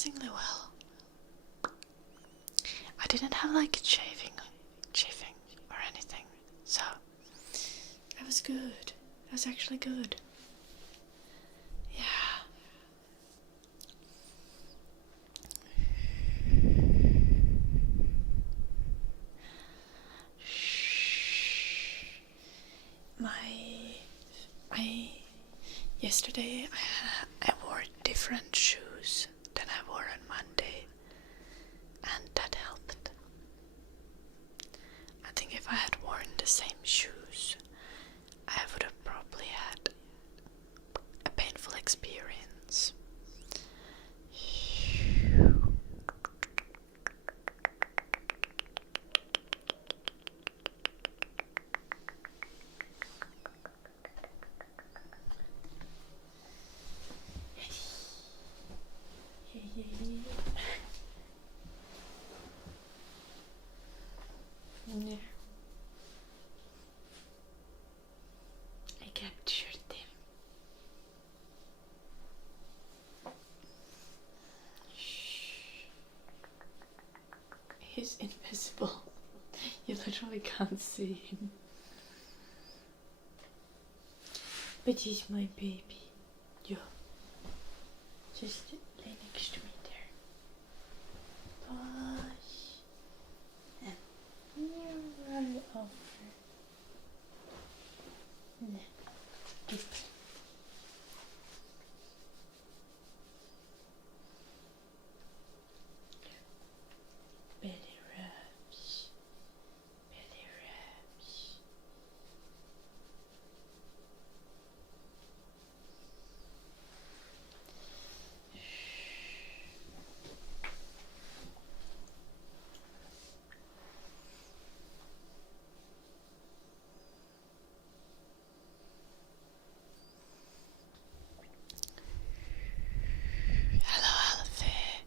surprisingly well. I didn't have like chafing or anything, so it was good. It was actually good. Yeah. Yesterday I wore different shoes than I wore on Monday, and that helped. I think if I had worn the same shoes, I would have probably had a painful experience. Yeah. I captured him. He's invisible. You literally can't see him. But he's my baby. Yo. Just lay next to me there. Push. And you roll over. No. Good. Belly rubs. Belly rubs. Hello, Alfie.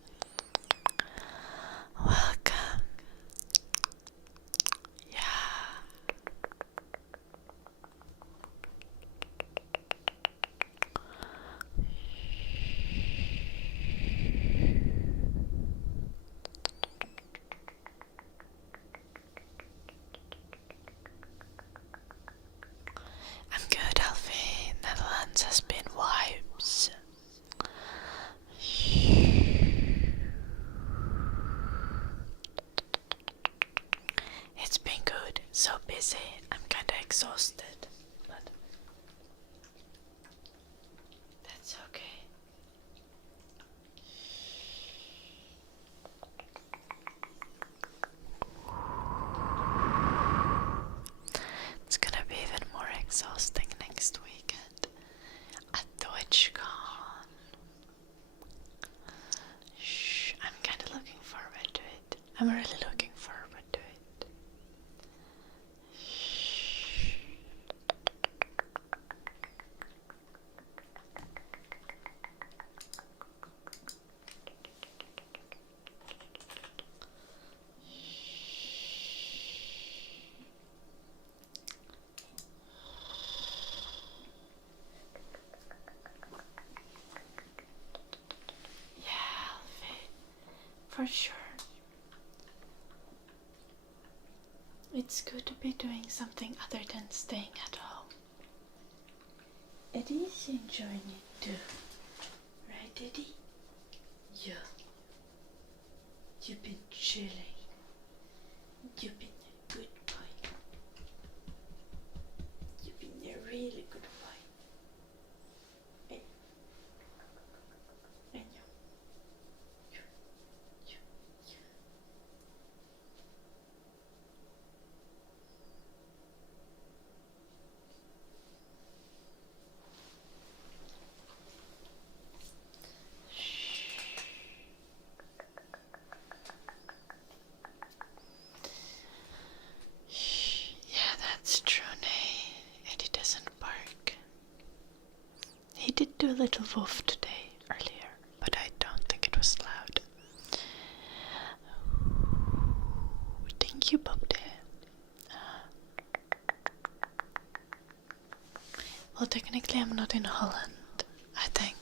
Welcome. Yeah. I'm good, Alfie. Netherlands has been vibes. It's been good. So busy. I'm kinda exhausted. But that's okay. It's gonna be even more exhausting next weekend at TwitchCon. I'm kinda looking forward to it. I'm really looking forward to it. Yeah, Alfie, for sure. It's good to be doing something other than staying at home. Eddie's enjoying it too. Right, Eddie? Yeah. You've been chilling. You've been a good boy. You've been a really good boy. I know. Yeah, that's true, Nay. Eddie doesn't bark. He did do a little woof today, earlier, but I don't think it was loud. Thank you, Bob Day. Well, technically I'm not in Holland, I think.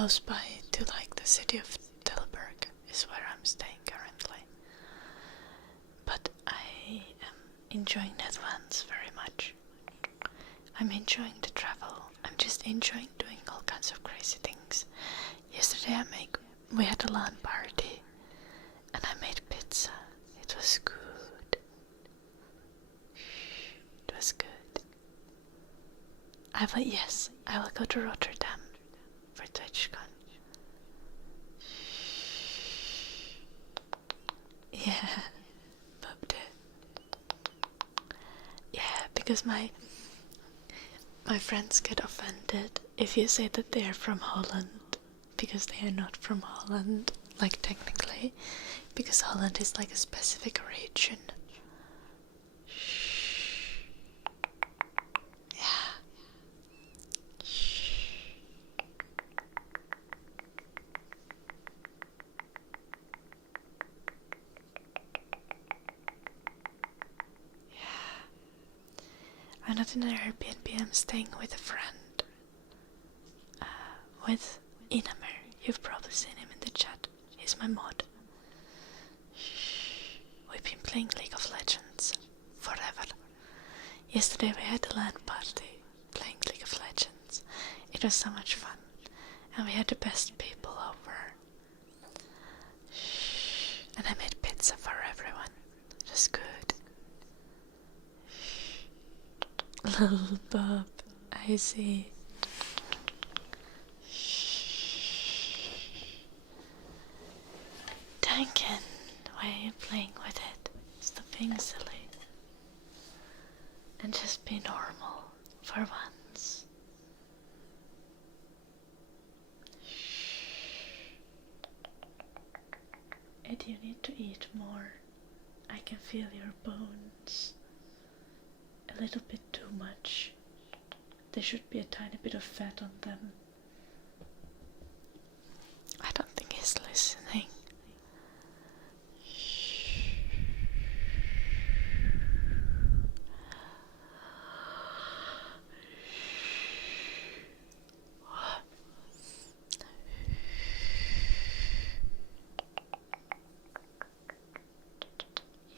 close by to like the city of Tilburg is where I'm staying currently. But I am enjoying Netherlands very much. I'm enjoying the travel. I'm just enjoying doing all kinds of crazy things. Yesterday we had a LAN party and I made pizza. It was good. It was good. I will go to Rotterdam for TwitchCon. Yeah, popped it. Yeah, because my friends get offended if you say that they are from Holland, because they are not from Holland, like technically, because Holland is like a specific region. I'm not in an Airbnb, I'm staying with a friend. With Inamer. You've probably seen him in the chat. He's my mod. We've been playing League of Legends forever. Yesterday we had a LAN party playing League of Legends. It was so much fun. And we had the best people over. And I made pizza for everyone. It was good. Little Bob, I see. Duncan, why are you playing with it? Stop being silly. And just be normal for once. And you need to eat more. I can feel your bones. A little bit too much. There should be a tiny bit of fat on them. I don't think he's listening.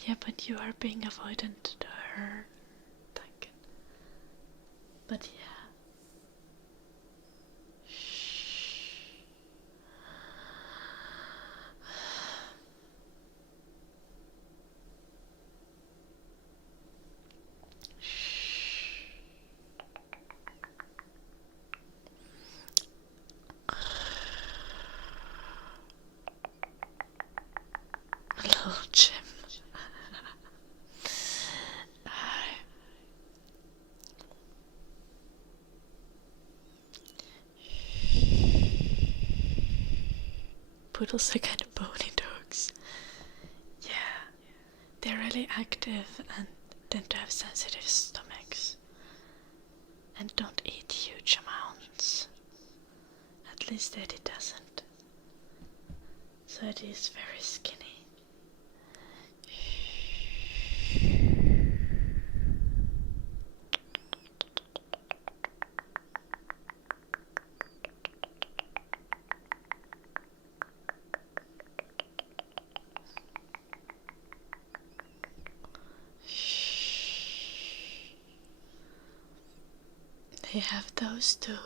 Yeah, but you are being avoidant to her. But yeah. Little Jim. Poodles are kind of bony dogs. Yeah, they're really active and tend to have sensitive stomachs. And don't eat huge amounts. At least Eddie doesn't. So Eddie is very skinny. They have those too,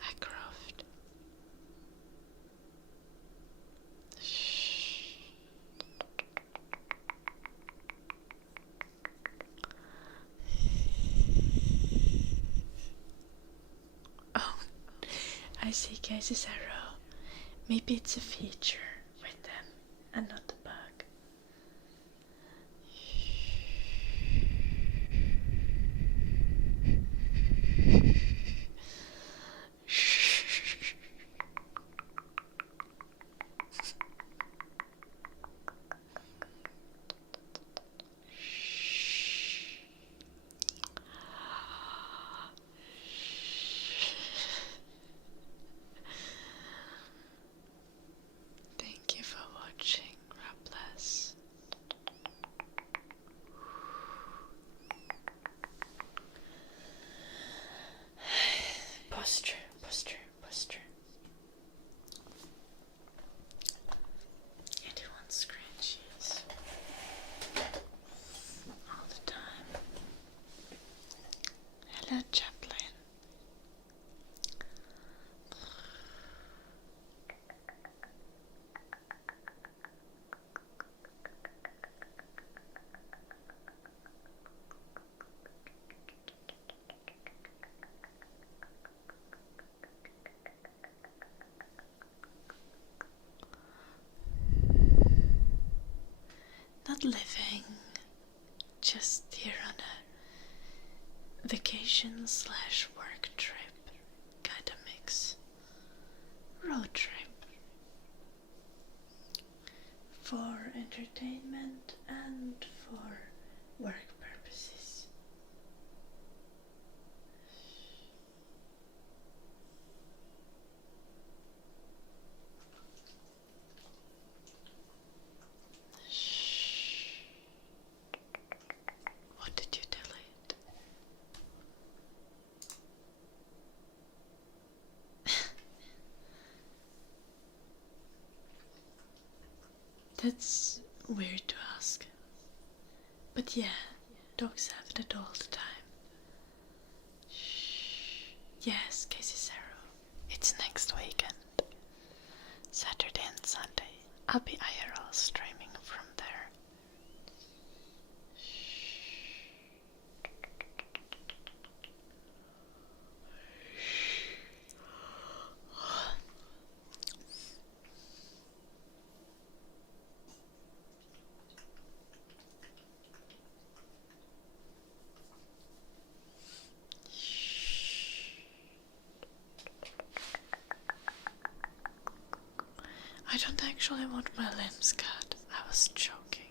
Ackroft. Oh, I see Casey's arrow. Maybe it's a feature with them and not a bug. Thank you for watching, not living, just here on a vacation / work trip, kinda mix. Road trip. For entertainment and for work purposes. What did you delete? That's weird to ask. But yeah, dogs have it all the time. Yes, Casey Zero. It's next weekend. Saturday and Sunday. I'll be IRL streaming from there. I don't actually want my limbs cut. I was joking.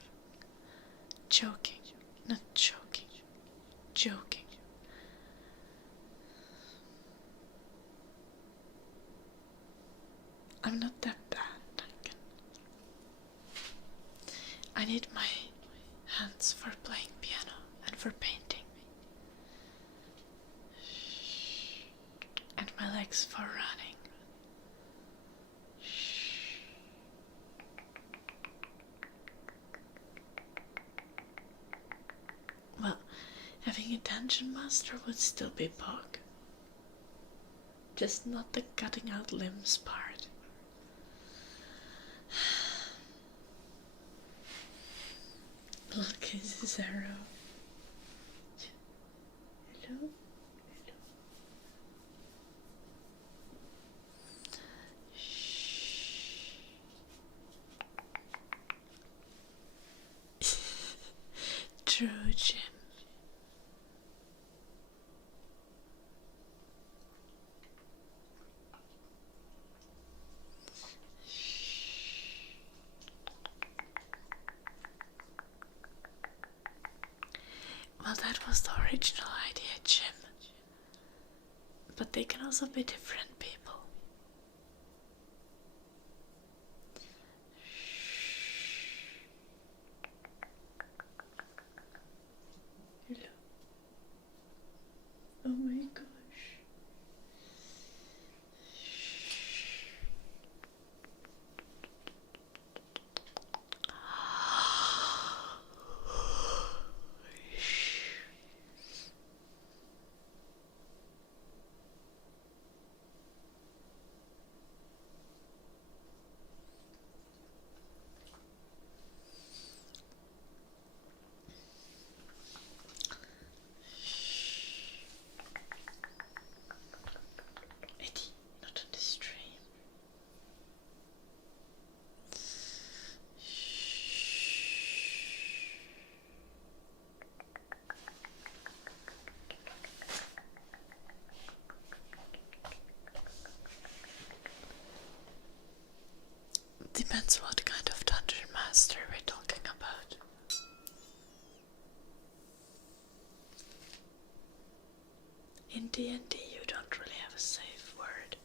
Joking, not joking. Joking. I'm not that bad, Duncan. I need my hands for playing piano and for painting. And my legs for running. Well, having a dungeon master would still be bug. Just not the cutting out limbs part. Look, is Zero. Hello? Hello? True, Jim. Well, that was the original idea, Jim. But they can also be different people. Hello. Oh my gosh. Eddie, not on the stream. Depends what kind of dungeon master we're talking about. In D&D you don't really have a safe word.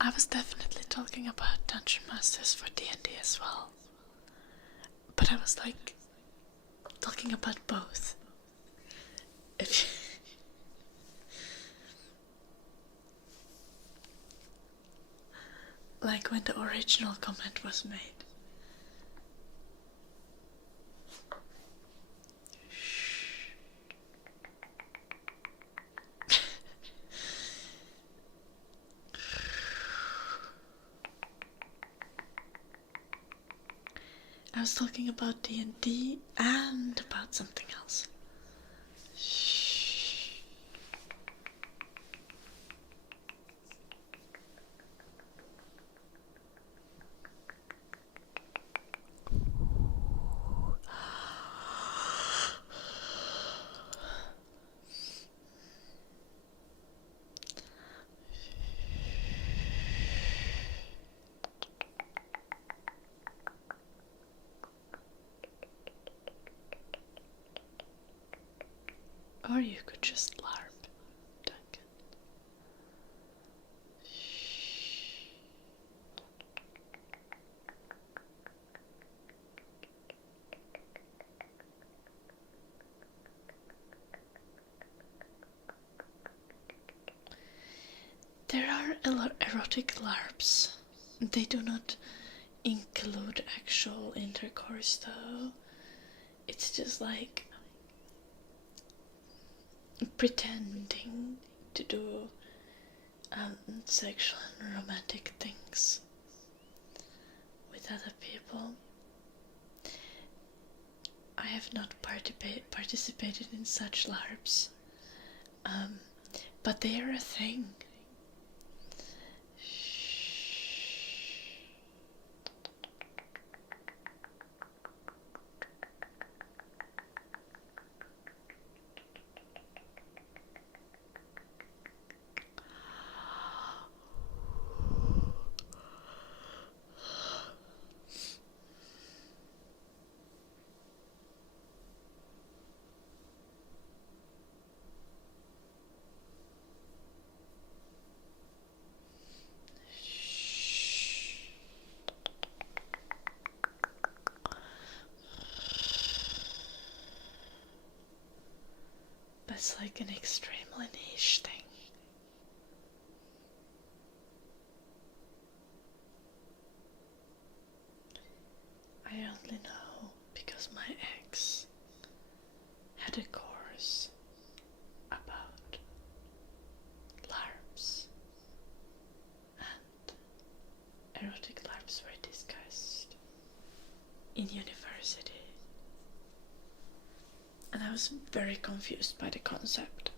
I was definitely talking about dungeon masters for D&D as well. But I was like talking about both. Like when the original comment was made. was talking about D&D and about something else. Shh. Or you could just LARP, Duncan. Shh. There are erotic LARPs. They do not include actual intercourse though. It's just like pretending to do sexual and romantic things with other people. I have not participated in such LARPs, but they are a thing. It's like an extremely niche thing. I only know because my ex had a course about LARPs, and erotic LARPs were discussed in university. And I was very confused by the concept.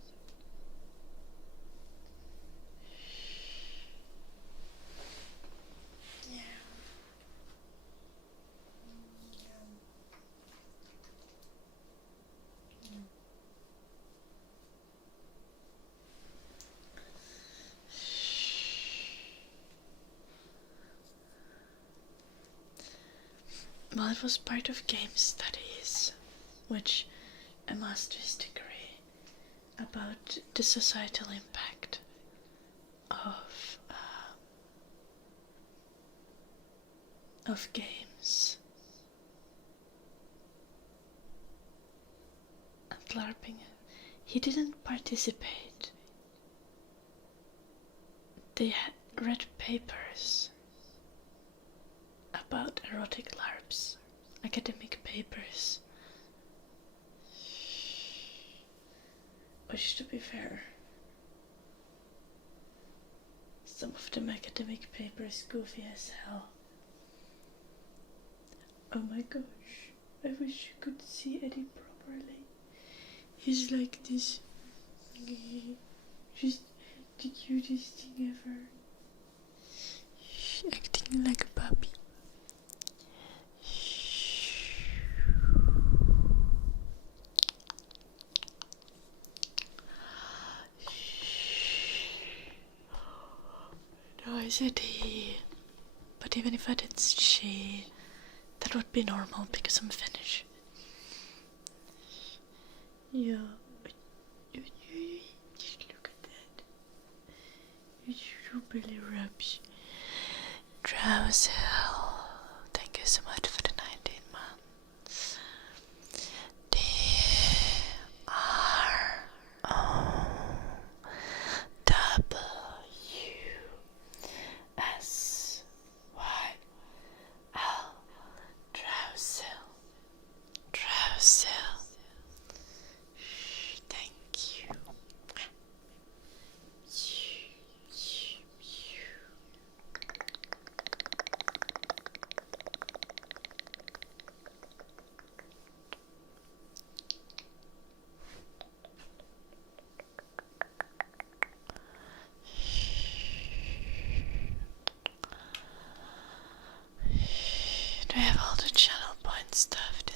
Well, it was part of game studies, which a master's degree about the societal impact of games and LARPing. He didn't participate. They had read papers about erotic LARPs, academic papers. Which, to be fair, some of them academic papers goofy as hell. Oh my gosh, I wish you could see Eddie properly. He's like this. Just the cutest thing ever. Acting like a puppy. No, I said he. But even if I did she, that would be normal because I'm Finnish. Yeah. Just look at that. It's so belly rubs. Drowsy. Thank you so much for the 19 months. DROWSYL. Drowsy. Thank you.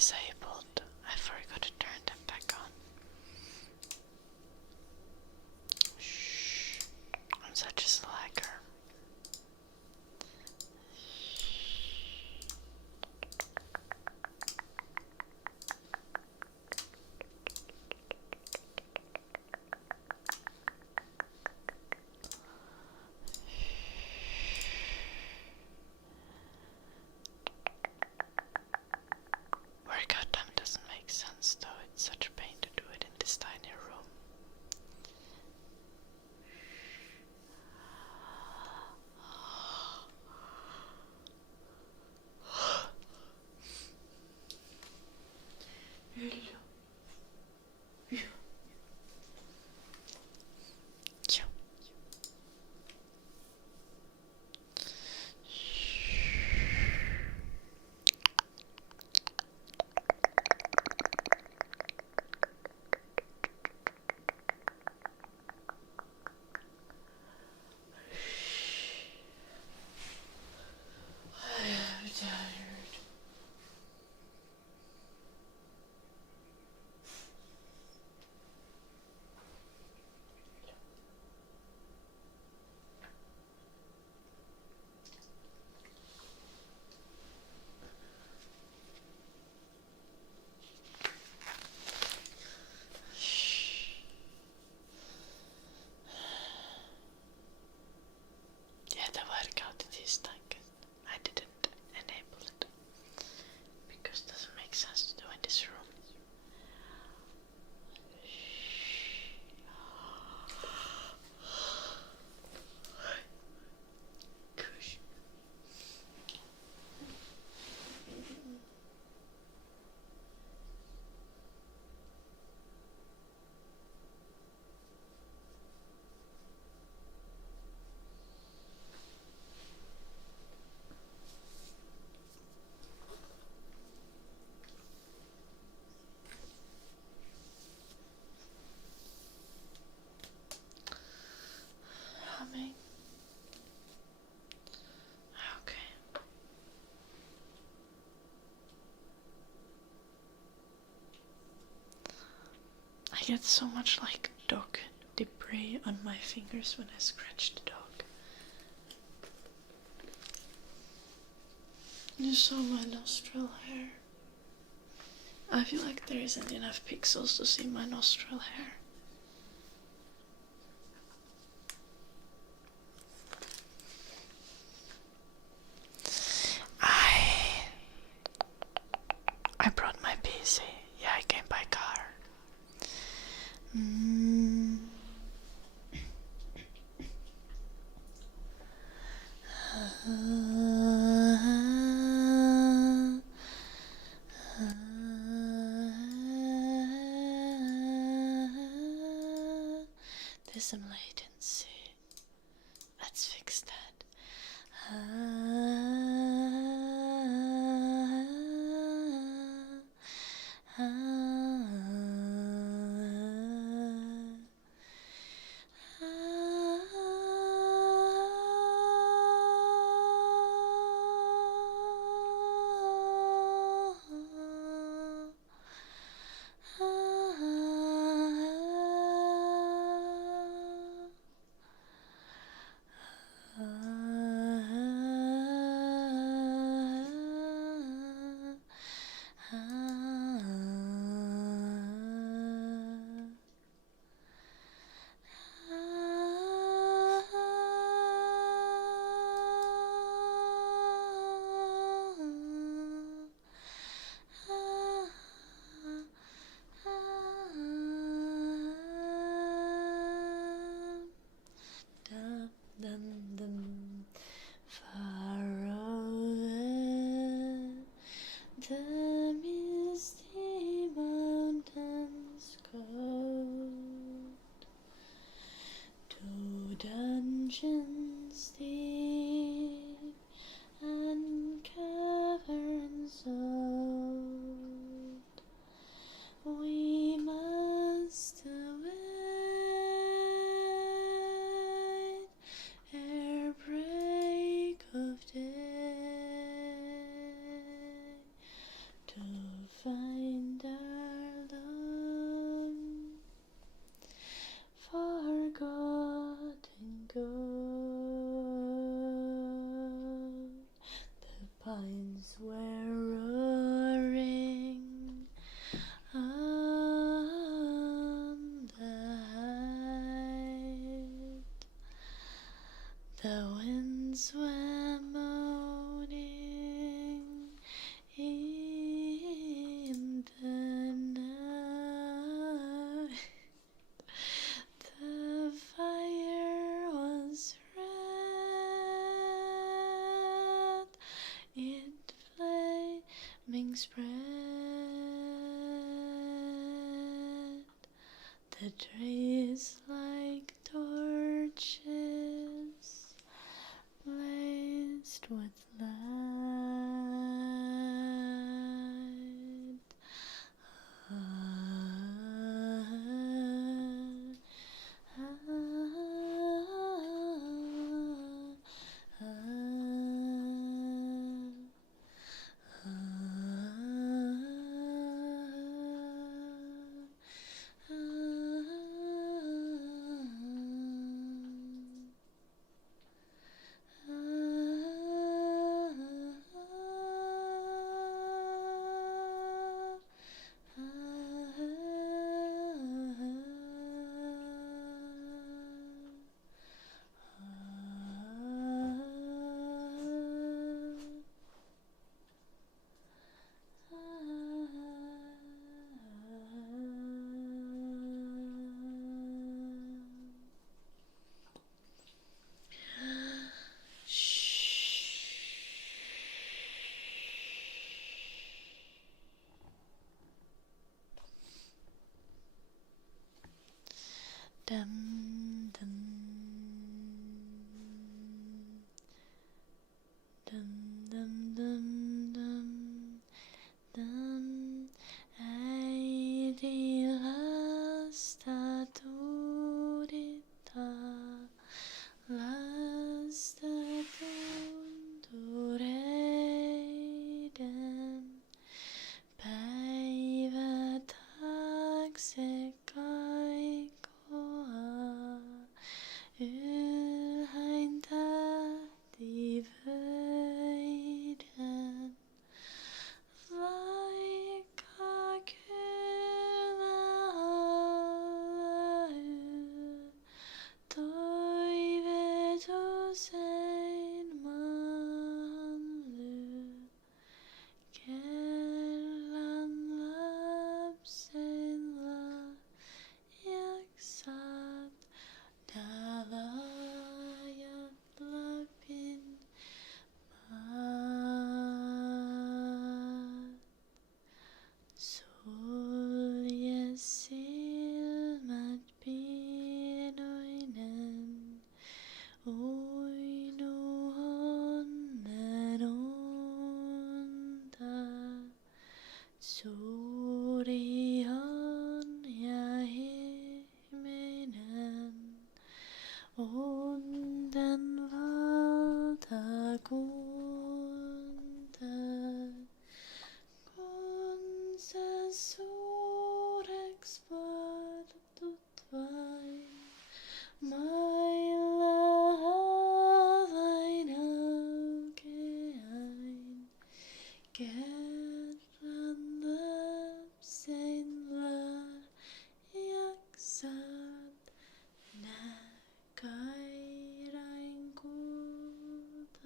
disabled. I forgot to turn them back on. Shh. I'm such a slacker. Workout time doesn't make sense though, it's such a pain to do it in this tiny room. Yeah, the workout is like I didn't enable it because it doesn't make sense to do in this room. Gosh. Humming. Okay. I get so much like dog debris on my fingers when I scratch the dog. You saw my nostril hair. I feel like there isn't enough pixels to see my nostril hair. I brought my PC. Yeah, I came by car. There's some latency. Let's fix that. spread the trees like torches blazed with light. Dum dum dum dum dum dum dum. Ei di lasta turita, lasta tundureiden, päivä taakse kaikoa, ylhäin tähti vöiden, vaikka kylmä alla yö, toiveet usein maan lyö. Kerran lapsella jaksat laajat Lapin maat. Sulje silmät pienoinen, uinu onnen unta. Suuri on ja ihmeinen, unten valtakunta. Kun sä suureks vartut vain, mailla avain aukeain. Kerran lapsella jaksat nää kairain kultamaat.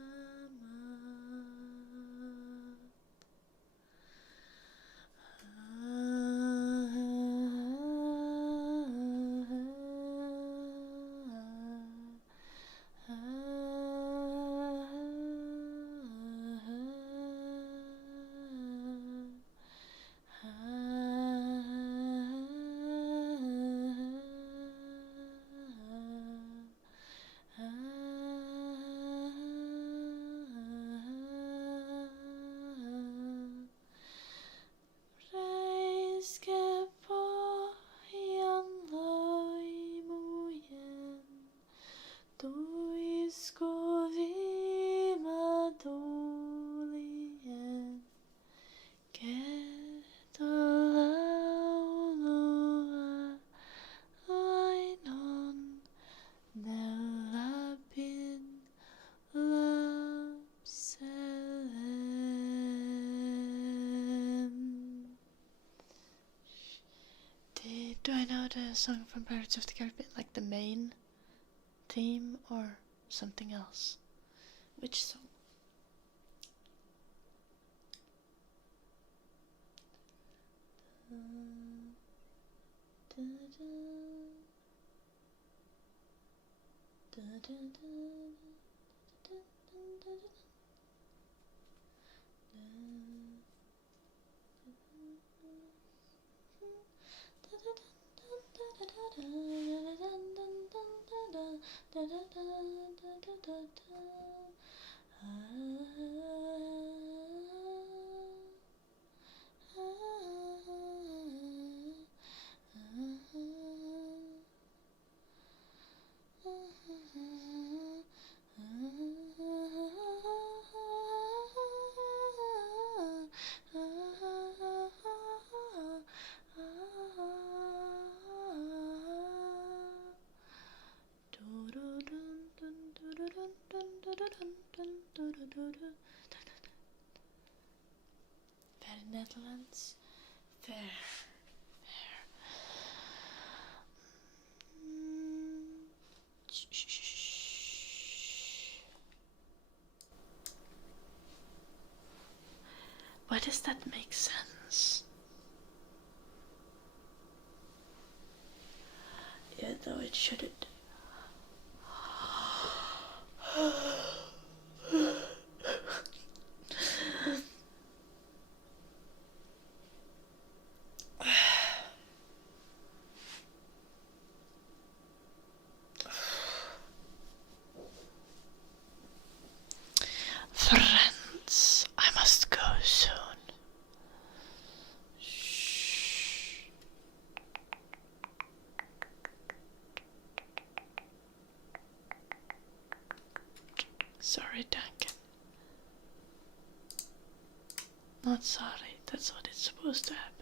Reiske pohjan loimujen, tuisku viimatuulien. Kerto laulua vain on ne Lapin lapselle. Do I know the song from Pirates of the Caribbean, like the main theme, or something else? Which song? Fair Netherlands. Fair. Why does that make sense? Yeah, though it shouldn't. Friends, I must go soon. Shh. Sorry, Duncan. Not sorry, that's what it's supposed to happen.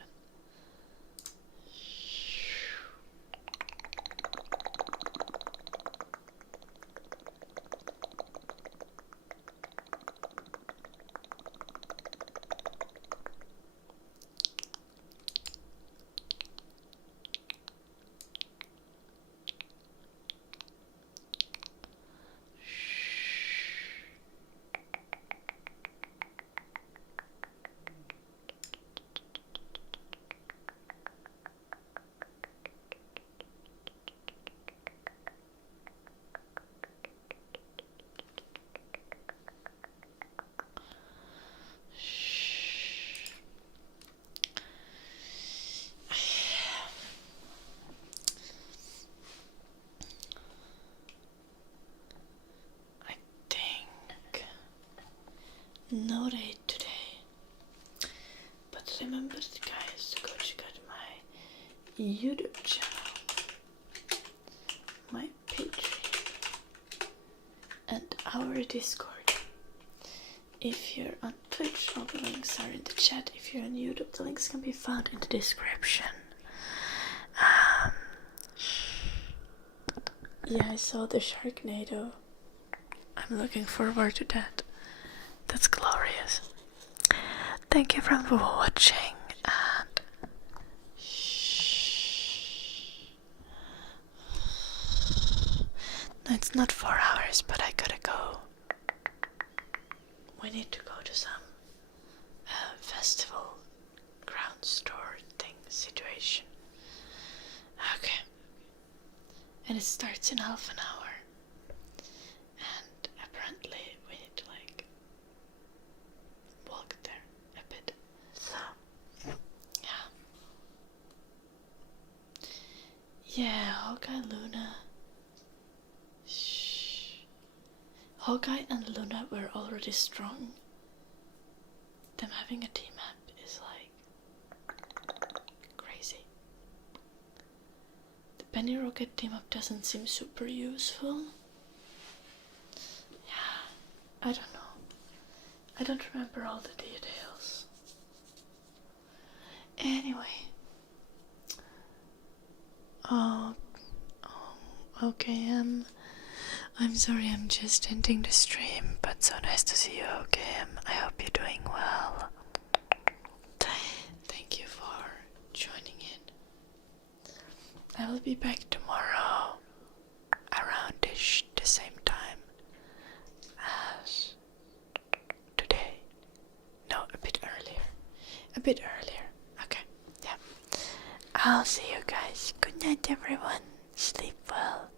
No raid today, but remember guys to go check out my YouTube channel, my Patreon, and our Discord. If you're on Twitch, all the links are in the chat. If you're on YouTube, the links can be found in the description. Yeah, I saw the Sharknado. I'm looking forward to that. That's glorious. Thank you for watching, and no, it's not 4 hours, but I gotta go. We need to go to some festival ground store thing situation. Okay. And it starts in half an hour. And apparently we need to walk there a bit. So yeah. Yeah, Hawkeye, Luna. Shh. Hawkeye and Luna were already strong. Them having a team up is crazy. The Penny Rocket team up doesn't seem super useful. Yeah, I don't know. I don't remember all the details. Anyway. Okay, I'm sorry, I'm just ending the stream, but so nice to see you, okay? I hope you're doing well. Thank you for joining in. I will be back tomorrow around the same time as today. No, a bit earlier. Okay, yeah. I'll see you guys. Good night, everyone. Sleep well.